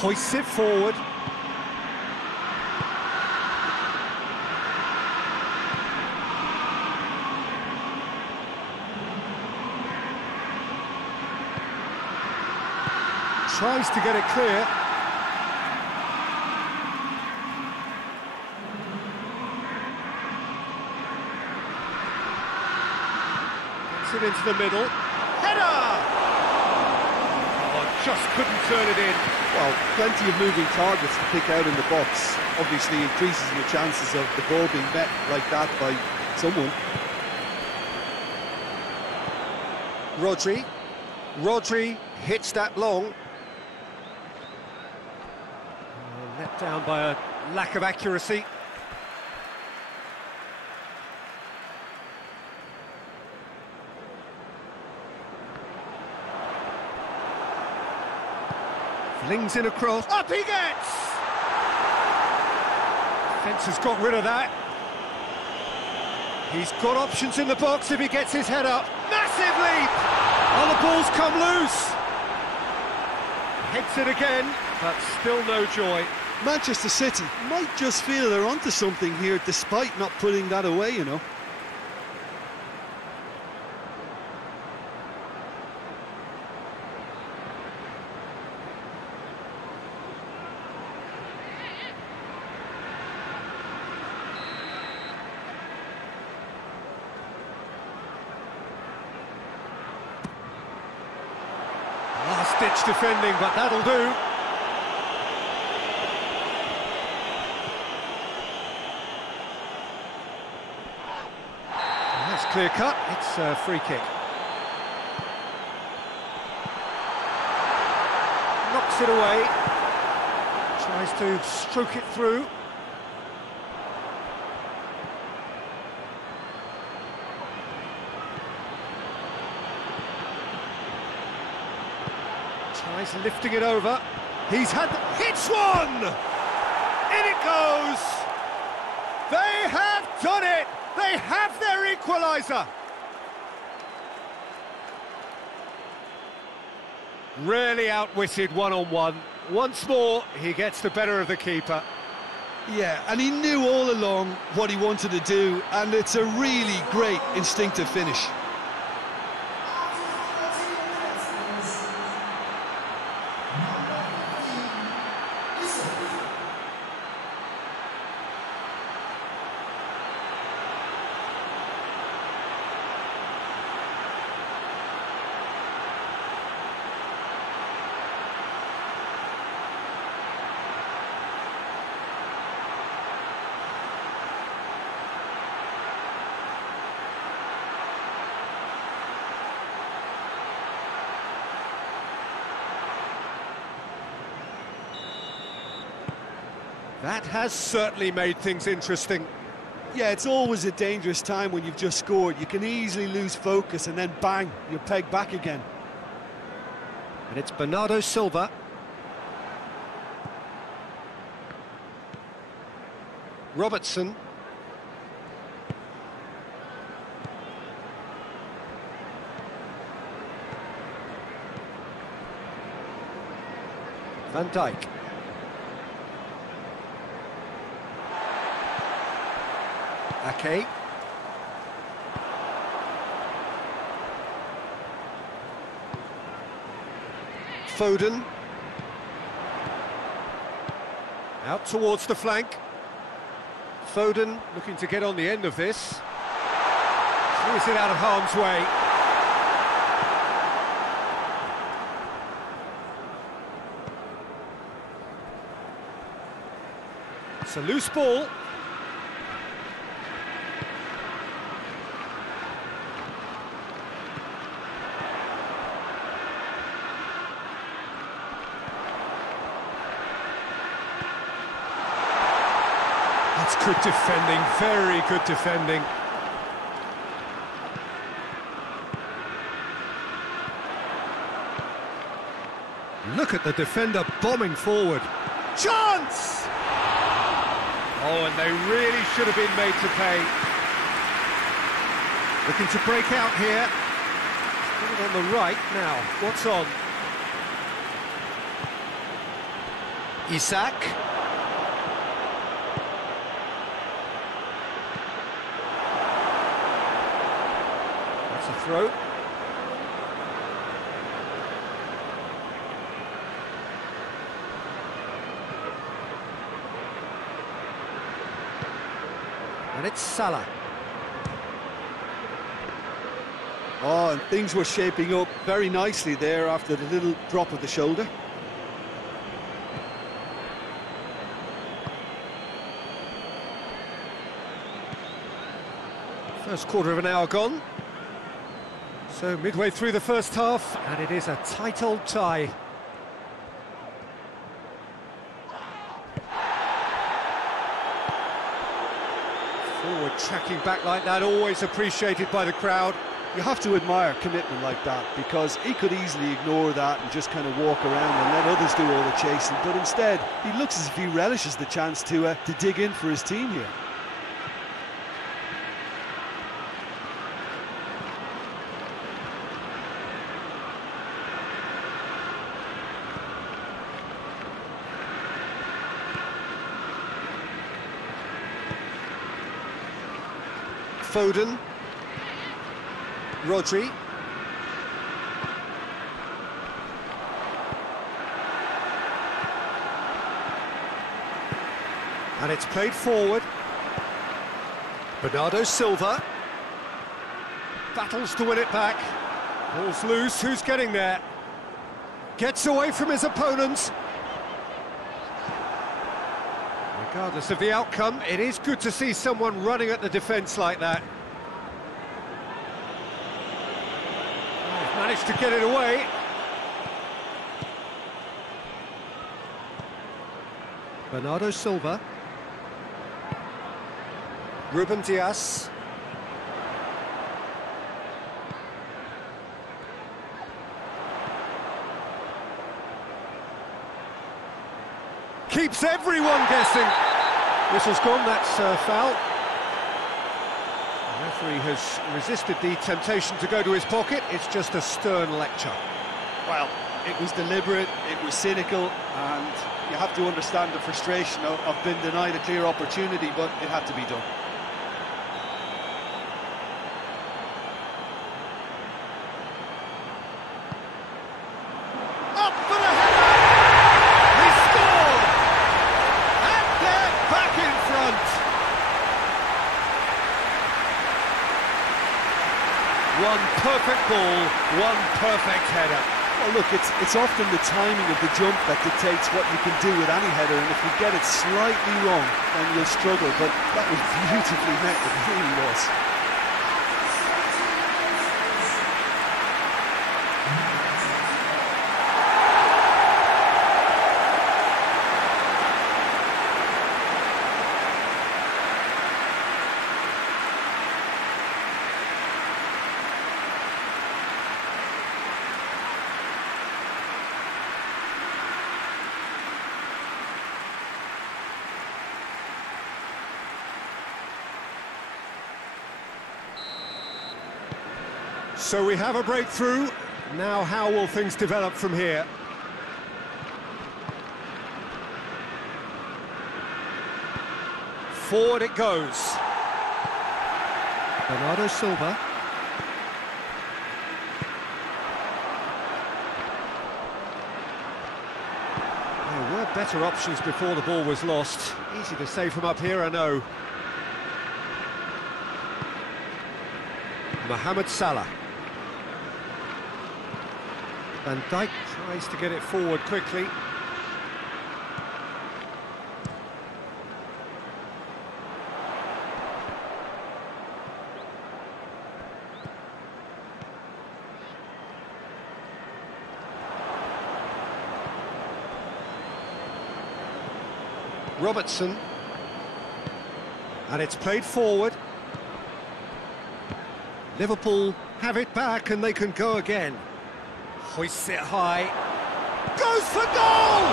Hoists it forward. Tries to get it clear. Gets it into the middle. Header! Oh, just couldn't turn it in. Well, plenty of moving targets to pick out in the box. Obviously increases your chances of the ball being met like that by someone. Rodri hits that long. Let down by a lack of accuracy. Flings in across. Up he gets! Defence has got rid of that. He's got options in the box if he gets his head up. Massive leap! Oh, the ball's come loose. Hits it again, but still no joy. Manchester City might just feel they're onto something here despite not putting that away, you know. Last-ditch defending, but that'll do. That's clear cut. It's a free kick. Knocks it away. Tries to stroke it through. Tries lifting it over. He's hits one! In it goes! They have done it! They have their equaliser! Really outwitted one-on-one. Once more, he gets the better of the keeper. Yeah, and he knew all along what he wanted to do, and it's a really great instinctive finish. That has certainly made things interesting. Yeah, it's always a dangerous time when you've just scored. You can easily lose focus and then bang, you're pegged back again. And it's Bernardo Silva. Robertson. Van Dijk. Ake. Foden. Out towards the flank. Foden looking to get on the end of this. Clears it out of harm's way. It's a loose ball. That's good defending, very good defending. Look at the defender bombing forward. Chance! Oh, and they really should have been made to pay. Looking to break out here. Put it on the right now. What's on? Isak. That's a throw. And it's Salah. Oh, and things were shaping up very nicely there after the little drop of the shoulder. First quarter of an hour gone. So midway through the first half, and it is a tight old tie. Forward tracking back like that, always appreciated by the crowd. You have to admire commitment like that, because he could easily ignore that and just kind of walk around and let others do all the chasing, but instead he looks as if he relishes the chance to dig in for his team here. Foden. Rodri. And it's played forward. Bernardo Silva. Battles to win it back. Ball's loose, who's getting there? Gets away from his opponents. Regardless of the outcome, it is good to see someone running at the defence like that. He's managed to get it away. Bernardo Silva. Ruben Dias. Keeps everyone guessing. Whistle's gone, that's foul. The referee has resisted the temptation to go to his pocket. It's just a stern lecture. Well, it was deliberate, it was cynical, and you have to understand the frustration of being denied a clear opportunity, but it had to be done. Up for the header! He scored! And they're back in front! One perfect ball, one perfect header. Well, look, it's often the timing of the jump that dictates what you can do with any header, and if you get it slightly wrong, then you'll struggle, but that was beautifully met, it really was. So we have a breakthrough. Now how will things develop from here? Forward it goes. Bernardo Silva. There were better options before the ball was lost. Easy to say from up here, I know. Mohamed Salah. Van Dijk tries to get it forward quickly. Robertson. And it's played forward. Liverpool have it back and they can go again. Hoists it high. Goes for goal!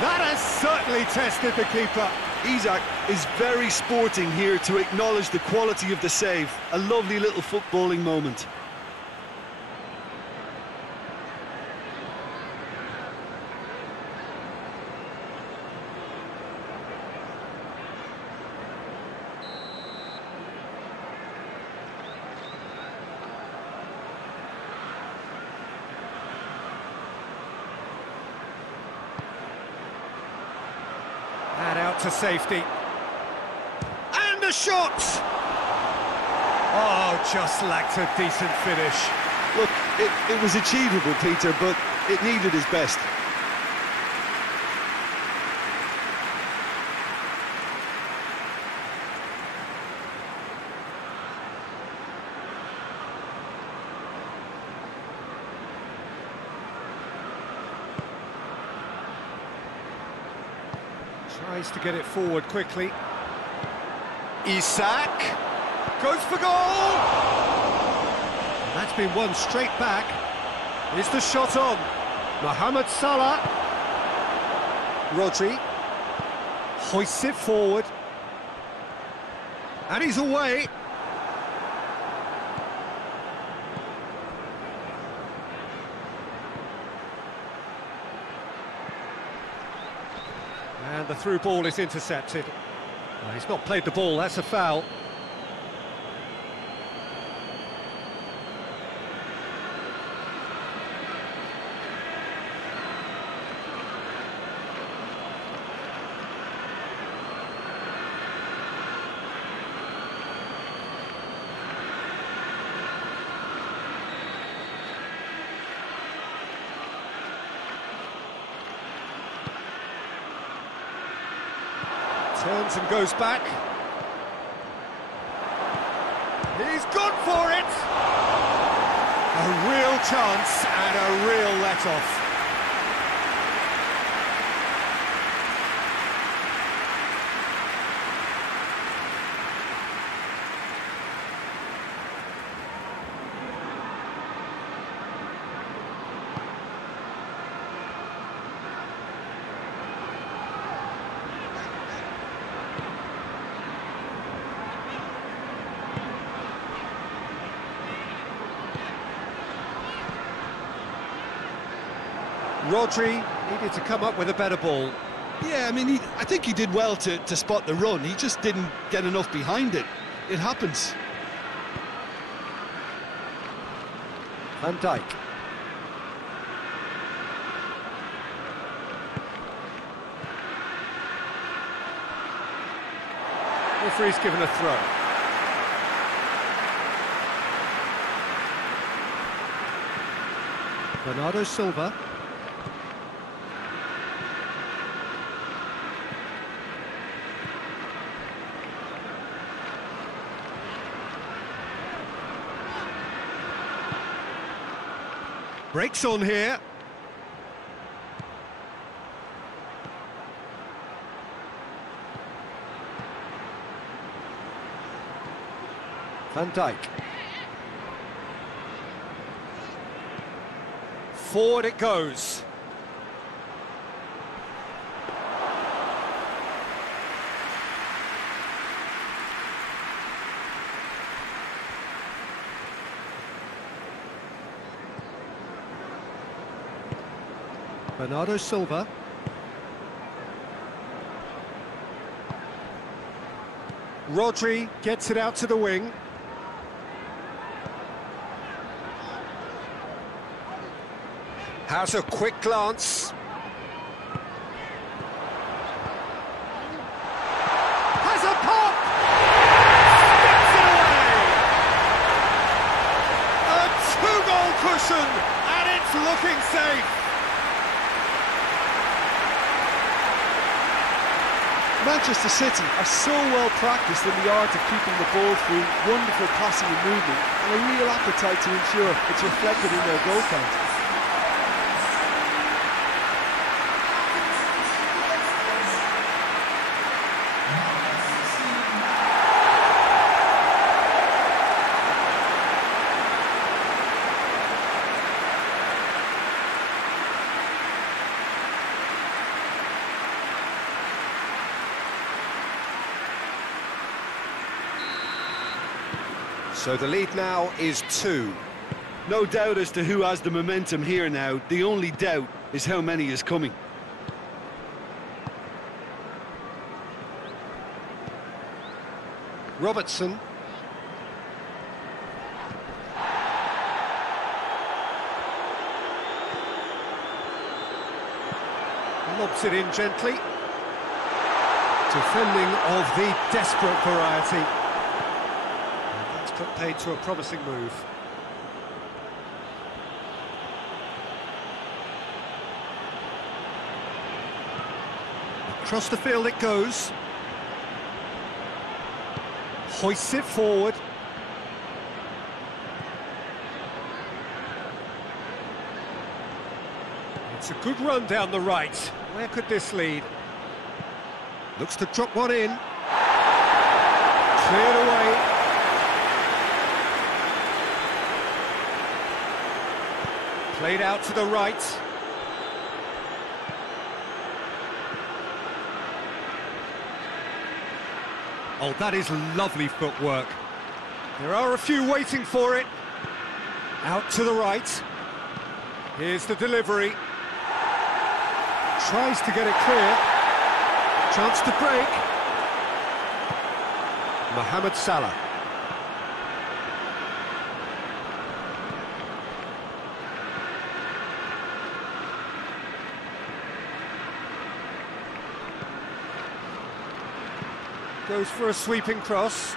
That has certainly tested the keeper. Isak is very sporting here to acknowledge the quality of the save. A lovely little footballing moment. And out to safety. And a shot! Oh, just lacked a decent finish. Look, it was achievable, Peter, but it needed his best. Tries to get it forward quickly. Isak goes for goal! And that's been won straight back. Is the shot on? Mohamed Salah. Rodri hoists it forward. And he's away. And the through ball is intercepted. Well, he's not played the ball, that's a foul. Turns and goes back. He's gone for it! A real chance and a real let-off. Rodri needed to come up with a better ball. Yeah, I mean, I think he did well to spot the run. He just didn't get enough behind it. It happens. Van Dijk. Referee's given a throw. Bernardo Silva. Breaks on here. Van Dijk. Forward it goes. Bernardo Silva. Rodri gets it out to the wing. Has a quick glance. Has a pop! Sticks it away! A two-goal cushion, and it's looking safe. Manchester City are so well practiced in the art of keeping the ball through, wonderful passing and movement, and a real appetite to ensure it's reflected in their goal count. So the lead now is 2. No doubt as to who has the momentum here now. The only doubt is how many is coming. Robertson. Lobs it in gently. Defending of the desperate variety. Put paid to a promising move. Across the field it goes. Hoists it forward. It's a good run down the right. Where could this lead? Looks to drop one in. Cleared away. Played out to the right. Oh, that is lovely footwork. There are a few waiting for it. Out to the right. Here's the delivery. Tries to get it clear. Chance to break. Mohamed Salah. Goes for a sweeping cross.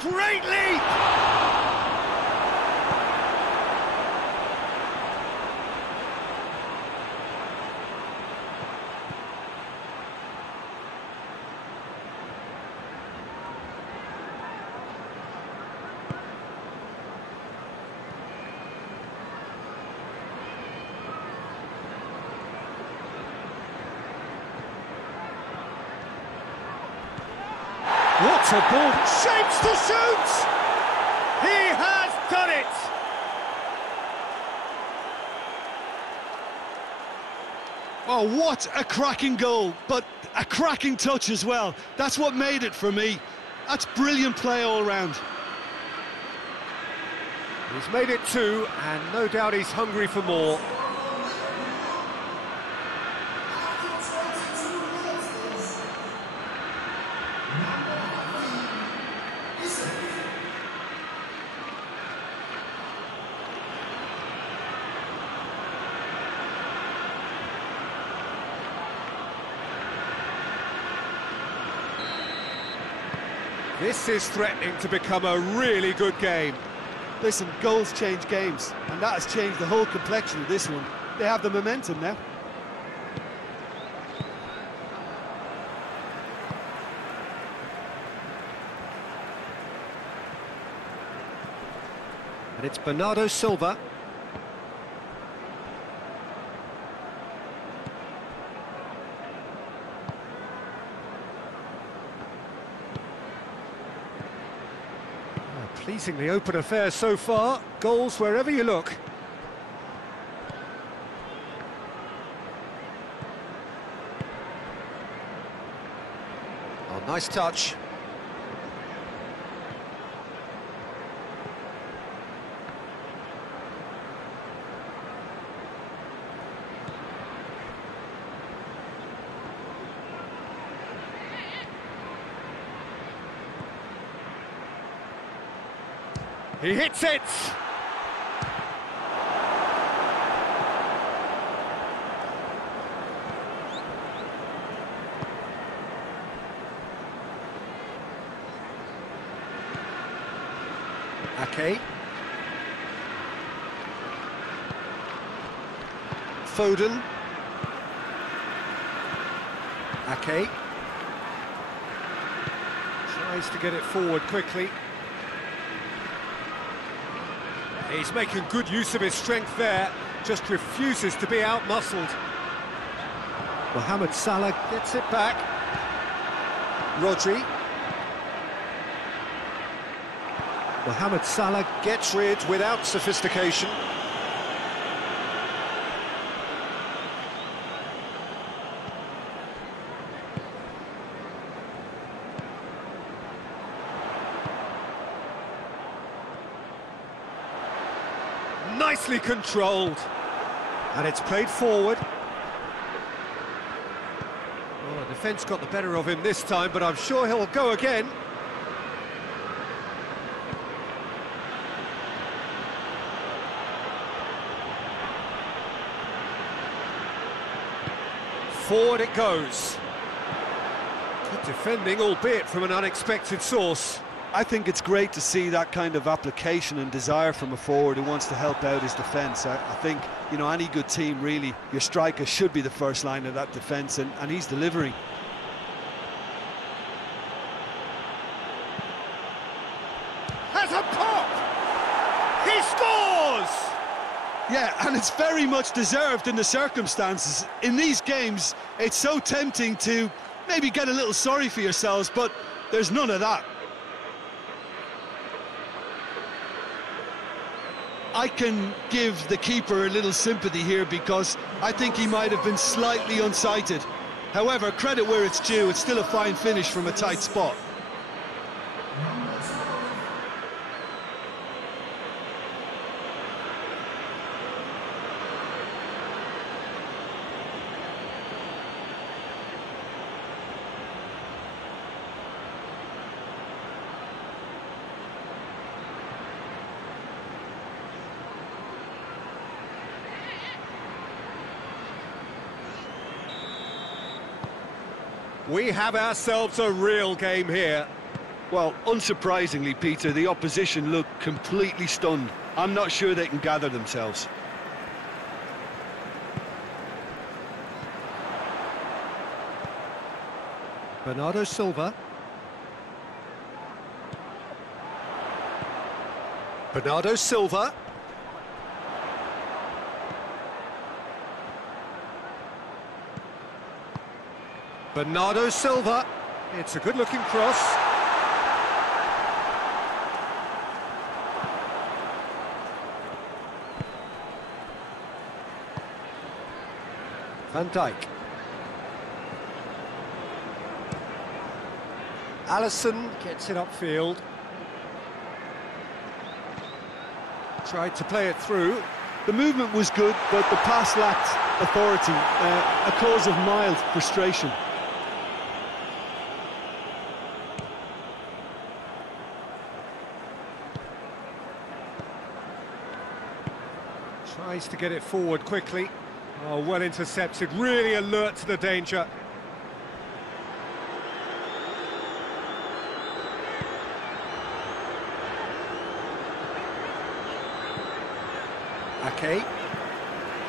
Great leap! What a ball! Shapes to shoot! He has done it! Oh, what a cracking goal, but a cracking touch as well. That's what made it for me. That's brilliant play all round. He's made it 2, and no doubt he's hungry for more. This is threatening to become a really good game. Listen, goals change games, and that has changed the whole complexion of this one. They have the momentum now. And it's Bernardo Silva. Pleasingly open affair so far. Goals wherever you look. Oh, nice touch. He hits it! Ake. Foden. Ake. Tries to get it forward quickly. He's making good use of his strength there, just refuses to be out-muscled. Mohamed Salah gets it back. Rodri. Mohamed Salah Gets rid without sophistication. nicely controlled. And it's played forward. Well, the defence got the better of him this time, but I'm sure he'll go again. Forward it goes. Good defending, albeit from an unexpected source. I think it's great to see that kind of application and desire from a forward who wants to help out his defence. I think, you know, any good team, really, your striker should be the first line of that defence, and he's delivering. Has a pop! He scores! Yeah, and it's very much deserved in the circumstances. In these games, it's so tempting to maybe get a little sorry for yourselves, but there's none of that. I can give the keeper a little sympathy here because I think he might have been slightly unsighted. However, credit where it's due, it's still a fine finish from a tight spot. We have ourselves a real game here. Well, unsurprisingly, Peter, the opposition look completely stunned. I'm not sure they can gather themselves. Bernardo Silva. Bernardo Silva. Bernardo Silva. It's a good-looking cross. Van Dijk. Alisson Gets it upfield. Tried to play it through. The movement was good, but the pass lacked authority, a cause of mild frustration. Tries to get it forward quickly. Oh, well intercepted, really alert to the danger. Ake.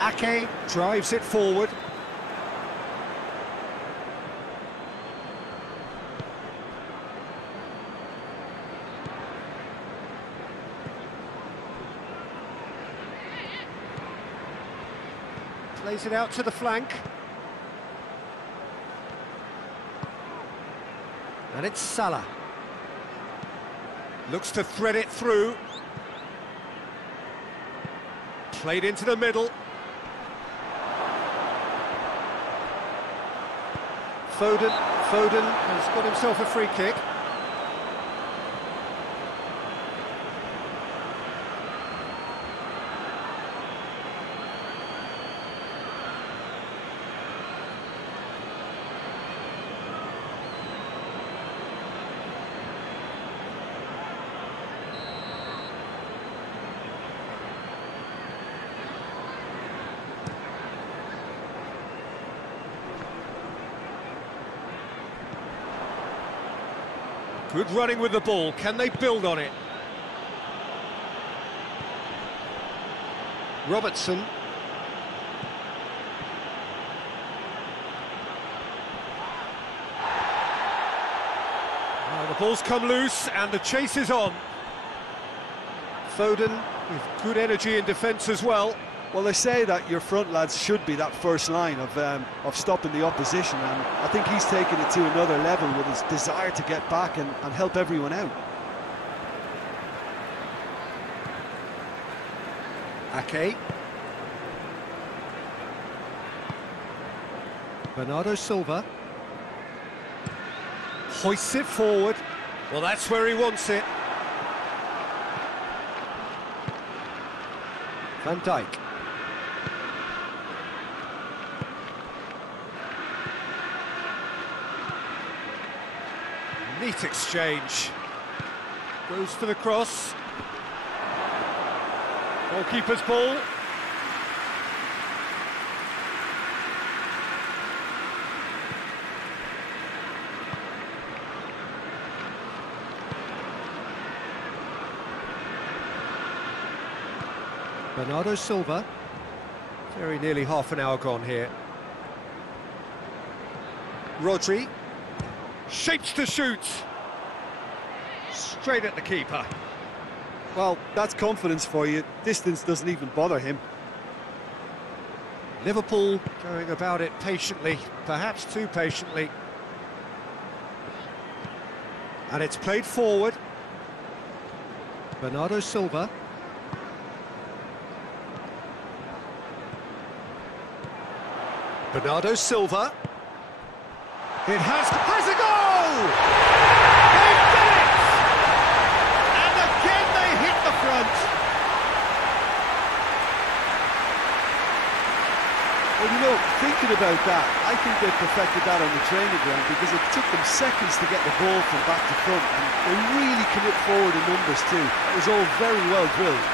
Ake drives it forward. Plays it out to the flank. And it's Salah. Looks to thread it through. Played into the middle. Foden has got himself a free kick. Good running with the ball. Can they build on it? Robertson. Well, the ball's come loose and the chase is on. Foden with good energy in defence as well. Well, they say that your front lads should be that first line of stopping the opposition, and I think he's taken it to another level with his desire to get back and help everyone out. Ake. Bernardo Silva. Hoists it forward. Well, that's where he wants it. Van Dijk. Neat exchange. Goes for the cross. Goalkeeper's ball. Bernardo Silva. Very nearly half an hour gone here. Rodri. Shapes to shoot. Straight at the keeper. Well, that's confidence for you. Distance doesn't even bother him. Liverpool going about it patiently, perhaps too patiently. And it's played forward. Bernardo Silva. Bernardo Silva. It has a goal! They've done it! And again they hit the front. Well, you know, thinking about that, I think they perfected that on the training ground because it took them seconds to get the ball from back to front, and they really commit forward in numbers too. It was all very well drilled.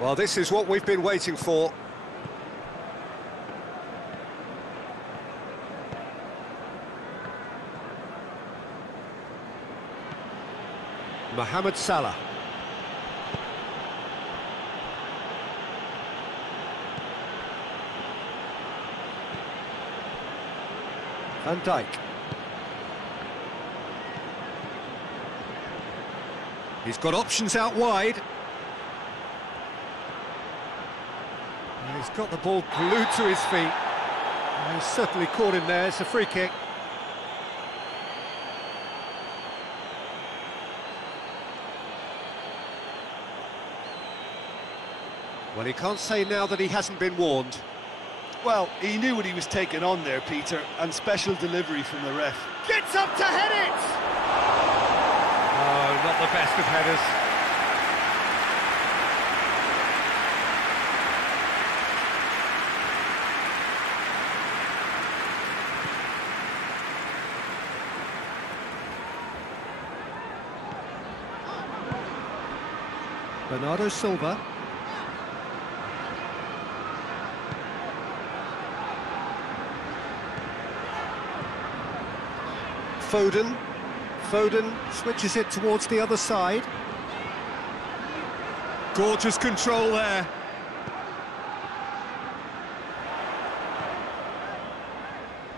Well, this is what we've been waiting for. Mohamed Salah. Van Dijk. He's got options out wide. He's got the ball glued to his feet. He's certainly caught him there. It's a free kick. Well, he can't say now that he hasn't been warned. Well, he knew what he was taking on there, Peter, and special delivery from the ref. Gets up to head it! Oh, not the best of headers. Bernardo Silva. Foden. Foden switches it towards the other side. Gorgeous control there.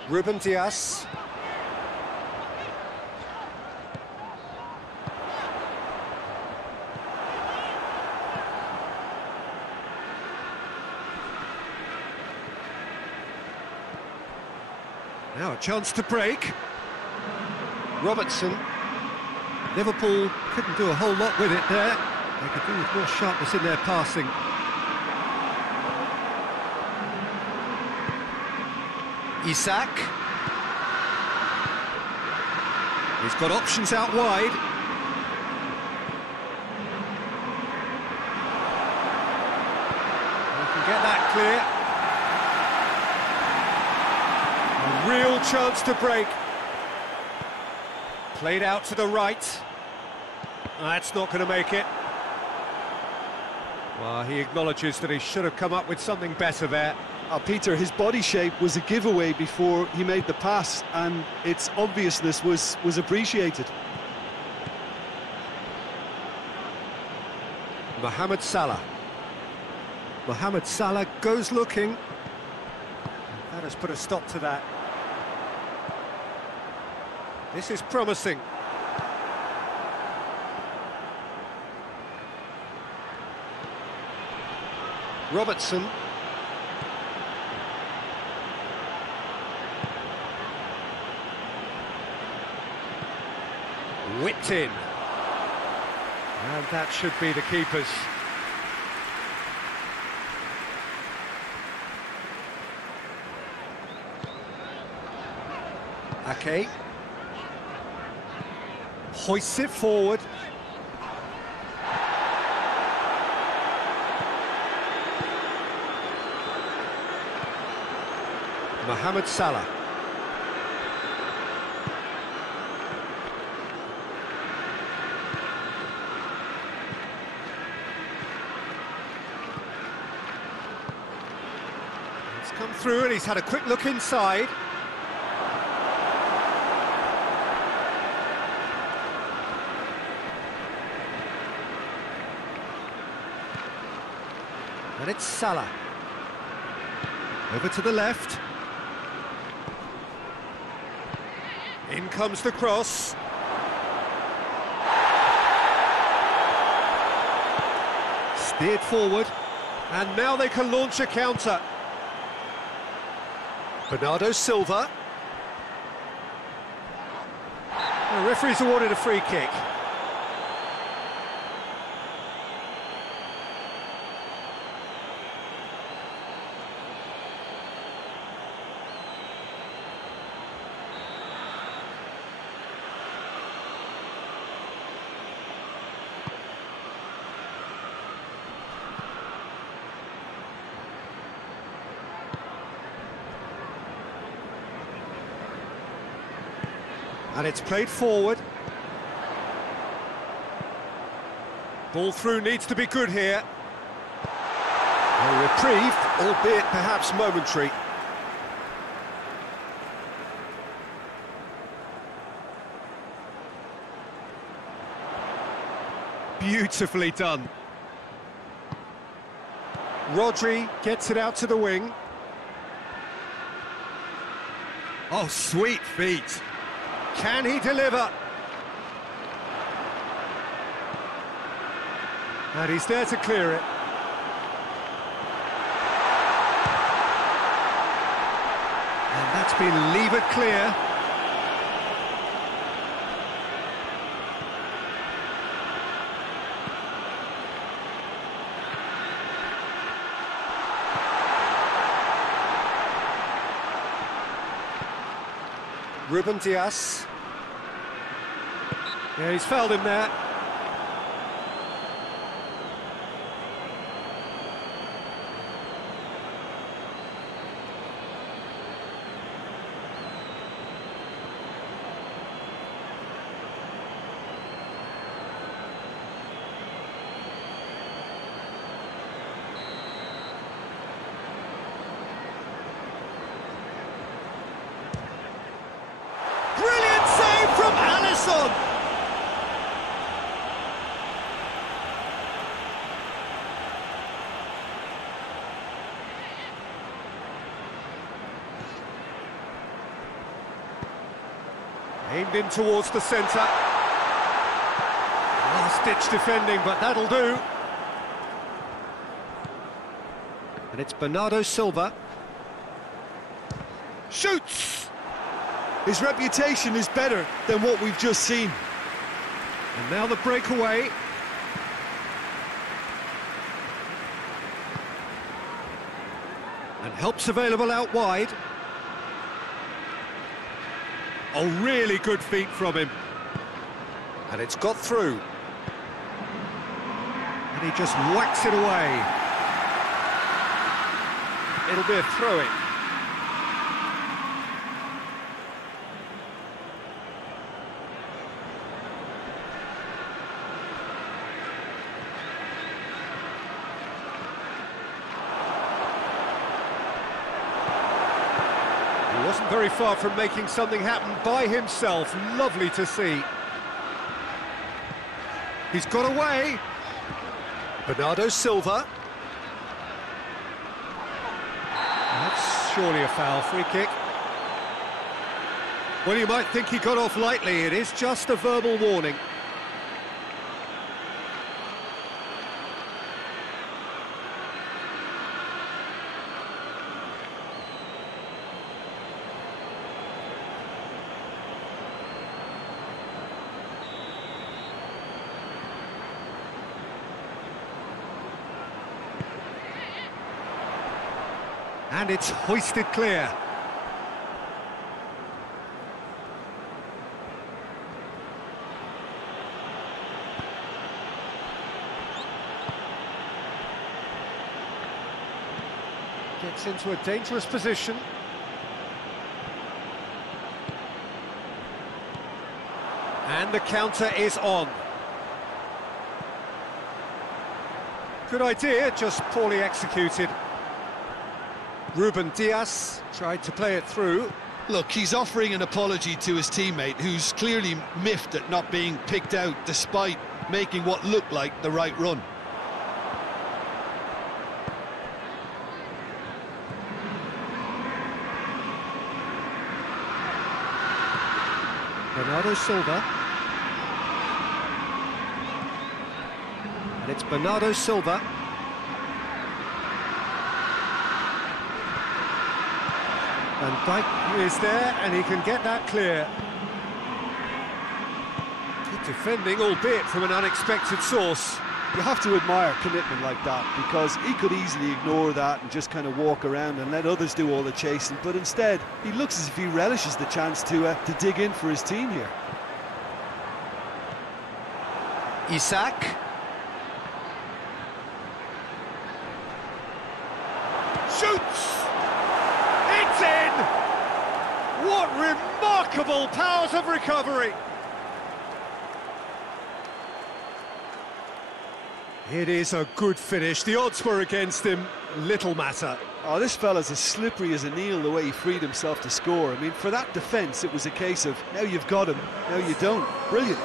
Ruben Dias. Now a chance to break. Robertson. Liverpool couldn't do a whole lot with it there. They could do with more sharpness in their passing. Isak. He's got options out wide. He can get that clear. A real chance to break. Played out to the right. That's not going to make it. Well, he acknowledges that he should have come up with something better there. Peter, his body shape was a giveaway before he made the pass, and its obviousness was appreciated. Mohamed Salah. Mohamed Salah goes looking. That has put a stop to that. This is promising. Robertson. Whipped in. And that should be the keeper's. Ake. Hoists it forward. Mohamed Salah. It's come through and he's had a quick look inside. And it's Salah. Over to the left. In comes the cross. Steered forward. And now they can launch a counter. Bernardo Silva. The referee's awarded a free kick. And it's played forward. Ball through needs to be good here. A reprieve, albeit perhaps momentary. Beautifully done. Rodri gets it out to the wing. Oh, sweet feet. Can he deliver? And he's there to clear it. And that's been levered clear. Ruben Dias. Yeah, he's fouled him there. Brilliant save from Alisson! Aimed in towards the centre. Last-ditch defending, but that'll do. And it's Bernardo Silva. Shoots! His reputation is better than what we've just seen. And now the breakaway. And help's available out wide. Oh, really good feet from him. And it's got through. And he just whacks it away. It'll be a throw-in. He wasn't very far from making something happen by himself. Lovely to see. He's got away. Bernardo Silva. That's surely a foul. Free kick. Well, you might think he got off lightly. It is just a verbal warning. And it's hoisted clear. Gets into a dangerous position. And the counter is on. Good idea, just poorly executed. Ruben Dias tried to play it through. Look, he's offering an apology to his teammate, who's clearly miffed at not being picked out despite making what looked like the right run. Bernardo Silva. And it's Bernardo Silva. And Dijk is there, and he can get that clear. Good defending, albeit from an unexpected source. You have to admire commitment like that, because he could easily ignore that and just kind of walk around and let others do all the chasing, but instead he looks as if he relishes the chance to dig in for his team here. Isak. Shoots! It's in! What remarkable powers of recovery! It is a good finish. The odds were against him. Little matter. Oh, this fella's as slippery as an eel, the way he freed himself to score. I mean, for that defence, it was a case of, now you've got him, now you don't. Brilliant.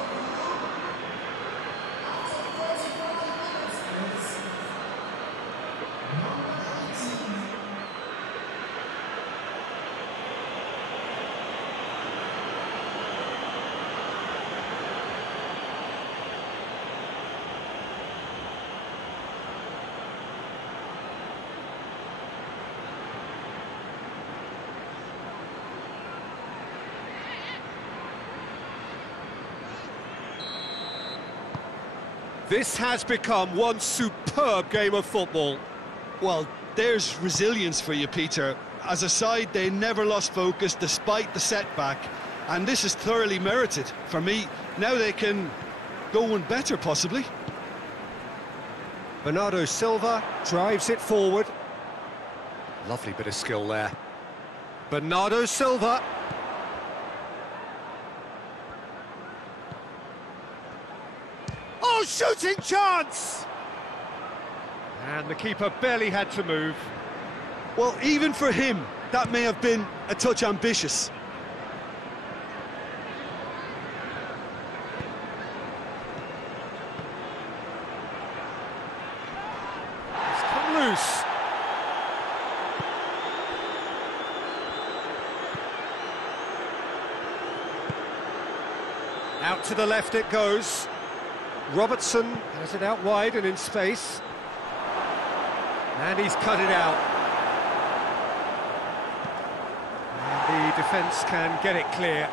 This has become one superb game of football. Well, there's resilience for you, Peter. As a side, they never lost focus despite the setback, and this is thoroughly merited. For me, now they can go one better, possibly. Bernardo Silva drives it forward. Lovely bit of skill there. Bernardo Silva. Oh, shooting chance! And the keeper barely had to move. Well, even for him, that may have been a touch ambitious. It's come loose. Out to the left it goes. Robertson has it out wide and in space. And he's cut it out. And the defence can get it clear.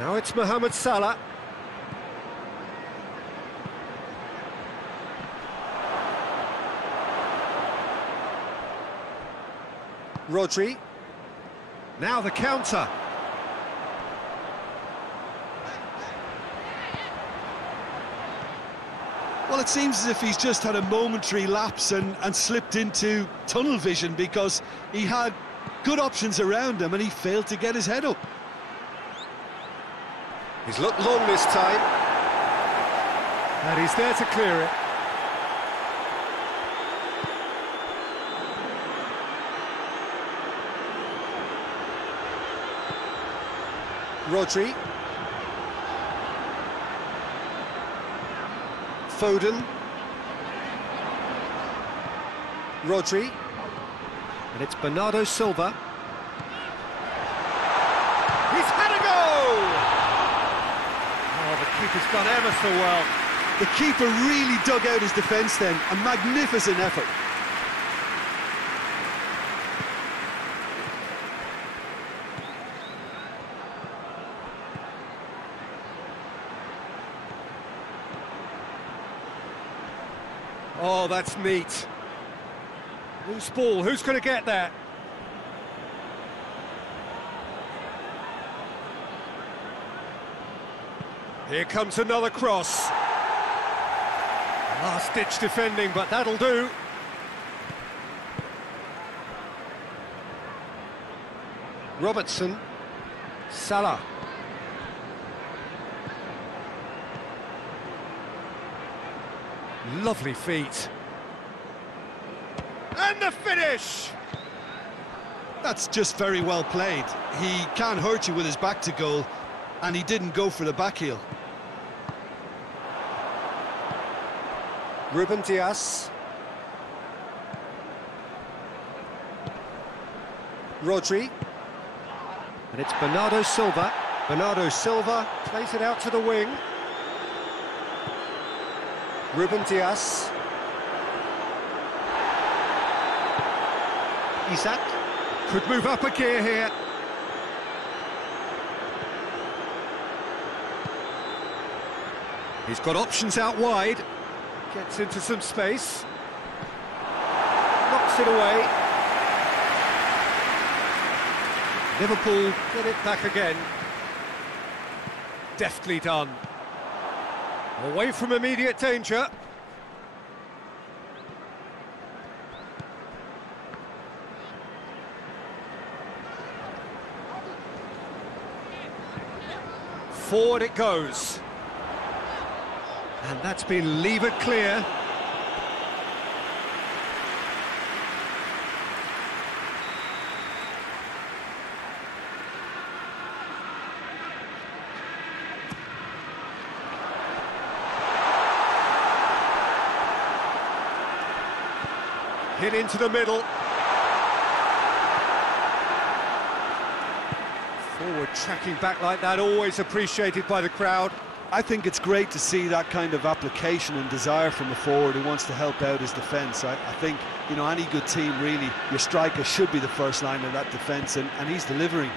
Now it's Mohamed Salah. Rodri. Now the counter. Well, it seems as if he's just had a momentary lapse and slipped into tunnel vision, because he had good options around him and he failed to get his head up. He's looked long this time. And he's there to clear it. Rodri. Foden. Rodri. And it's Bernardo Silva. He's had a go! Oh, the keeper's done ever so well. The keeper really dug out his defence then. A magnificent effort. Oh, that's neat. Loose ball, who's going to get that? Here comes another cross. Last-ditch defending, but that'll do. Robertson. Salah. Lovely feet. And the finish! That's just very well played. He can't hurt you with his back to goal, and he didn't go for the back heel. Ruben Dias. Rodri. And it's Bernardo Silva. Bernardo Silva plays it out to the wing. Ruben Dias. Isak could move up a gear here. He's got options out wide. Gets into some space. Knocks it away. Liverpool get it back again. Deftly done. Away from immediate danger. Forward it goes. And that's been levered clear. Hit into the middle. Forward tracking back like that, always appreciated by the crowd. I think it's great to see that kind of application and desire from a forward who wants to help out his defence. I think, you know, any good team, really, your striker should be the first line of that defence, and he's delivering.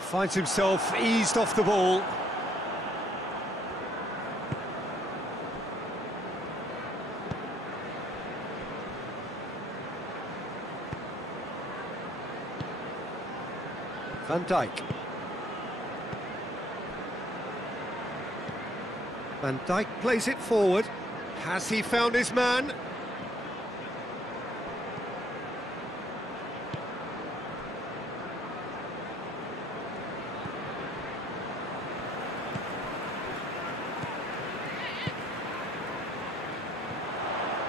Finds himself eased off the ball. Van Dijk. Van Dijk plays it forward. Has he found his man?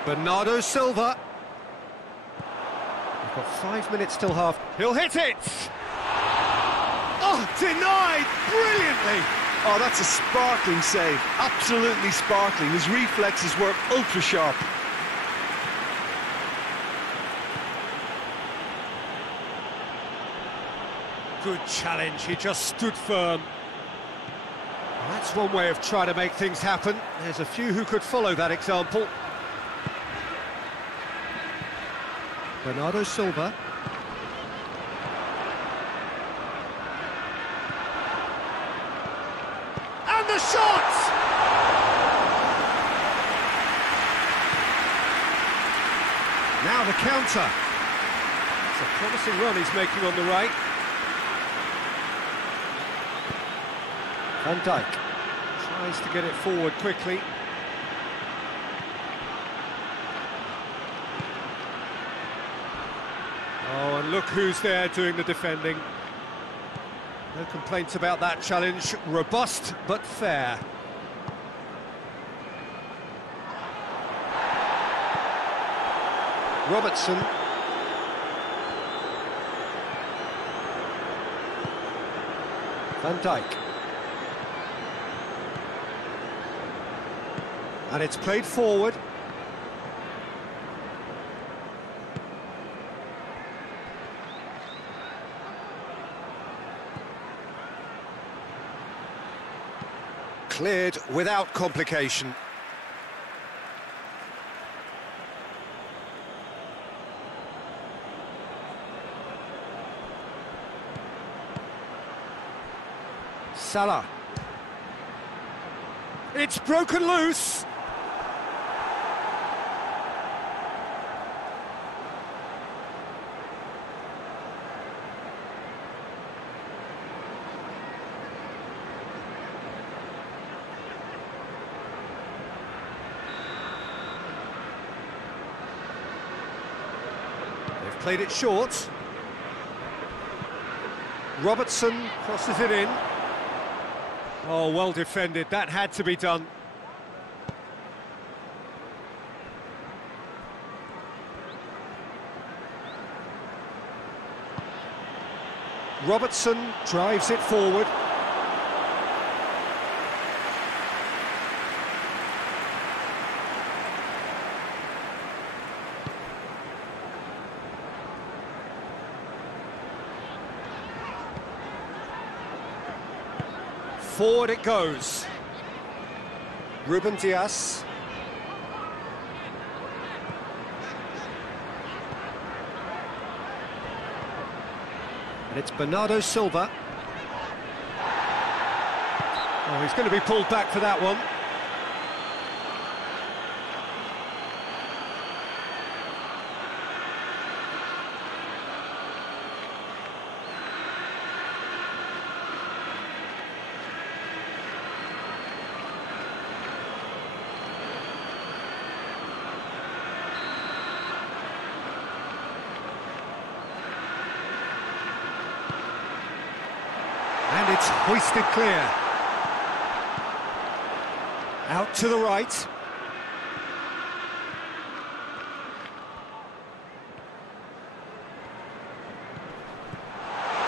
Bernardo Silva. We've got 5 minutes till half. He'll hit it! Oh, Denied brilliantly. Oh, that's a sparkling save. Absolutely sparkling. His reflexes were ultra sharp. Good challenge, he just stood firm. Well, that's one way of trying to make things happen. There's a few who could follow that example. Bernardo Silva. And the shot! Now the counter. It's a promising run he's making on the right. Van Dijk tries to get it forward quickly. Oh, and look who's there doing the defending. No complaints about that challenge. Robust, but fair. Robertson. Van Dijk. And it's played forward. Cleared without complication. Salah. It's broken loose. They've played it short. Robertson crosses it in. Oh, well defended. That had to be done. Robertson drives it forward. Forward it goes. Ruben Dias. And it's Bernardo Silva. Oh, he's going to be pulled back for that one. And it's hoisted clear. Out to the right.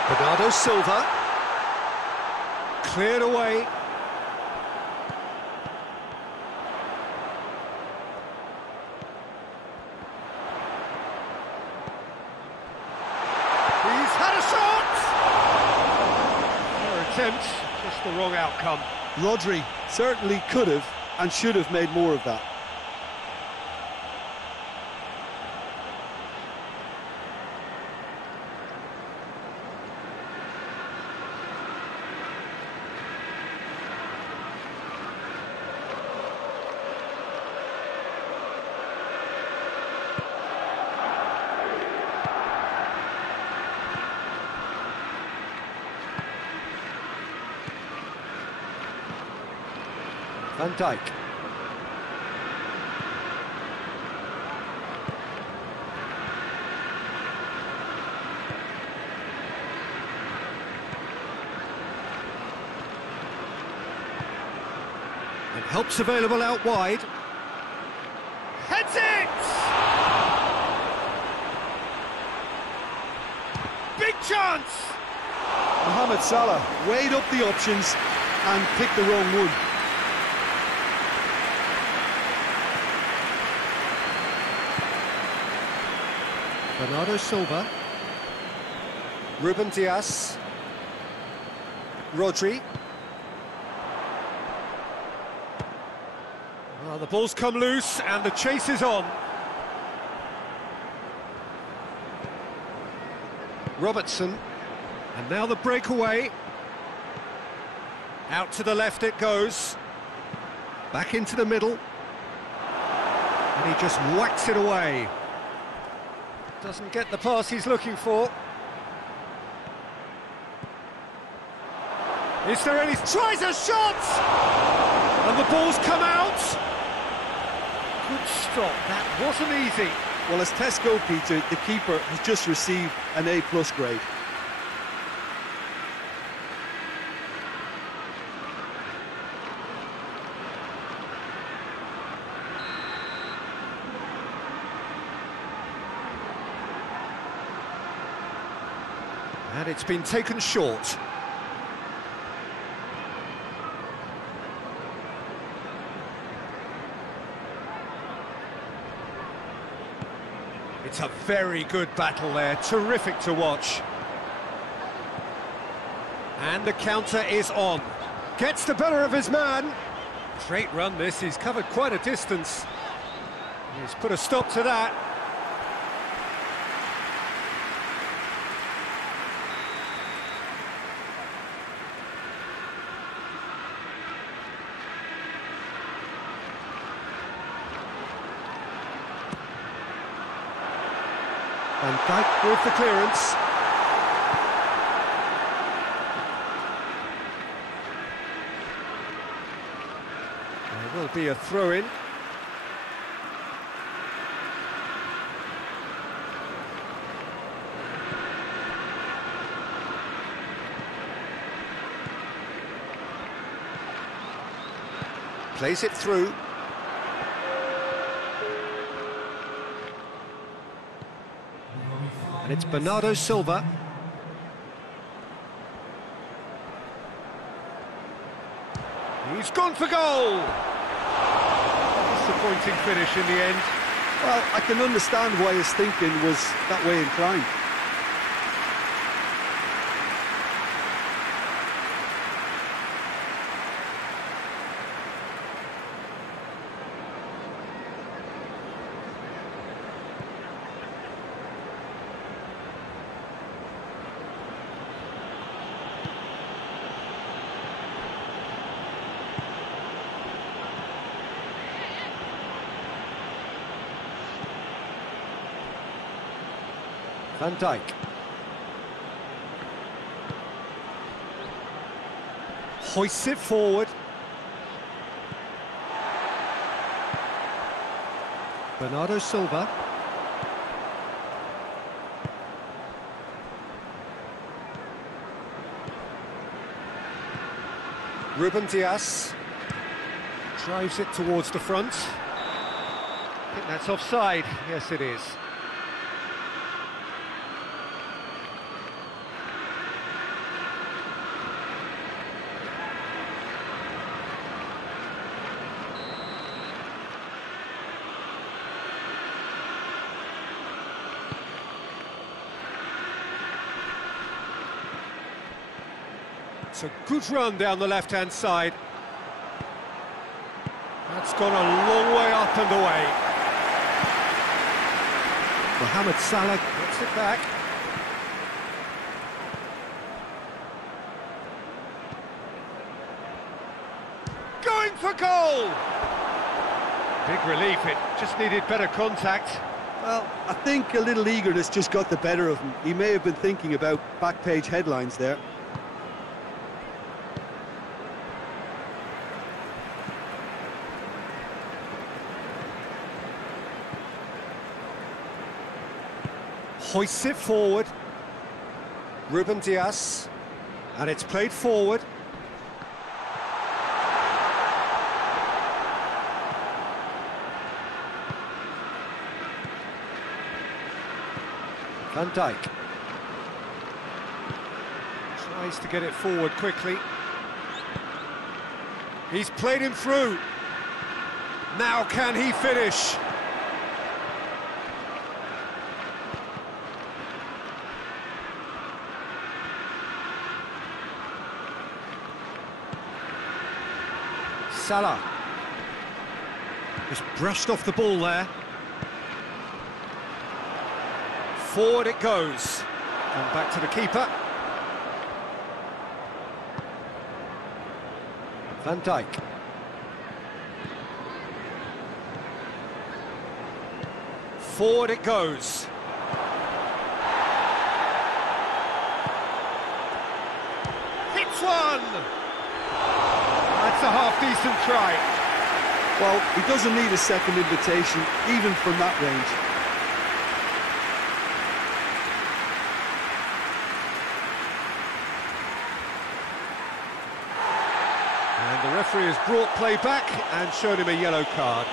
Bernardo Silva. Cleared away. He's had a shot! Attempt, just the wrong outcome. Rodri certainly could have and should have made more of that. Van Dijk. And help's available out wide. Heads it! Big chance! Mohamed Salah weighed up the options and picked the wrong one. Bernardo Silva. Ruben Dias. Rodri. Well, the ball's come loose and the chase is on. Robertson. And now the breakaway. Out to the left it goes. Back into the middle. And he just whacks it away. Doesn't get the pass he's looking for. Is there any... Tries a shot! And the ball's come out! Good stop, that wasn't easy. Well, as tests go, Peter, the keeper has just received an A+ grade. And it's been taken short. It's a very good battle there, terrific to watch. And the counter is on. Gets the better of his man. Great run this, he's covered quite a distance. He's put a stop to that. Van Dijk with the clearance. There will be a throw-in. Plays it through. And it's Bernardo Silva. He's gone for goal! Disappointing finish in the end. Well, I can understand why his thinking was that way inclined. Van Dijk. Hoists it forward. Bernardo Silva. Ruben Dias. Drives it towards the front. I think that's offside. Yes, it is. It's a good run down the left-hand side. That's gone a long way up and away. Mohamed Salah gets it back. Going for goal! Big relief, it just needed better contact. Well, I think a little eagerness just got the better of him. He may have been thinking about back-page headlines there. Hoists it forward. Ruben Dias. And it's played forward. Van Dijk. Tries to get it forward quickly. He's played him through. Now can he finish? Salah. Just brushed off the ball there. Forward it goes. And back to the keeper. Van Dijk. Forward it goes. Hits one! That's a half-decent try. Well, he doesn't need a second invitation, even from that range. And the referee has brought play back and shown him a yellow card.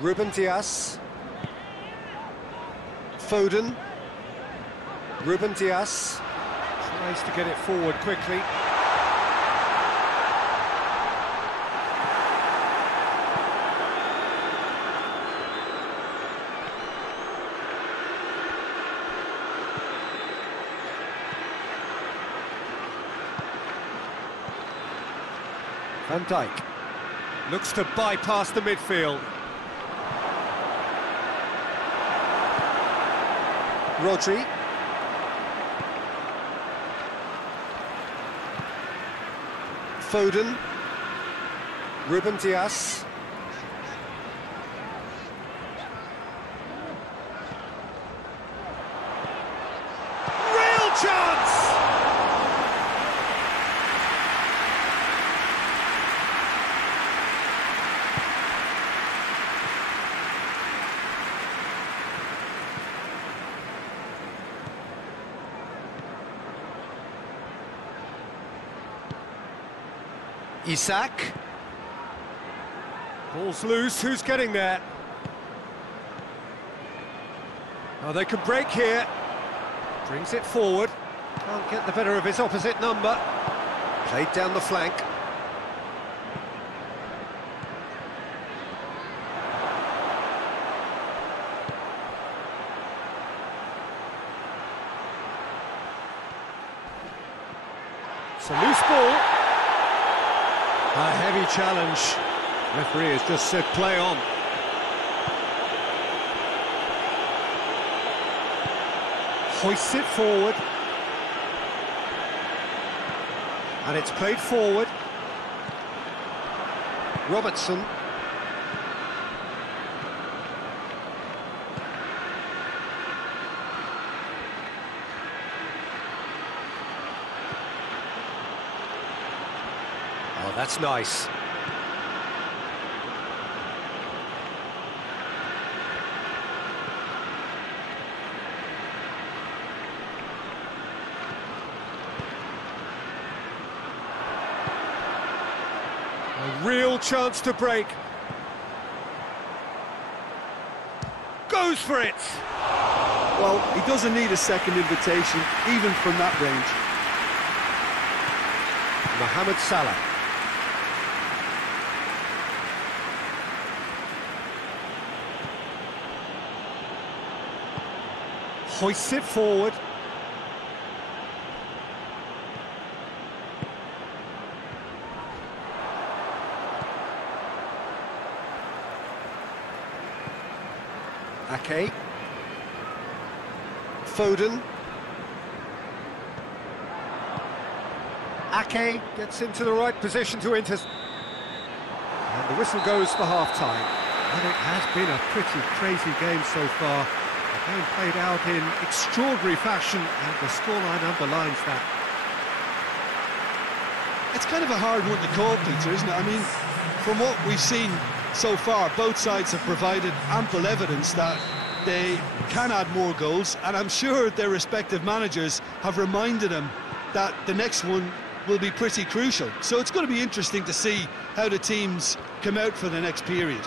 Ruben Dias. Foden. Ruben Dias tries to get it forward quickly. Van Dijk looks to bypass the midfield. Rodri. Foden. Ruben Dias. Real chance! Isak. Ball's loose, who's getting there? Oh, they can break here. Brings it forward. Can't get the better of his opposite number. Played down the flank. It's a loose ball. A heavy challenge. Referee has just said play on. Hoists it forward. And it's played forward. Robertson. Oh, that's nice. A real chance to break. Goes for it! Well, he doesn't need a second invitation, even from that range. Mohamed Salah. Hoists it forward. Ake. Foden. Ake gets into the right position to intercept. And the whistle goes for half-time. And it has been a pretty crazy game so far. The game played out in extraordinary fashion, and the scoreline underlines that. It's kind of a hard one to call, Peter, isn't it? I mean, from what we've seen so far, both sides have provided ample evidence that they can add more goals, and I'm sure their respective managers have reminded them that the next one will be pretty crucial. So it's going to be interesting to see how the teams come out for the next period.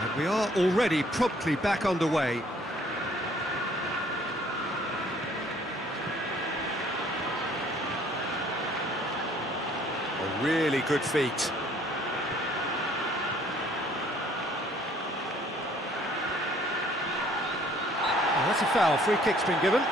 And we are already promptly back underway. A really good feat. Oh, that's a foul. Free kick's been given.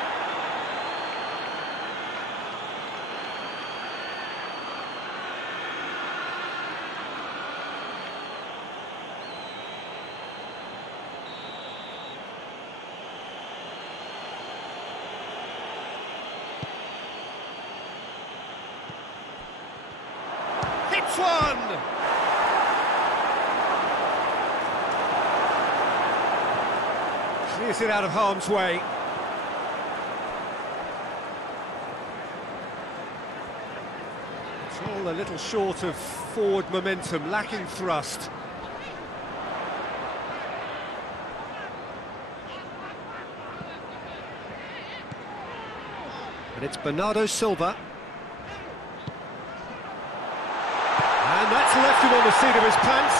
Hits one! Clears it out of harm's way. It's all a little short of forward momentum, lacking thrust. And it's Bernardo Silva. And that's left him on the seat of his pants.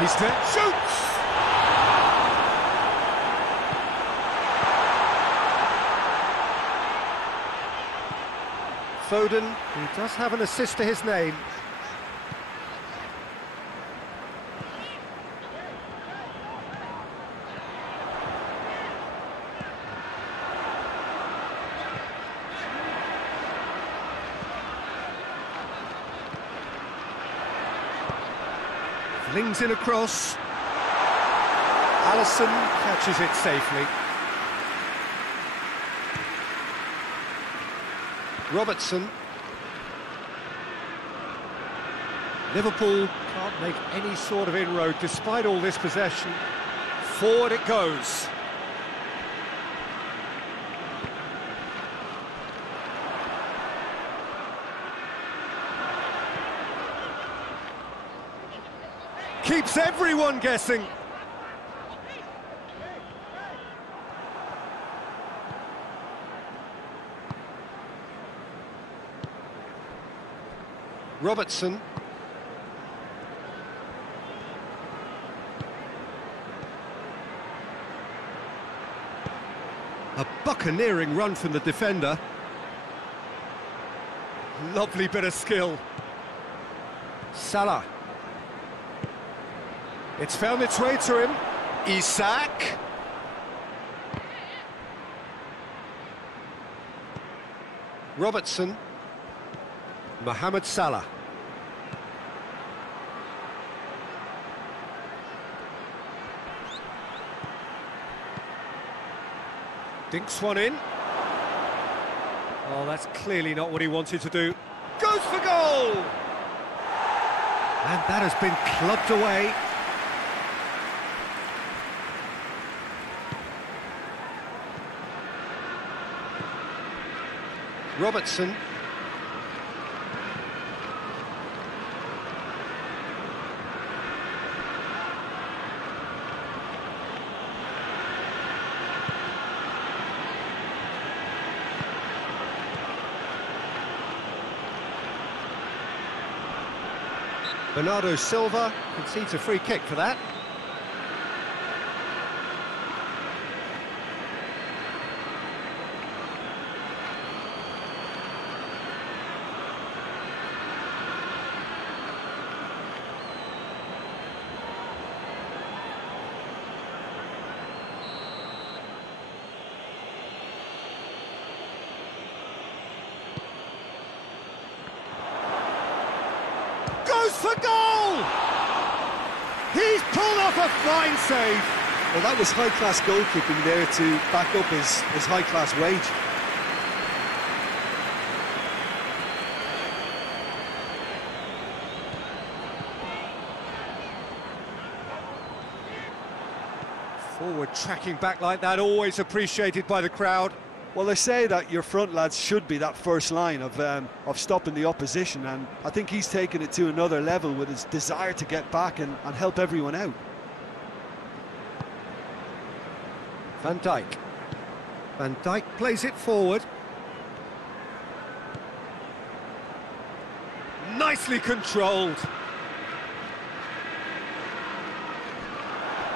He's there. Shoots! Foden, who does have an assist to his name. Flings in across. Alisson catches it safely. Robertson. Liverpool can't make any sort of inroad despite all this possession. Forward it goes. Keeps everyone guessing. Robertson. A buccaneering run from the defender. Lovely bit of skill. Salah. It's found its way to him. Isak. Robertson. Mohamed Salah. Dinks one in. Oh, that's clearly not what he wanted to do. Goes for goal! And that has been clubbed away. Robertson. Bernardo Silva concedes a free kick for that. Goes for goal! He's pulled off a fine save. Well, that was high-class goalkeeping there to back up his high-class wage. Forward tracking back like that, always appreciated by the crowd. Well, they say that your front lads should be that first line of stopping the opposition, and I think he's taken it to another level with his desire to get back and help everyone out. Van Dijk. Van Dijk plays it forward. Nicely controlled.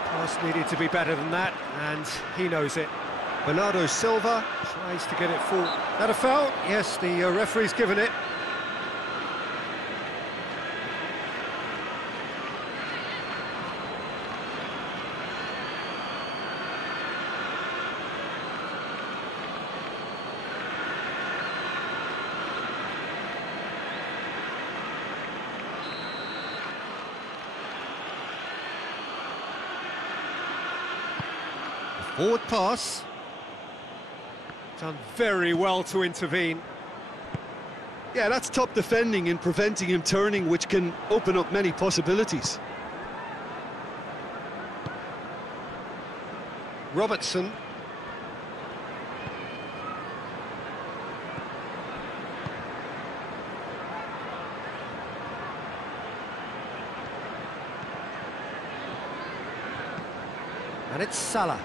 Pass needed to be better than that, and he knows it. Bernardo Silva tries to get it full. That a foul? Yes, the referee's given it. Forward pass. Done very well to intervene. Yeah, that's top defending and preventing him turning, which can open up many possibilities. Robertson. And it's Salah.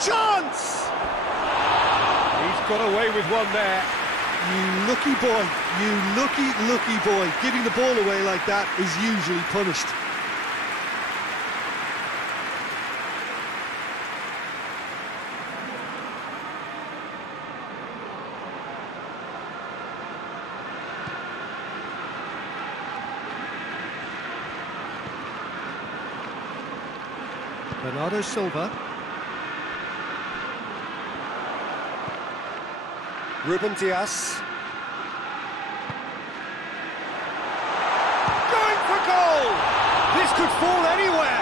Chance! He's got away with one there. You lucky boy, you lucky boy. Giving the ball away like that is usually punished. Bernardo Silva. Ruben Dias. Going for goal! This could fall anywhere!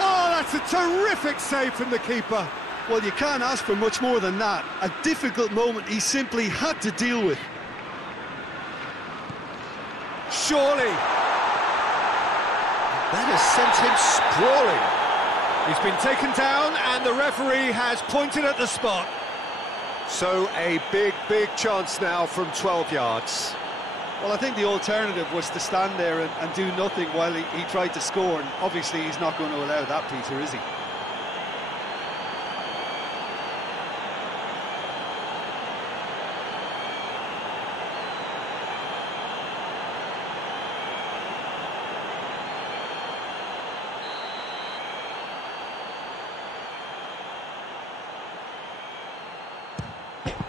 Oh, that's a terrific save from the keeper. Well, you can't ask for much more than that. A difficult moment he simply had to deal with. Surely. That has sent him sprawling. He's been taken down and the referee has pointed at the spot. So a big chance now from 12 yards. Well, I think the alternative was to stand there and do nothing while he tried to score, and obviously he's not going to allow that, Peter, is he?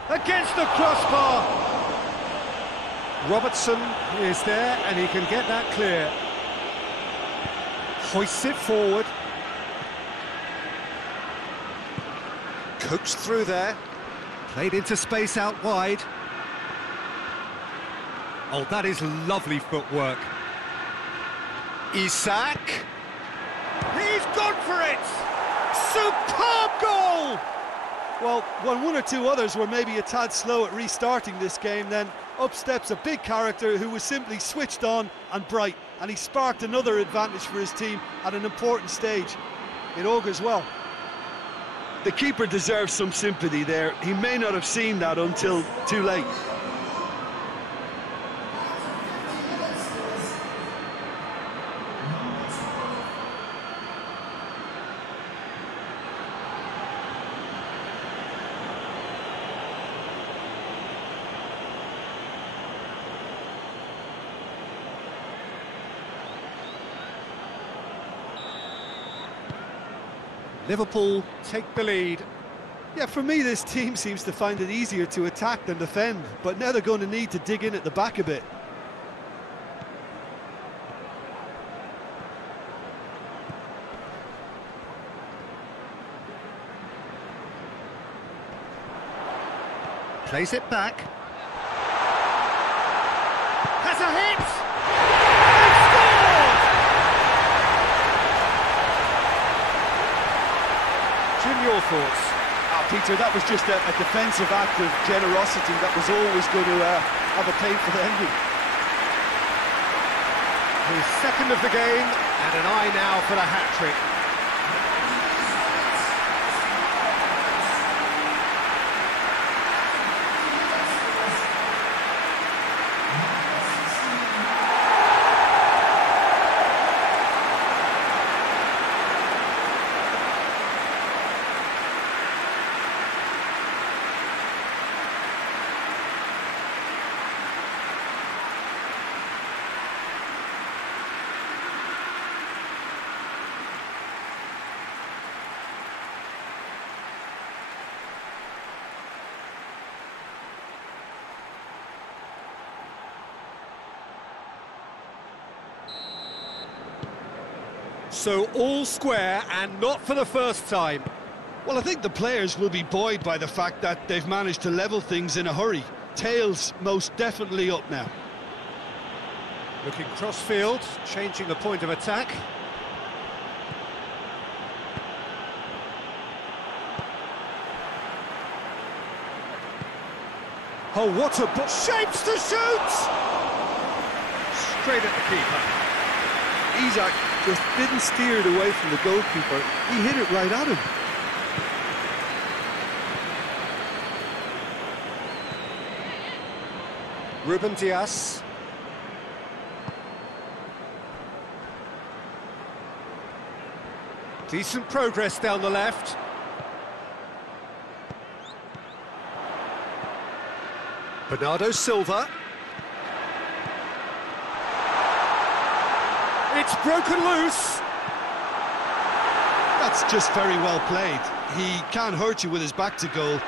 Against the crossbar. Robertson is there and he can get that clear. Hoists it forward. Coaxed through there. Played into space out wide. Oh, that is lovely footwork. Isak. He's gone for it! Superb goal! Well, when one or two others were maybe a tad slow at restarting this game, then up steps a big character who was simply switched on and bright, and he sparked another advantage for his team at an important stage. It augurs well. The keeper deserves some sympathy there. He may not have seen that until too late. Liverpool take the lead. Yeah, for me, this team seems to find it easier to attack than defend, but now they're going to need to dig in at the back a bit. Plays it back. Has a hit! And scored! Jim, your thoughts? Peter, that was just a defensive act of generosity that was always going to have a painful ending. His second of the game, and an eye now for the hat-trick. So all square, and not for the first time. Well, I think the players will be buoyed by the fact that they've managed to level things in a hurry. Tails most definitely up now. Looking cross-field, changing the point of attack. Oh, what a ball! Shapes to shoot! Straight at the keeper. Isak just didn't steer it away from the goalkeeper. He hit it right at him. Ruben Dias. Decent progress down the left. Bernardo Silva. It's broken loose. That's just very well played. He can't hurt you with his back to goal,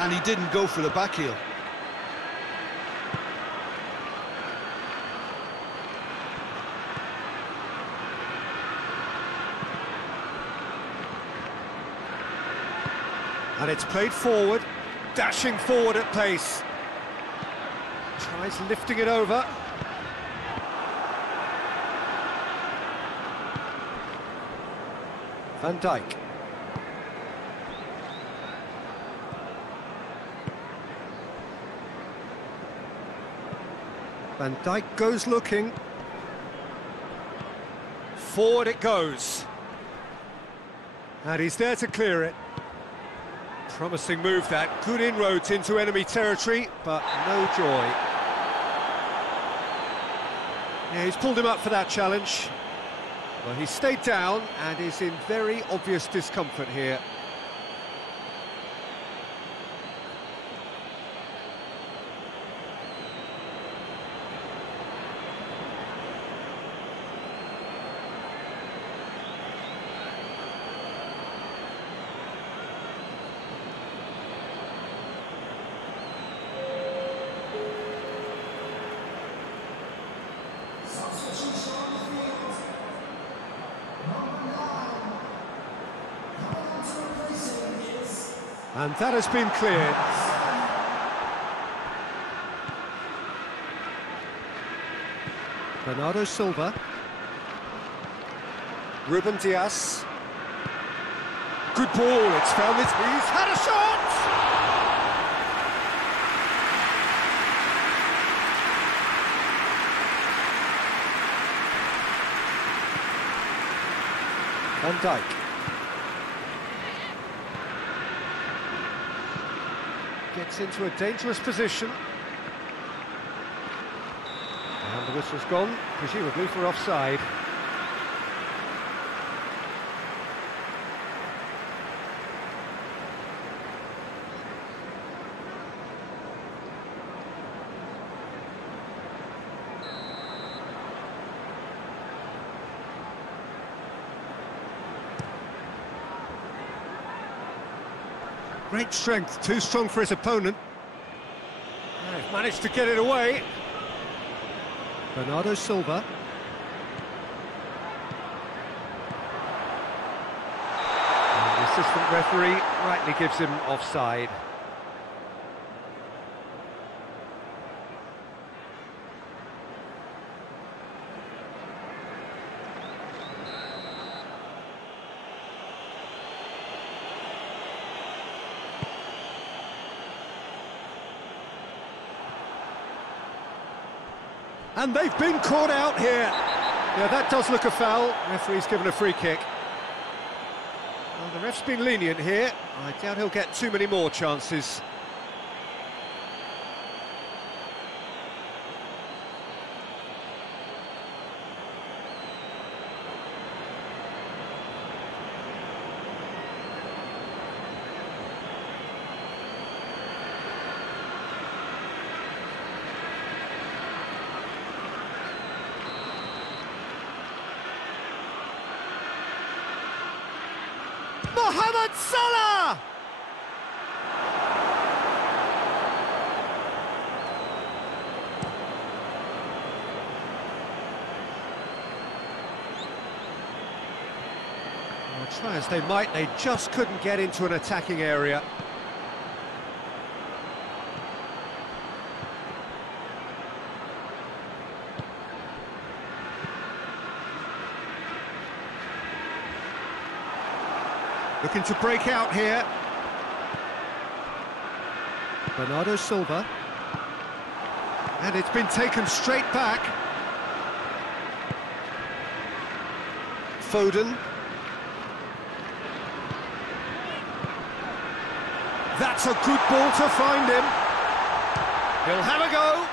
and he didn't go for the back heel. And it's played forward, dashing forward at pace. Tries lifting it over. Van Dijk. Van Dijk goes looking. Forward it goes. And he's there to clear it. Promising move that. Good inroads into enemy territory, but no joy. Yeah, he's pulled him up for that challenge. Well, he stayed down and is in very obvious discomfort here. And that has been cleared. Bernardo Silva. Ruben Dias. Good ball, it's found this. He's had a shot! Van Dijk. Gets into a dangerous position. And the whistle's gone, presumably for offside. Great strength, too strong for his opponent. They've managed to get it away. Bernardo Silva. And the assistant referee rightly gives him offside. And they've been caught out here. Yeah, that does look a foul. Referee's given a free kick. Well, the ref's been lenient here. I doubt he'll get too many more chances. Mohamed Salah! Well, try as they might, they just couldn't get into an attacking area. Looking to break out here. Bernardo Silva. And it's been taken straight back. Foden. That's a good ball to find him. He'll have a go.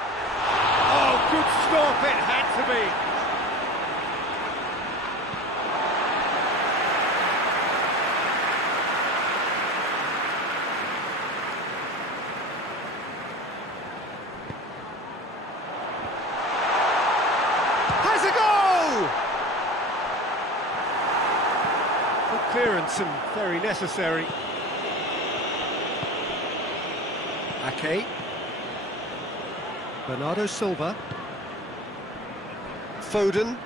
Oh, good stop, it had to be. Clearance and very necessary. Ake. Bernardo Silva. Foden.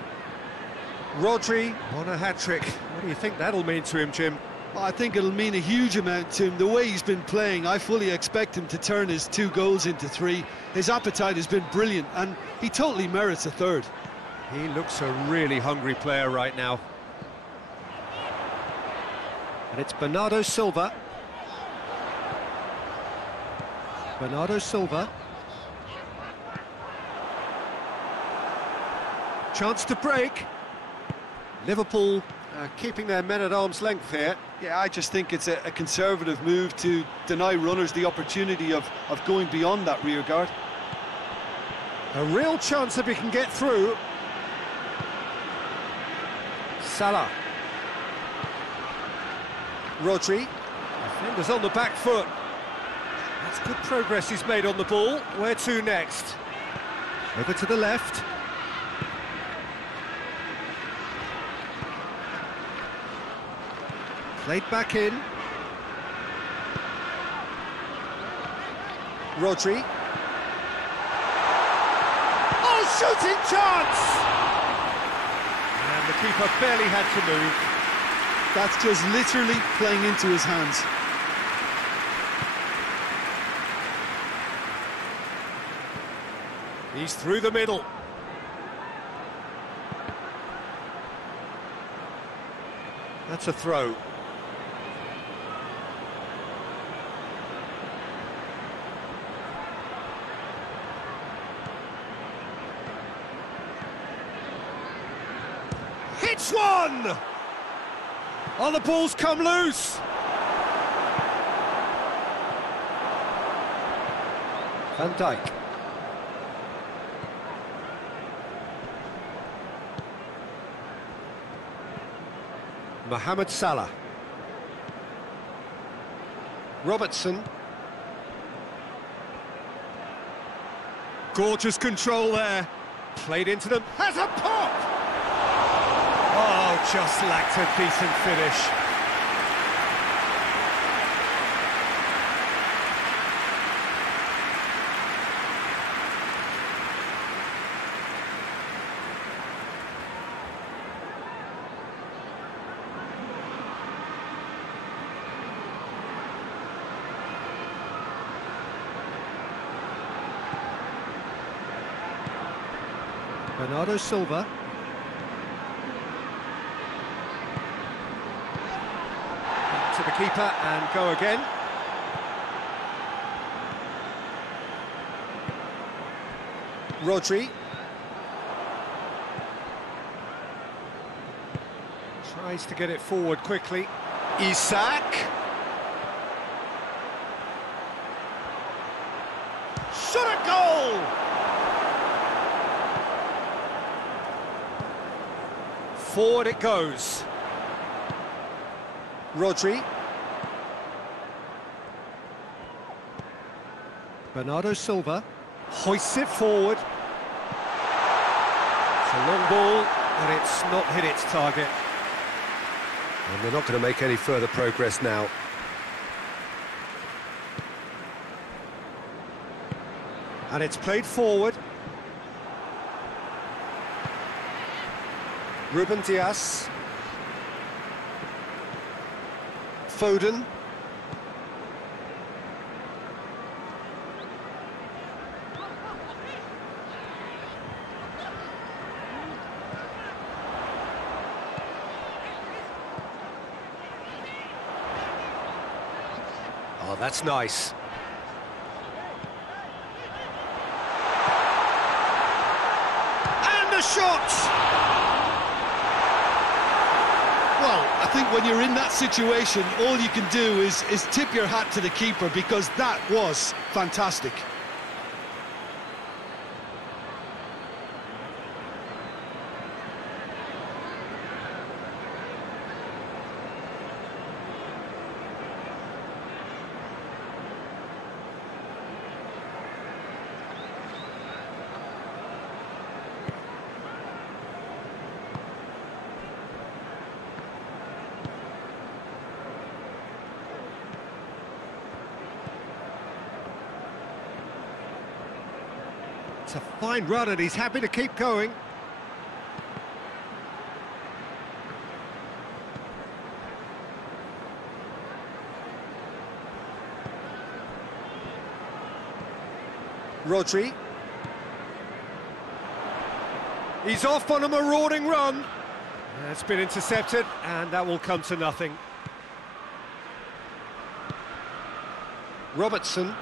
Rodri on a hat-trick. What do you think that'll mean to him, Jim? Well, I think it'll mean a huge amount to him. The way he's been playing, I fully expect him to turn his 2 goals into 3. His appetite has been brilliant, and he totally merits a 3rd. He looks a really hungry player right now. And it's Bernardo Silva. Bernardo Silva. Chance to break. Liverpool keeping their men at arm's length here. Yeah, I just think it's a conservative move to deny runners the opportunity of going beyond that rear guard. A real chance if he can get through. Salah. Rodri. Defenders on the back foot. That's good progress he's made on the ball. Where to next? Over to the left. Played back in. Rodri. Oh, shooting chance! And the keeper barely had to move. That's just literally playing into his hands. He's through the middle. That's a throw. Hits one! Oh, the ball's come loose! Van Dijk. Mohamed Salah. Robertson. Gorgeous control there. Played into them. Has a pop! Oh, just lacked a decent finish. Bernardo Silva. Back to the keeper and go again. Rodri. Tries to get it forward quickly. Isak. Shot a goal! Forward it goes. Rodri. Bernardo Silva hoists it forward. It's a long ball, but it's not hit its target. And they're not going to make any further progress now. And it's played forward. Ruben Dias. Foden. Oh, that's nice. And a shot! Well, I think when you're in that situation, all you can do is tip your hat to the keeper, because that was fantastic. It's a fine run and he's happy to keep going. Rodri. He's off on a marauding run. It's been intercepted and that will come to nothing. Robertson.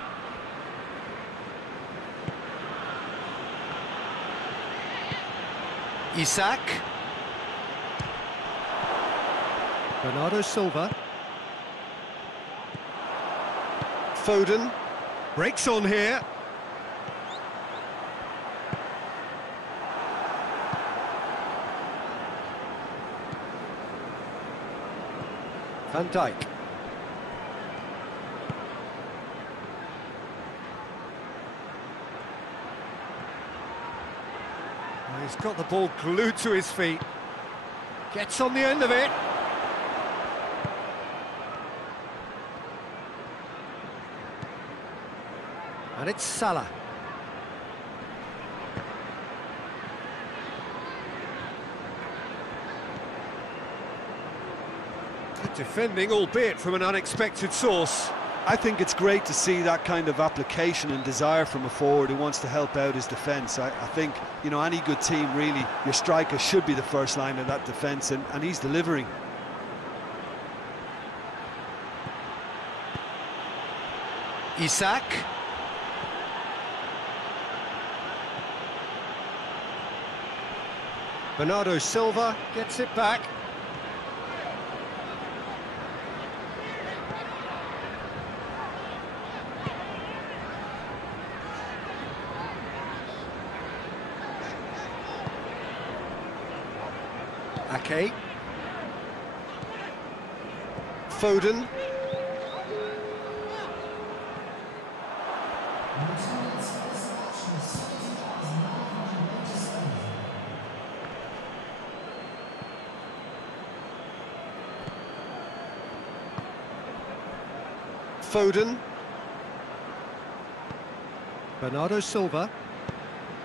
Isak. Bernardo Silva. Foden. Breaks on here. Van Dijk. He's got the ball glued to his feet. Gets on the end of it. And it's Salah. Good defending, albeit from an unexpected source. I think it's great to see that kind of application and desire from a forward who wants to help out his defence. I think, you know, any good team, really, your striker should be the first line of that defence, and he's delivering. Isak. Bernardo Silva gets it back. Ake. Foden. Foden. Bernardo Silva.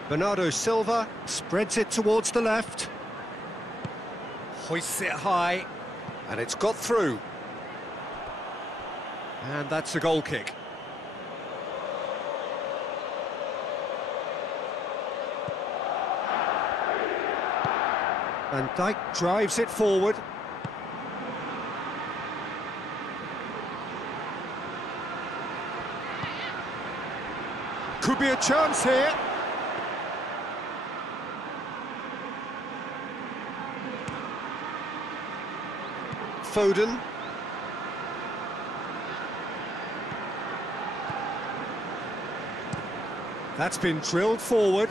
Bernardo Silva spreads it towards the left. Hoists it high, and it's got through. And that's a goal kick. Van Dijk drives it forward. Could be a chance here. Foden. That's been drilled forward.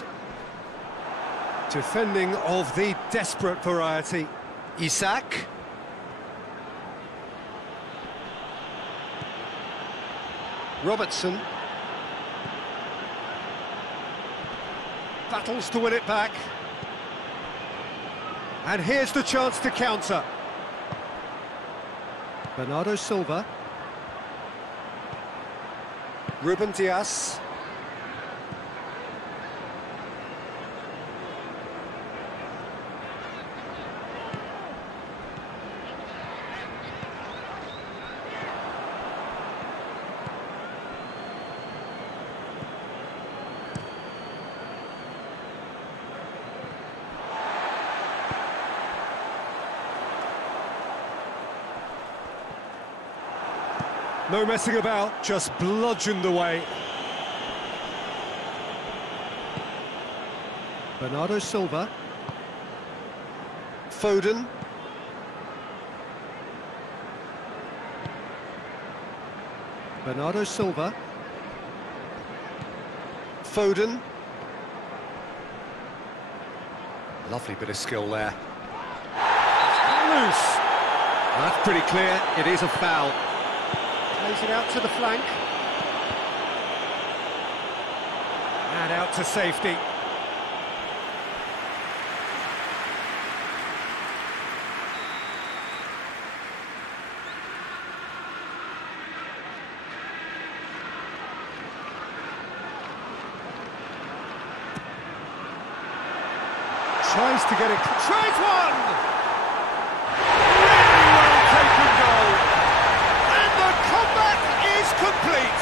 Defending of the desperate variety. Isak. Robertson. Battles to win it back. And here's the chance to counter. Bernardo Silva. Ruben Dias. No messing about, just bludgeoned away. Bernardo Silva. Foden. Bernardo Silva. Foden. Lovely bit of skill there. Loose. That's pretty clear, it is a foul. Plays it out to the flank. And out to safety. Tries to get it. Tries one! Really well taken goal. And the comeback is complete.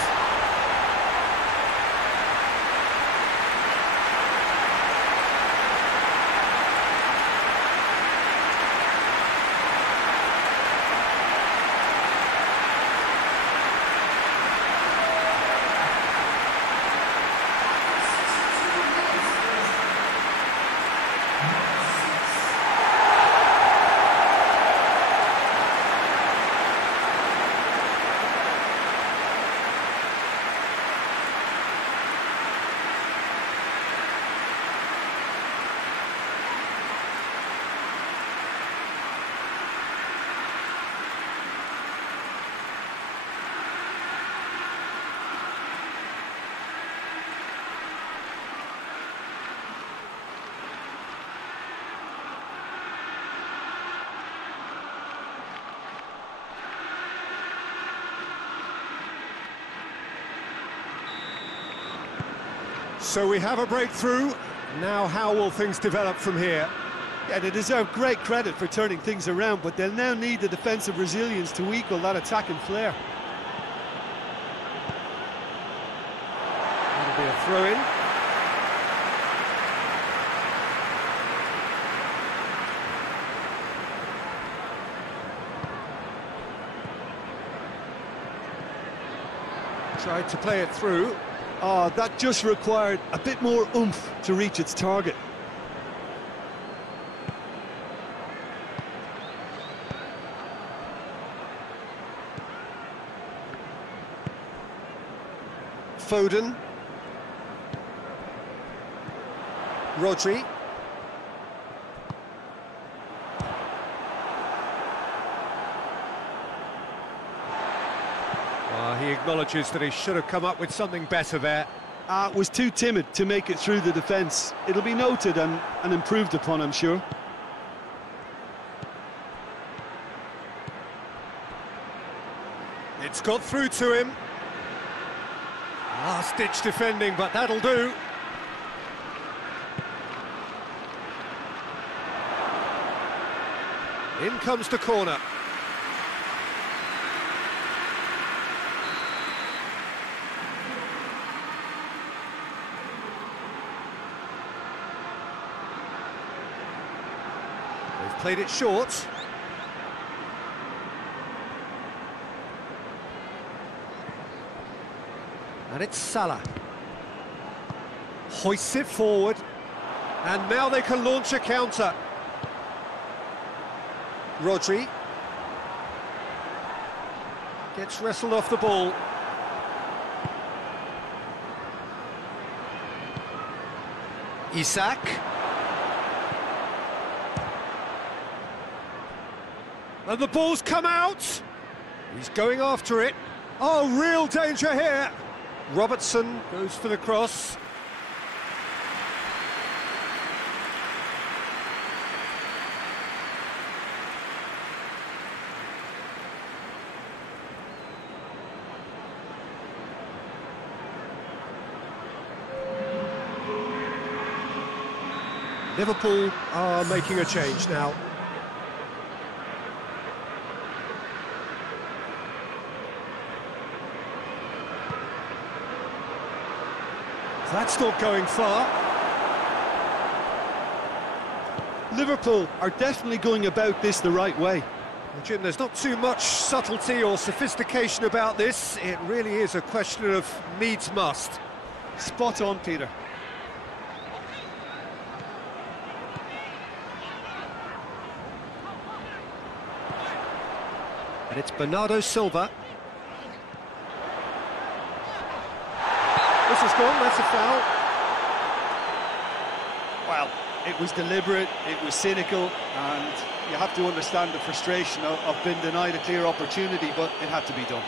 So we have a breakthrough. Now how will things develop from here? Yeah, they deserve great credit for turning things around, but they'll now need the defensive resilience to equal that attacking flair. That'll be a throw-in. Tried to play it through. Oh, that just required a bit more oomph to reach its target. Foden. Rodri. He acknowledges that he should have come up with something better there. Was too timid to make it through the defence. It'll be noted and improved upon, I'm sure. It's got through to him. Last-ditch defending, but that'll do. In comes the corner. They've played it short. And it's Salah. Hoists it forward. And now they can launch a counter. Rodri. Gets wrestled off the ball. Isak. And the ball's come out. He's going after it. Oh, real danger here. Robertson goes for the cross. Liverpool are making a change now. That's not going far. Liverpool are definitely going about this the right way. Well, Jim, there's not too much subtlety or sophistication about this. It really is a question of needs must. Spot on, Peter. And it's Bernardo Silva. This is gone, that's a foul. Well, it was deliberate, it was cynical, and you have to understand the frustration of being denied a clear opportunity, but it had to be done.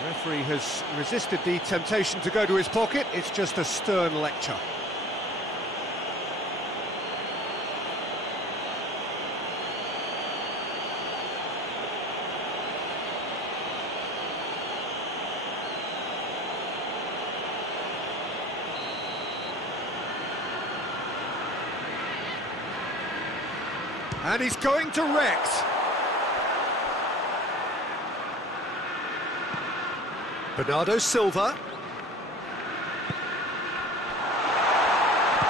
The referee has resisted the temptation to go to his pocket. It's just a stern lecture. And he's going direct. Bernardo Silva.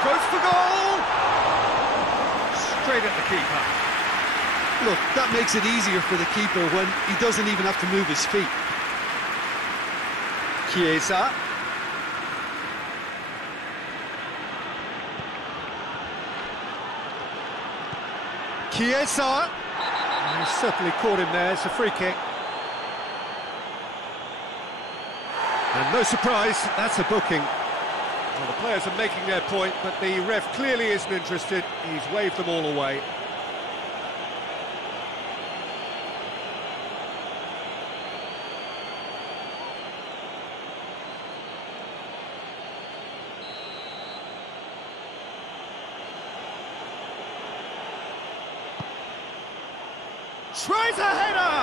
Goes for goal! Straight at the keeper. Look, that makes it easier for the keeper when he doesn't even have to move his feet. Chiesa. Chiesa. He's certainly caught him there, it's a free kick. And no surprise, that's a booking. Well, the players are making their point, but the ref clearly isn't interested. He's waved them all away. Tries a header!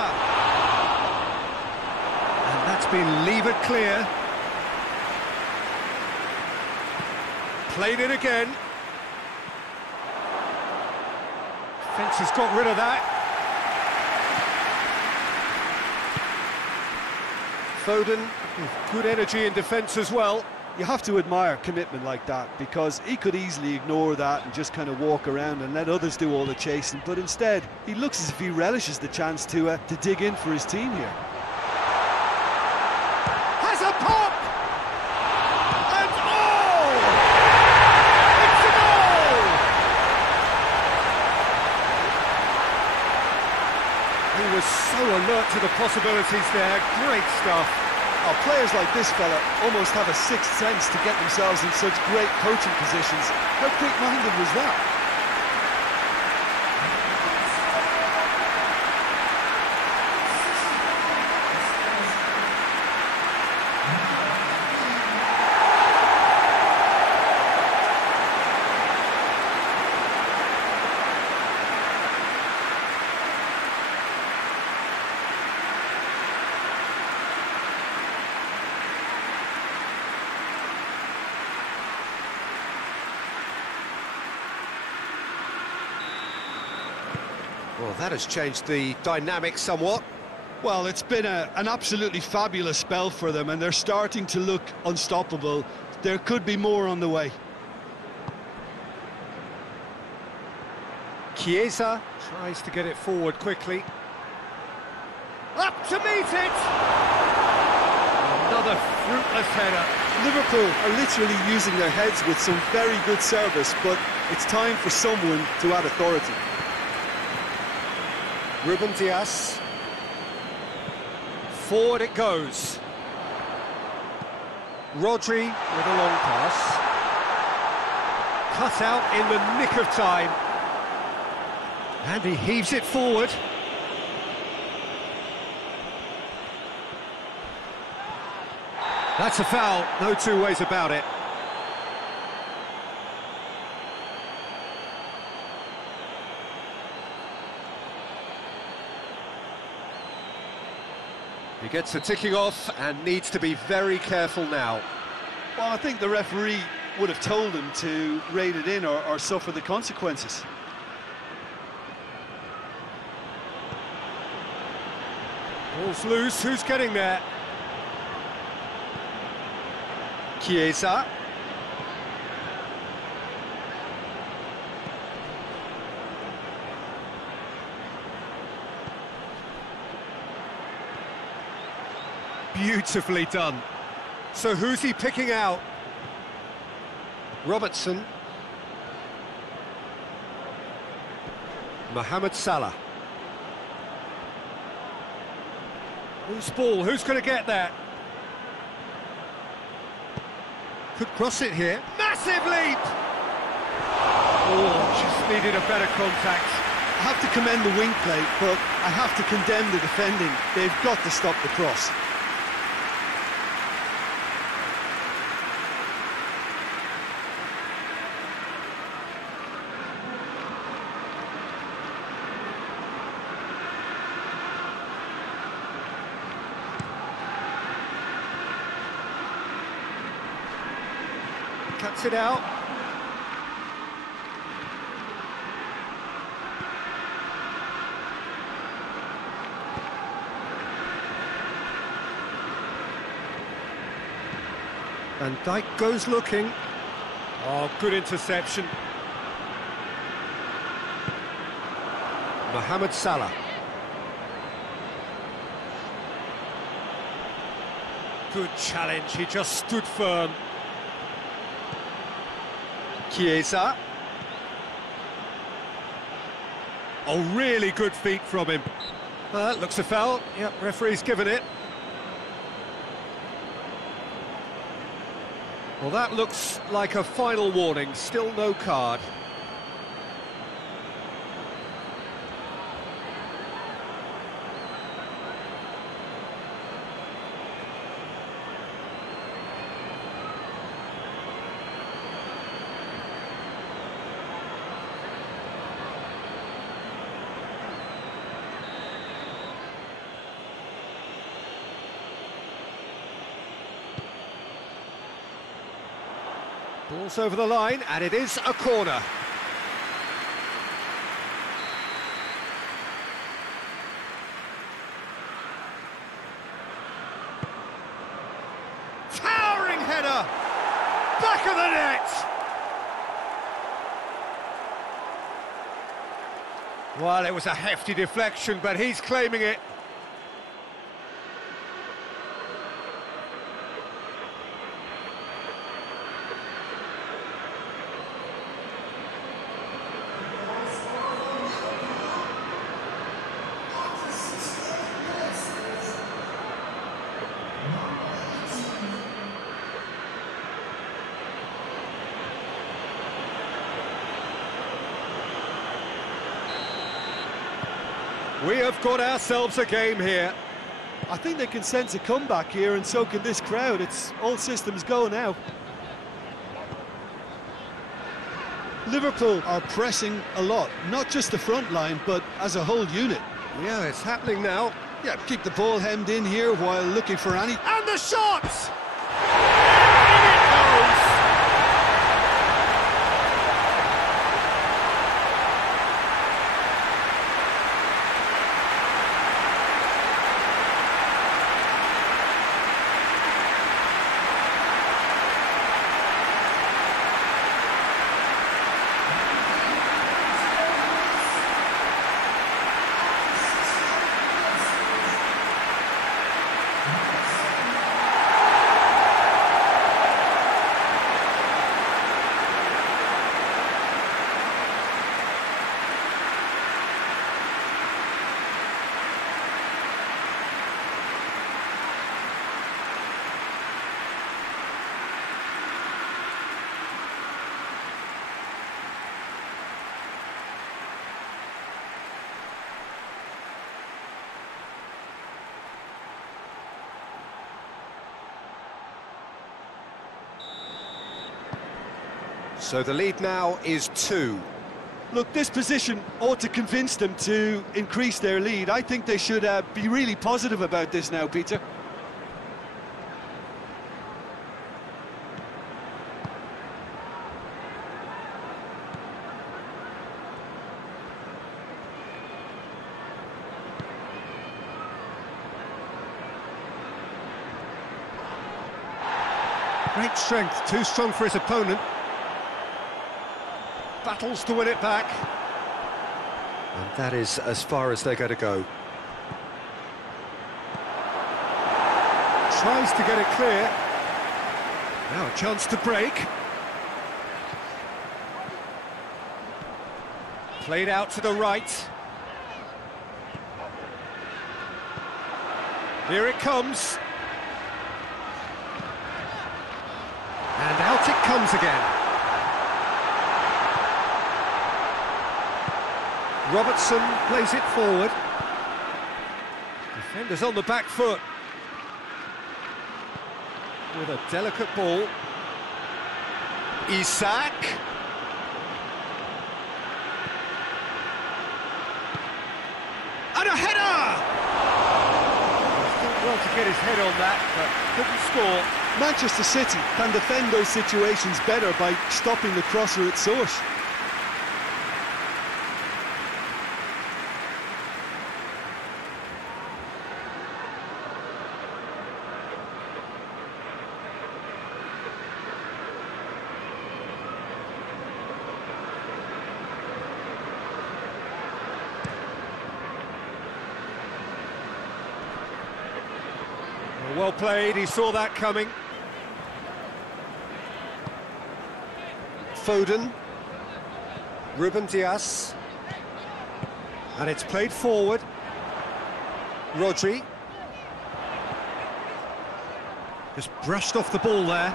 And that's been levered clear. Played it again. Fence has got rid of that. Foden with good energy in defence as well. You have to admire commitment like that, because he could easily ignore that and just kind of walk around and let others do all the chasing, but instead he looks as if he relishes the chance to dig in for his team here. Has a pop! And oh! It's a goal! He was so alert to the possibilities there. Great stuff. Oh, players like this fella almost have a sixth sense to get themselves in such great coaching positions. How quick-minded was that? Well, that has changed the dynamic somewhat. Well, it's been an absolutely fabulous spell for them, and they're starting to look unstoppable. There could be more on the way. Chiesa tries to get it forward quickly. Up to meet it! Another fruitless header. Liverpool are literally using their heads with some very good service, but it's time for someone to add authority. Ruben Dias. Forward it goes. Rodri with a long pass. Cut out in the nick of time. And he heaves it forward. That's a foul, no two ways about it. He gets the ticking off and needs to be very careful now. Well, I think the referee would have told him to rate it in or suffer the consequences. Ball's loose, who's getting there? Chiesa. Beautifully done. So who's he picking out? Robertson. Mohamed Salah. Who's ball? Who's going to get there? Could cross it here. Massive leap! Oh, just needed a better contact. I have to commend the wing play, but I have to condemn the defending. They've got to stop the cross. Cuts it out. Van Dijk goes looking. Oh, good interception. Mohamed Salah. Good challenge, he just stood firm. Chiesa. Oh, really good feet from him. Looks a foul. Yep, referee's given it. Well, that looks like a final warning. Still no card. Ball's over the line, and it is a corner. Towering header! Back of the net! Well, it was a hefty deflection, but he's claiming it. We have got ourselves a game here. I think they can sense a comeback here, and so can this crowd. It's all systems go now. Liverpool are pressing a lot, not just the front line, but as a whole unit. Yeah, it's happening now. Yeah, keep the ball hemmed in here while looking for any... And the shot! So the lead now is 2. Look, this position ought to convince them to increase their lead. I think they should be really positive about this now, Peter. Great strength, too strong for his opponent. Battles to win it back. And that is as far as they're going to go. Tries to get it clear. Now a chance to break. Played out to the right. Here it comes. And out it comes again. Robertson plays it forward. Defenders on the back foot. With a delicate ball. Isak. And a header! Well, to get his head on that, but couldn't score. Manchester City can defend those situations better by stopping the crosser at source. Well played, he saw that coming. Foden. Ruben Dias. And it's played forward. Rodri. Just brushed off the ball there.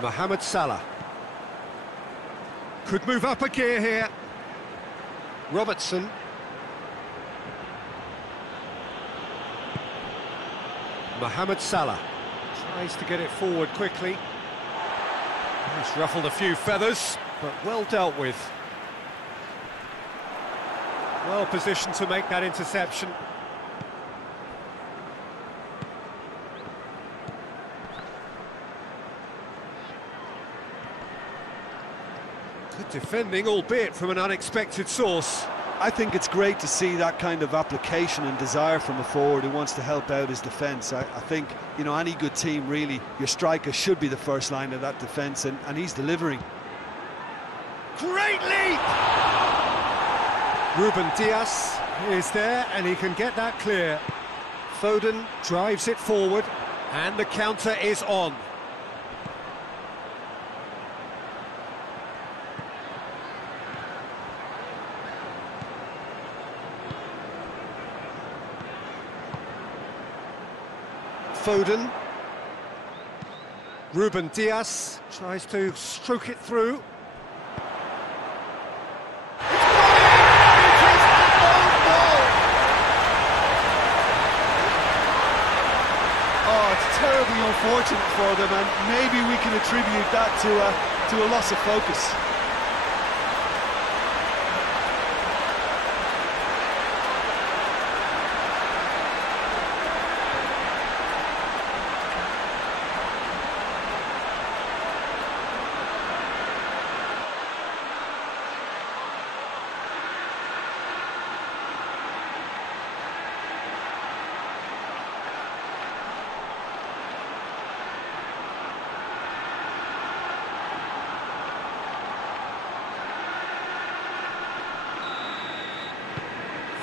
Mohamed Salah. Could move up a gear here. Robertson. Mohamed Salah tries to get it forward quickly. He's ruffled a few feathers, but well dealt with. Well positioned to make that interception. Good defending, albeit from an unexpected source. I think it's great to see that kind of application and desire from a forward who wants to help out his defence. I think, you know, any good team, really, your striker should be the first line of that defence, and he's delivering. Great leap! Ruben Dias is there, and he can get that clear. Foden drives it forward, and the counter is on. Foden. Ruben Dias tries to stroke it through. Oh, it's terribly unfortunate for them, and maybe we can attribute that to a loss of focus.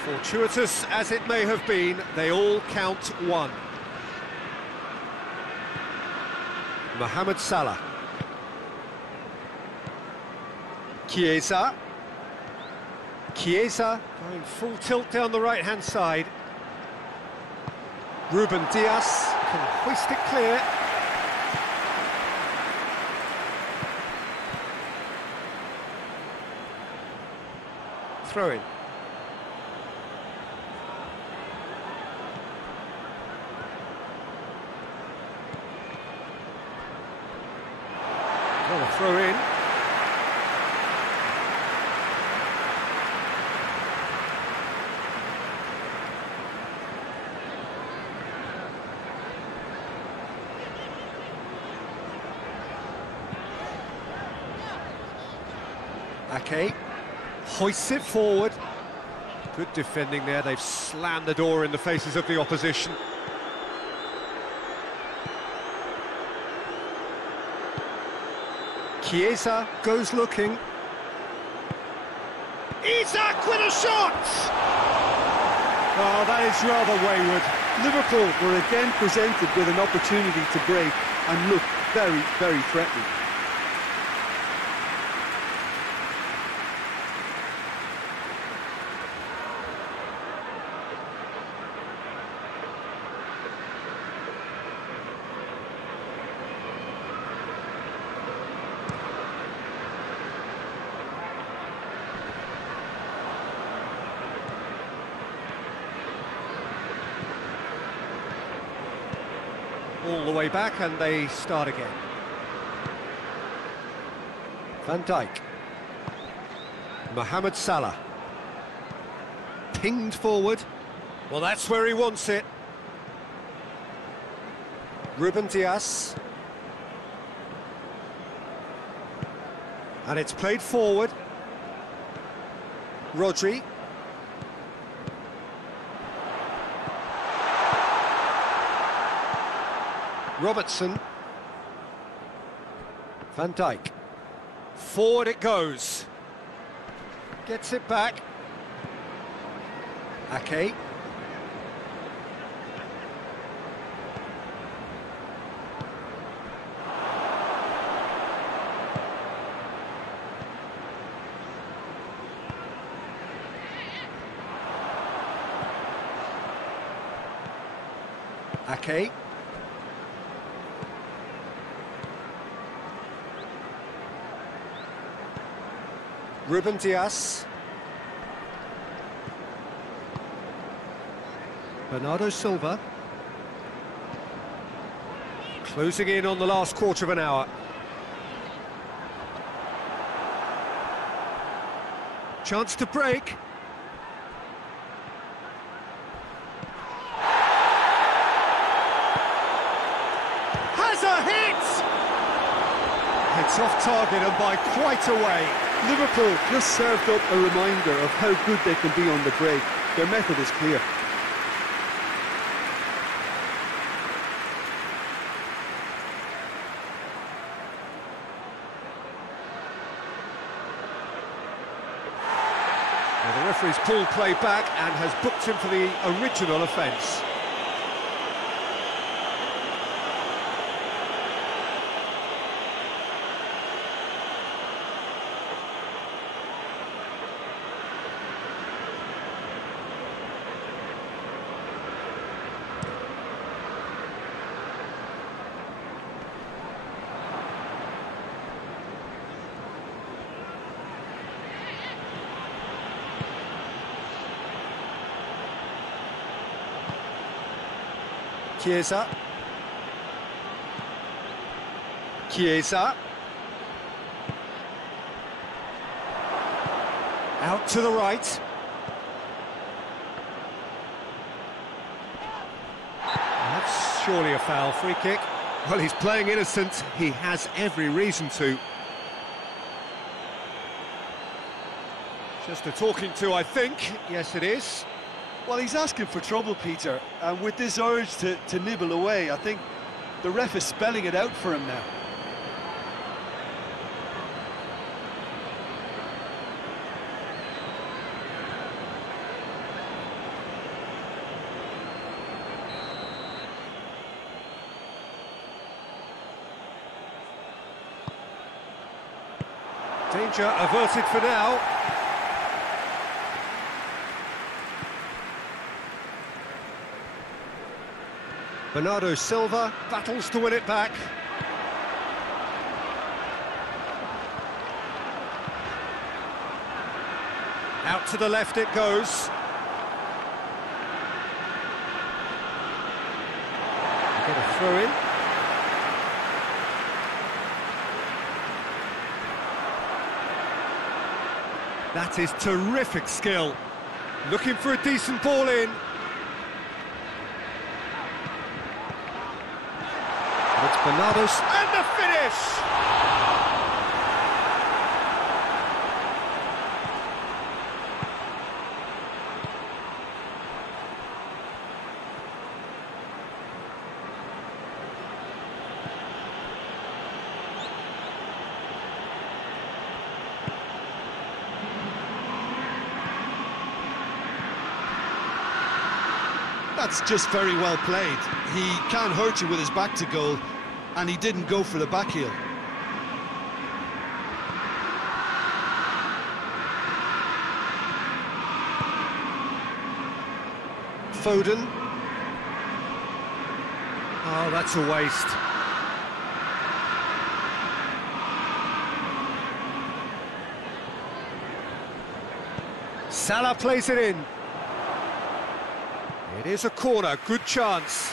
Fortuitous as it may have been, they all count one. Mohamed Salah. Chiesa. Chiesa going full tilt down the right-hand side. Ruben Dias can hoist it clear. Throw in. Well, a throw in. Ake hoists it forward. Good defending there, they've slammed the door in the faces of the opposition. Chiesa goes looking. Isak with a shot! Oh, that is rather wayward. Liverpool were again presented with an opportunity to break and looked very, very threatening. All the way back and they start again. Van Dijk. Mohamed Salah. Pinged forward. Well, that's where he wants it. Ruben Dias. And it's played forward. Rodri. Robertson. Van Dijk. Forward it goes. Gets it back. Ake. Ake. Ruben Dias. Bernardo Silva. Closing in on the last quarter of an hour. Chance to break. Has a hit! It's off target and by quite a way. Liverpool just served up a reminder of how good they can be on the break. Their method is clear. Well, the referee's pulled play back and has booked him for the original offence. Chiesa. Chiesa. Out to the right. That's surely a foul. Free kick. Well, he's playing innocent. He has every reason to. Just a talking to, I think. Yes, it is. Well, he's asking for trouble, Peter, and with this urge to nibble away, I think the ref is spelling it out for him now. Danger averted for now. Bernardo Silva battles to win it back. Out to the left it goes. Get a throw in. That is terrific skill. Looking for a decent ball in. It's Bernardo's, and the finish! That's just very well played. He can't hurt you with his back to goal, and he didn't go for the back heel. Foden. Oh, that's a waste. Salah plays it in. It is a corner, good chance.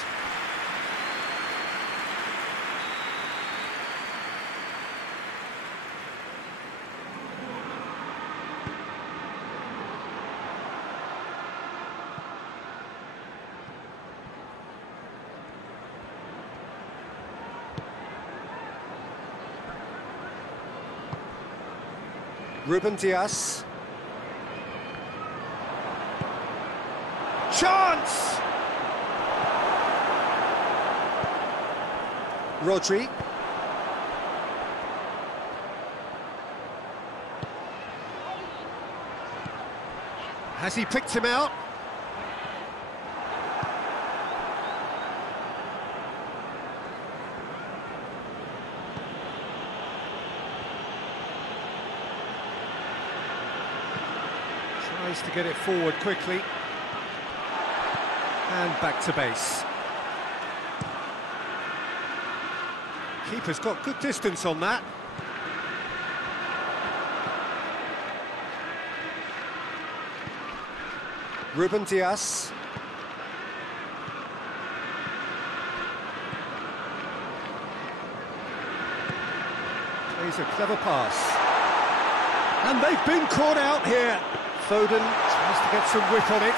Ruben Dias. Chance! Rodri. Has he picked him out? Tries to get it forward quickly. And back to base. Keeper's got good distance on that. Ruben Dias. Plays a clever pass. And they've been caught out here. Foden tries to get some whip on it.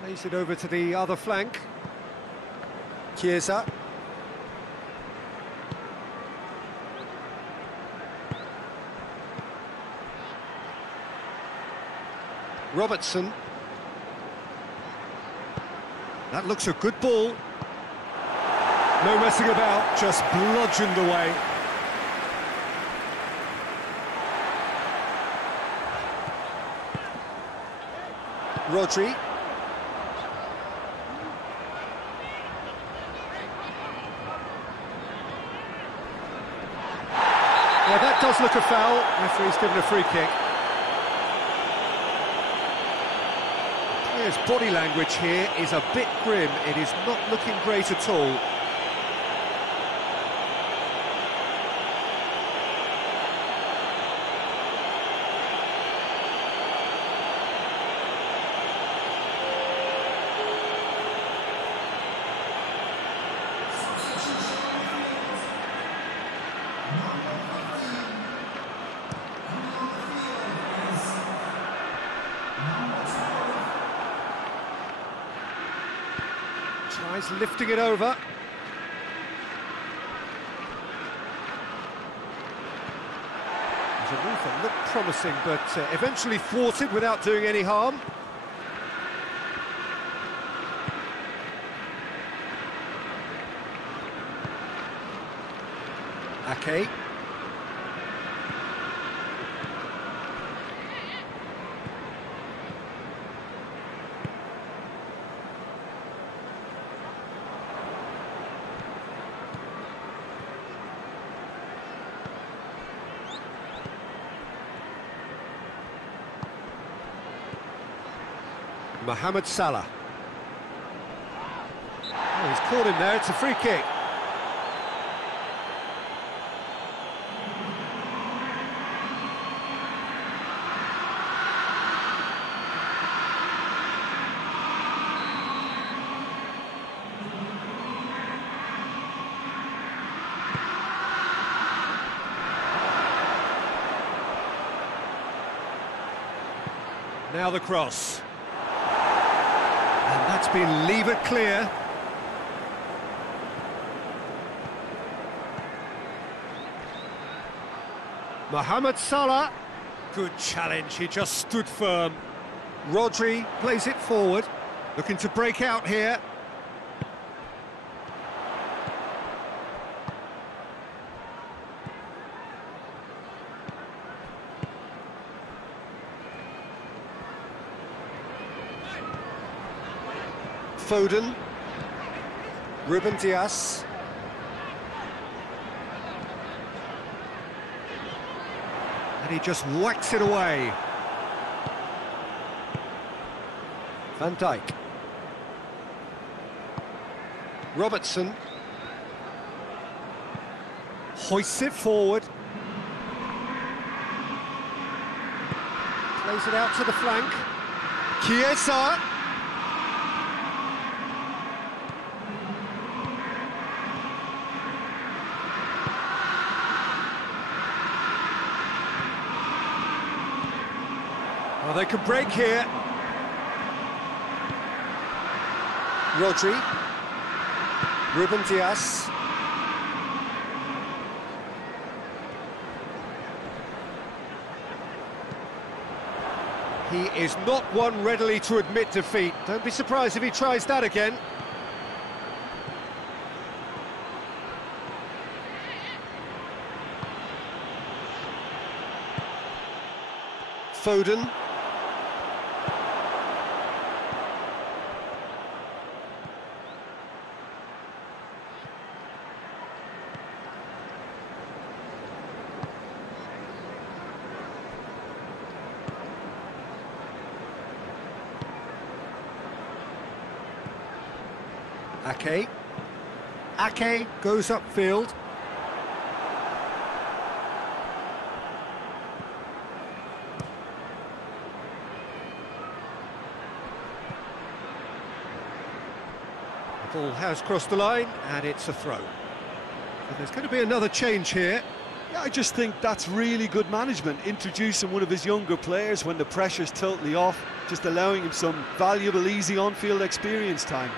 Plays it over to the other flank. Chiesa. Robertson. That looks a good ball. No messing about, just bludgeoned away. Rodri. Yeah, that does look a foul. Referee's given a free kick. His body language here is a bit grim. It is not looking great at all. Tries lifting it over. The move that looked promising, but eventually thwarted without doing any harm. Ake. Mohamed Salah. Oh, he's caught him there, it's a free kick. Now the cross. And that's been levered clear. Mohamed Salah. Good challenge, he just stood firm. Rodri plays it forward, looking to break out here. Foden. Ruben Dias. And he just whacks it away. Van Dijk. Robertson. Hoists it forward. Plays it out to the flank. Chiesa. Well, they could break here. Rodri. Ruben Dias. He is not one readily to admit defeat. Don't be surprised if he tries that again. Foden. Ake. Ake goes upfield. The ball has crossed the line, and it's a throw. So there's going to be another change here. Yeah, I just think that's really good management, introducing one of his younger players when the pressure's totally off, just allowing him some valuable, easy on-field experience time.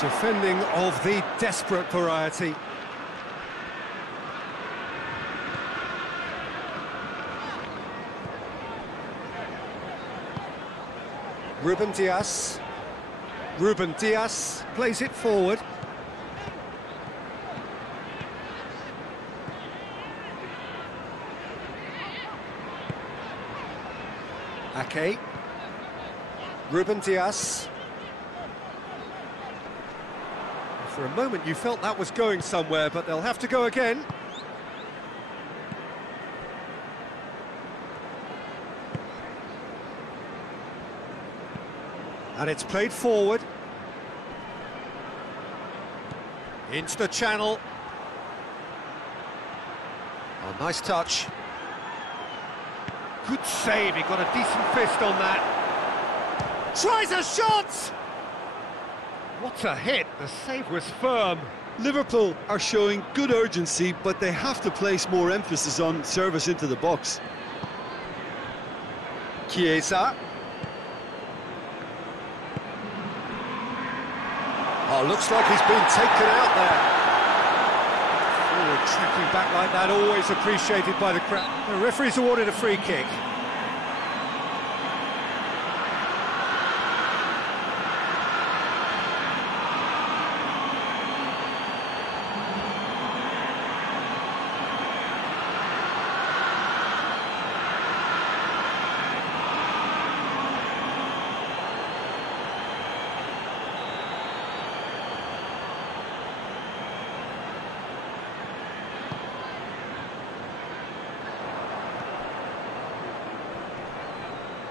Defending of the desperate variety. Ruben Dias. Ruben Dias plays it forward. Ake. Ruben Dias. For a moment you felt that was going somewhere, but they'll have to go again. And it's played forward. Into the channel. Oh, nice touch. Good save, he got a decent fist on that. Tries a shot! What a hit, the save was firm. Liverpool are showing good urgency, but they have to place more emphasis on service into the box. Chiesa. Oh, looks like he's been taken out there. Forward tracking back like that, always appreciated by the crowd. The referee's awarded a free kick.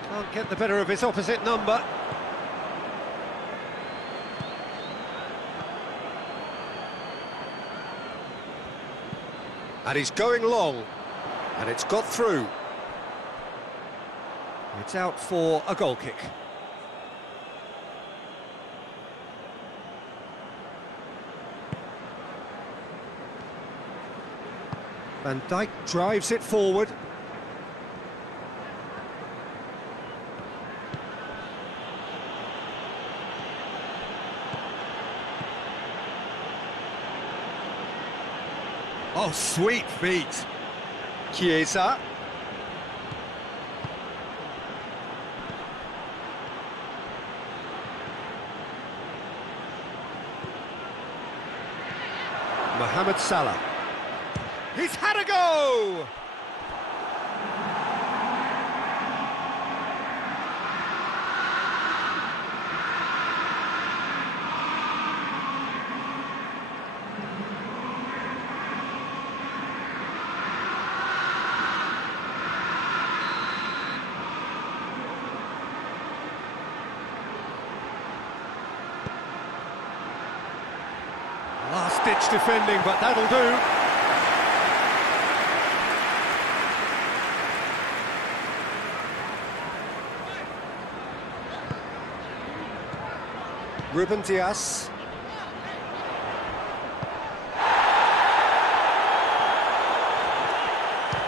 Can't get the better of his opposite number. And he's going long, and it's got through. It's out for a goal kick. Van Dijk drives it forward. Oh, sweet feet. Chiesa. Mohamed Salah. He's had a go! Last-ditch defending, but that'll do. Ruben Dias.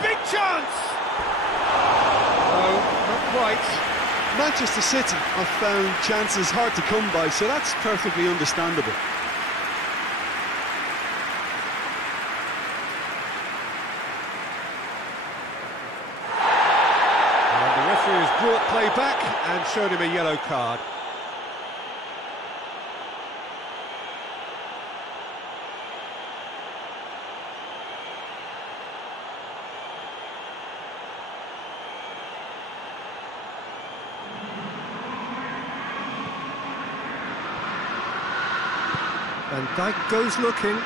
Big chance! No, not quite. Manchester City have found chances hard to come by, so that's perfectly understandable. And the referee has brought play back and shown him a yellow card. Van Dijk goes looking.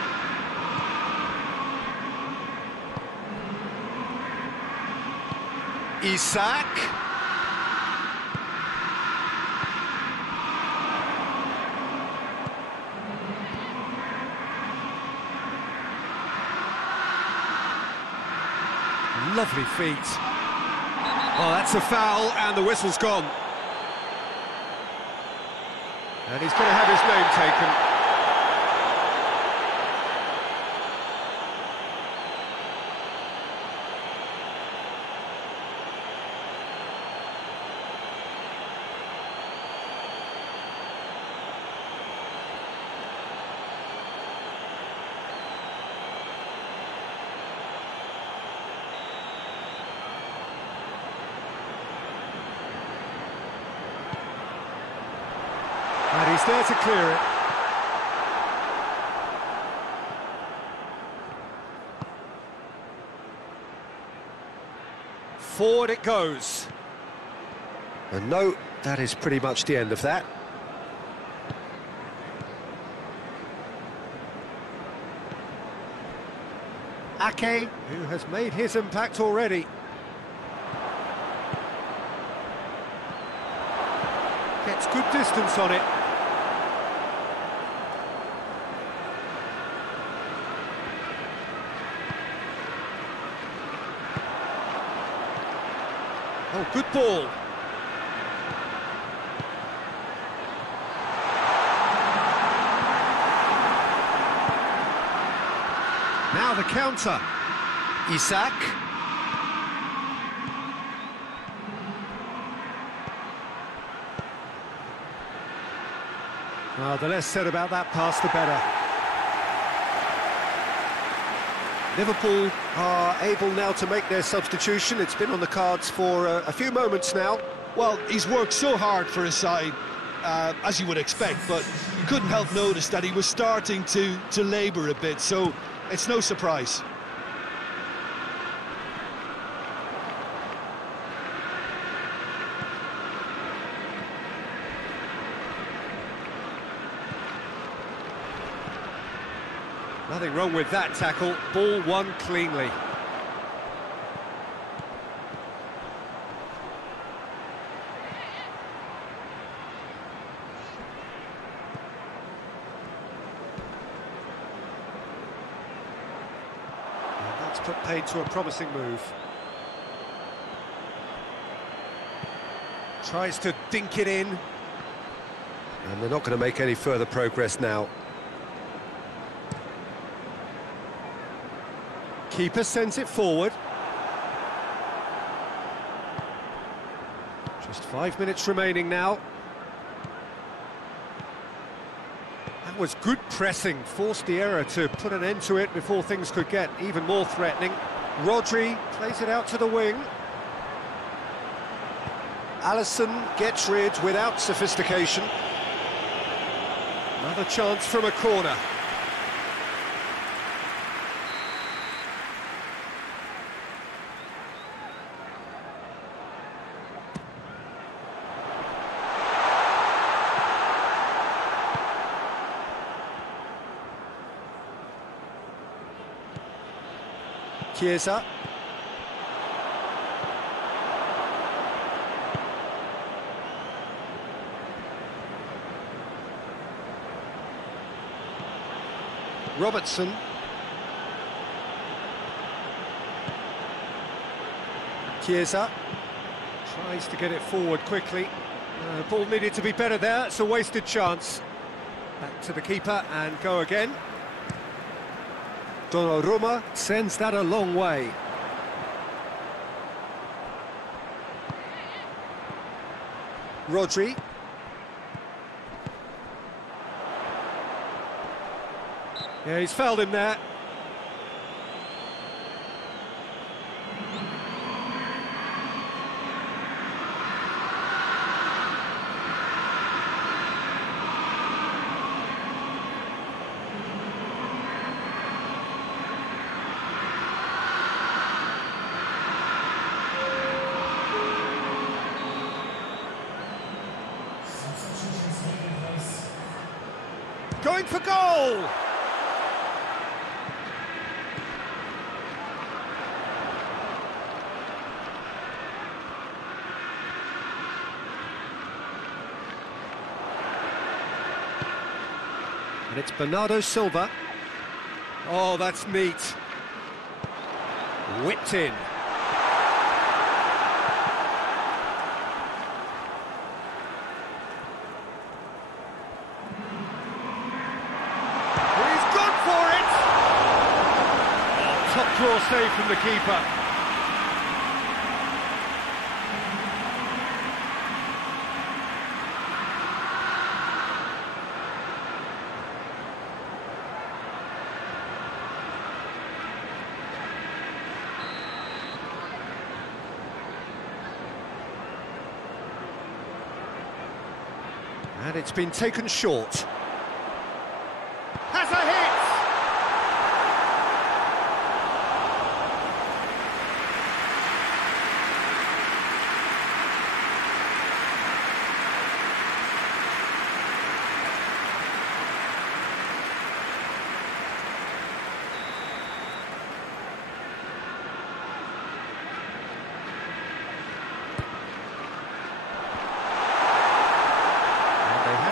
Isak. Lovely feet. Oh, that's a foul, and the whistle's gone. And he's going to have his name taken. And he's there to clear it. Forward it goes. And no, that is pretty much the end of that. Ake, who has made his impact already. Gets good distance on it. Oh, good ball. Now the counter. Isak. Well, the less said about that pass, the better. Liverpool are able now to make their substitution. It's been on the cards for a few moments now. Well, he's worked so hard for his side, as you would expect, but you couldn't help notice that he was starting to labour a bit, so it's no surprise. Nothing wrong with that tackle. Ball won cleanly. It's put paid to a promising move. Tries to dink it in. And they're not going to make any further progress now. Keeper sends it forward. Just 5 minutes remaining now. That was good pressing, forced the error to put an end to it before things could get even more threatening. Rodri plays it out to the wing. Alisson gets rid without sophistication. Another chance from a corner. Chiesa. Robertson. Chiesa tries to get it forward quickly. Ball needed to be better there, it's a wasted chance. Back to the keeper and go again. Donnarumma sends that a long way. Rodri. Yeah, he's fouled him there. Going for goal! And it's Bernardo Silva. Oh, that's neat. Whipped in. He's gone for it! Oh, top draw save from the keeper. And it's been taken short. Has a hit!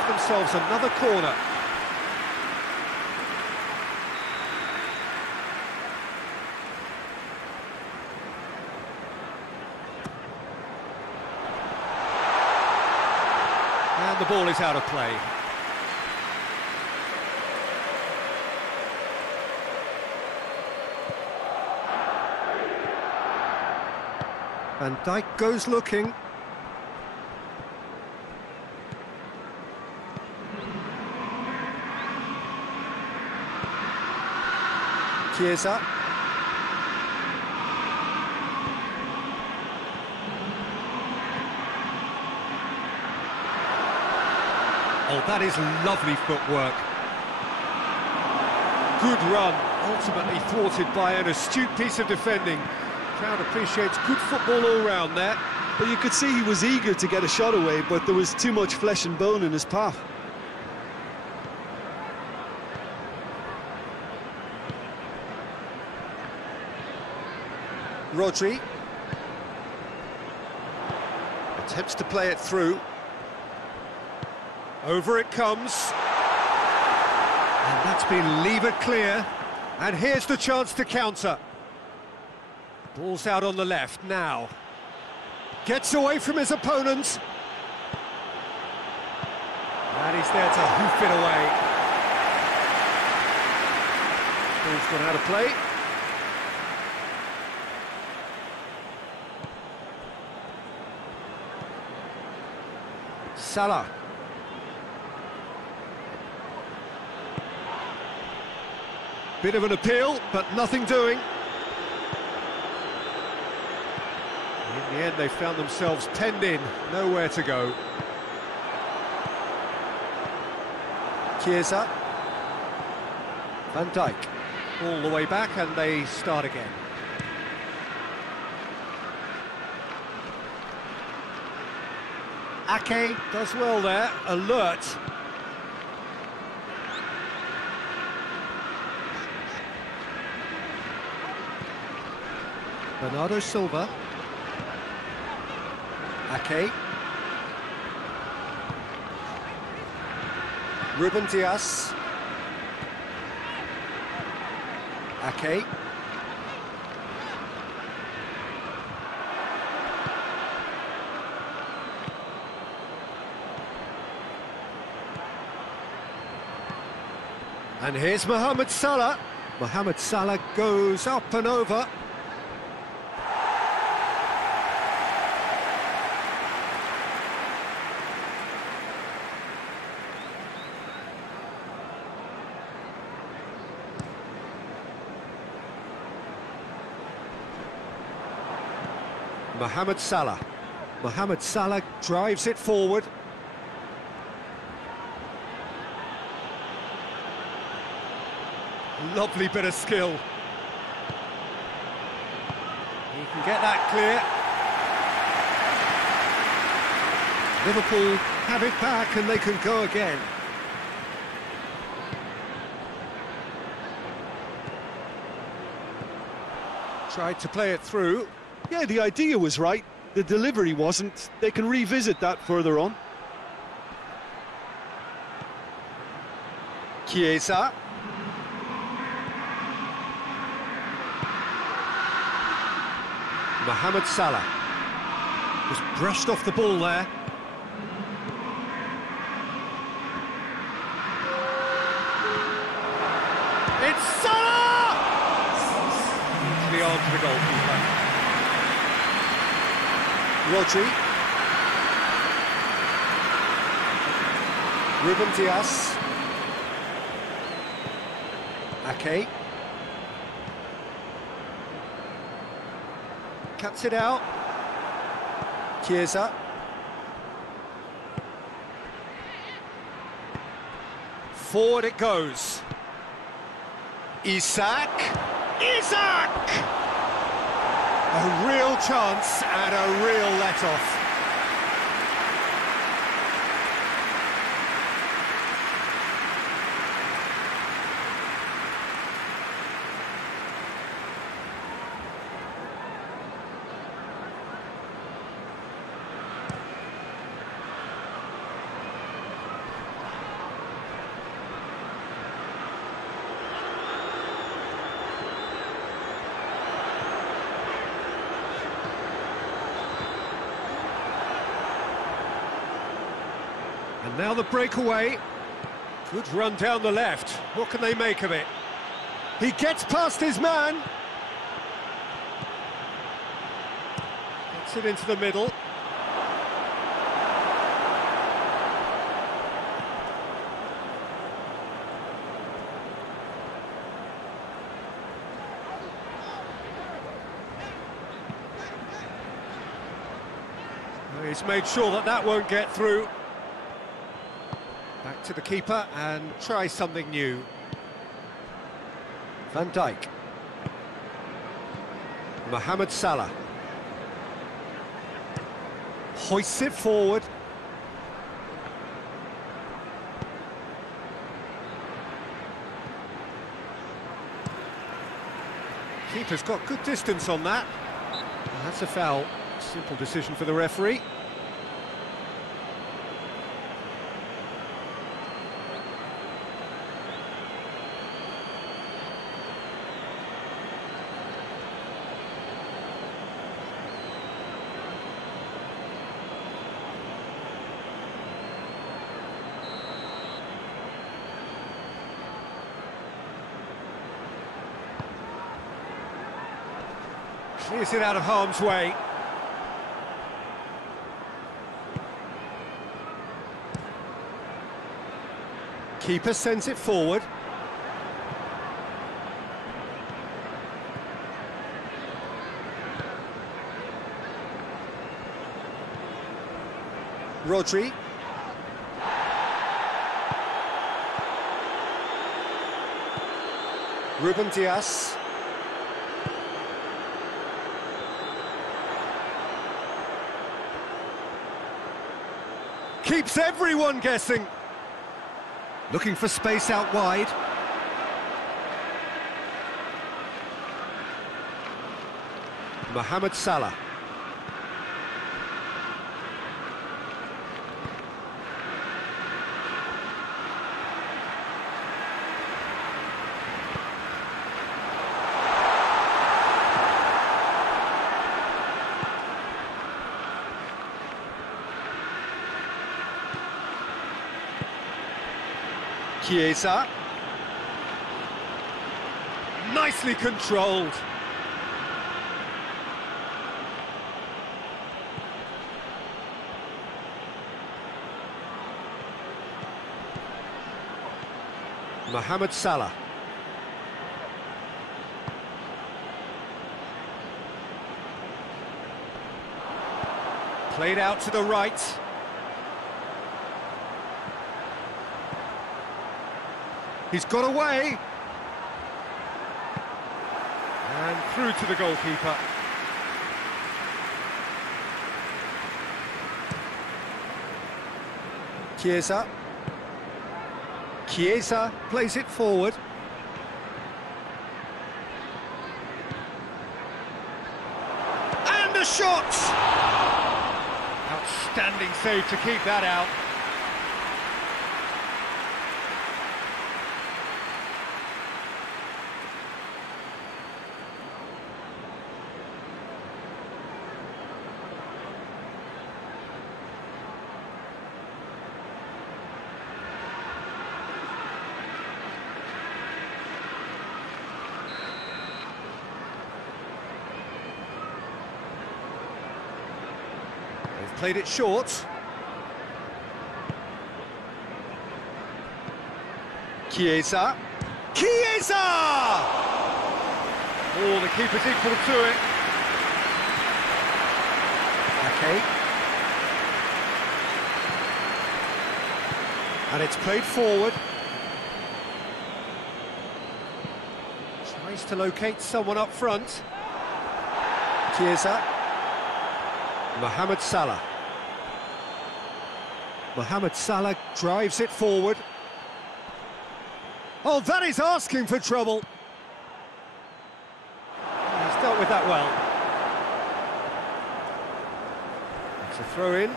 Themselves another corner. And the ball is out of play. Van Dijk goes looking. Chiesa. Oh, that is lovely footwork. Good run, ultimately thwarted by an astute piece of defending. Crowd appreciates good football all round there. But you could see he was eager to get a shot away, but there was too much flesh and bone in his path. Rodri attempts to play it through. Over it comes. And that's been levered clear. And here's the chance to counter. Ball's out on the left now. Gets away from his opponent. And he's there to hoof it away. Ball's gone out of play. Salah. Bit of an appeal, but nothing doing. In the end, they found themselves penned in, nowhere to go. Chiesa. Van Dijk. All the way back, and they start again. Ake does well there, alert. Bernardo Silva. Ake. Ruben Dias. Ake. And here's Mohamed Salah. Mohamed Salah goes up and over. Mohamed Salah. Mohamed Salah drives it forward. Lovely bit of skill. He can get that clear. Liverpool have it back and they can go again. Tried to play it through. Yeah, the idea was right. The delivery wasn't. They can revisit that further on. Chiesa. Mohamed Salah. Just brushed off the ball there. It's Salah! To the arms of the goalkeeper. Rodri. Ruben Dias. Ake. Cuts it out. Chiesa. Forward it goes. Isak. A real chance and a real let-off. And now the breakaway. Good run down the left. What can they make of it? He gets past his man. Gets it into the middle. He's made sure that that won't get through. Back to the keeper and try something new. Van Dijk. Mohamed Salah. Hoists it forward. Keeper's got good distance on that. And that's a foul. Simple decision for the referee. clears it out of harm's way. Keeper sends it forward. Rodri. Ruben Dias. Keeps everyone guessing. Looking for space out wide. Mohamed Salah. Chiesa. Nicely controlled. Mohamed Salah. Played out to the right. He's got away. And through to the goalkeeper. Chiesa. Chiesa plays it forward. And a shot! Outstanding save to keep that out. Played it short. Chiesa. Chiesa! Oh, the keeper's equal to it. Okay. And it's played forward. Tries to locate someone up front. Chiesa. Mohamed Salah. Mohamed Salah drives it forward. Oh, that is asking for trouble. He's dealt with that well. It's a throw-in.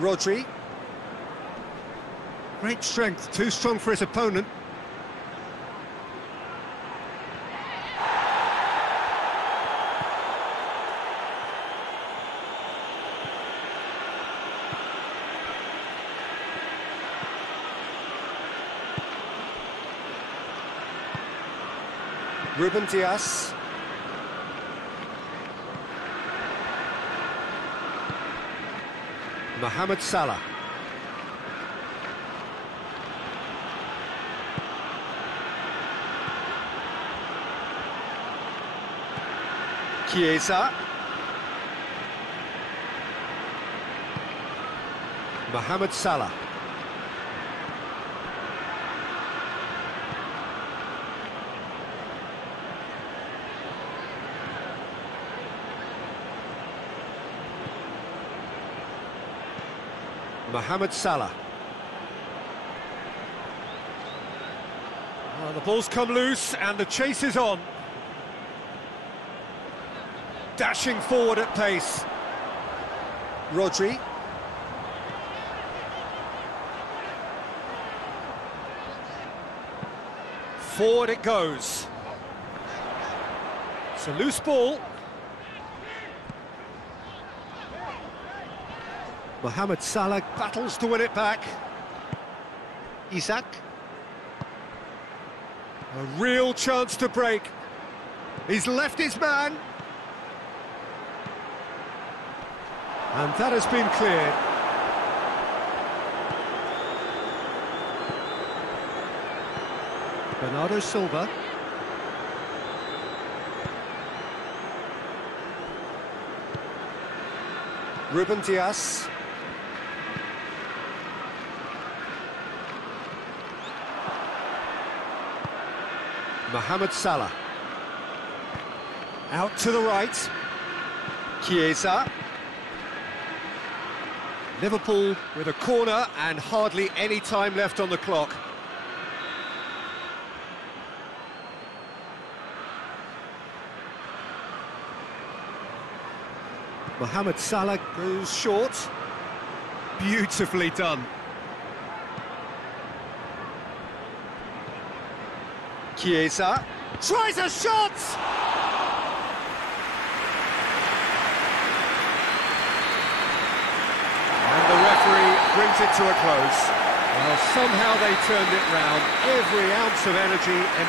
Rodri. Great strength, too strong for his opponent. Ruben Dias. Mohamed Salah. Chiesa. Mohamed Salah. Mohamed Salah. Oh, the ball's come loose and the chase is on. Dashing forward at pace. Rodri. Forward it goes. It's a loose ball. Mohamed Salah battles to win it back. Isak. A real chance to break. He's left his man. And that has been cleared. Bernardo Silva. Ruben Dias. Mohamed Salah. Out to the right. Chiesa. Liverpool with a corner and hardly any time left on the clock. Mohamed Salah goes short. Beautifully done. Chiesa tries a shot! And the referee brings it to a close. Well, somehow they turned it round. Every ounce of energy and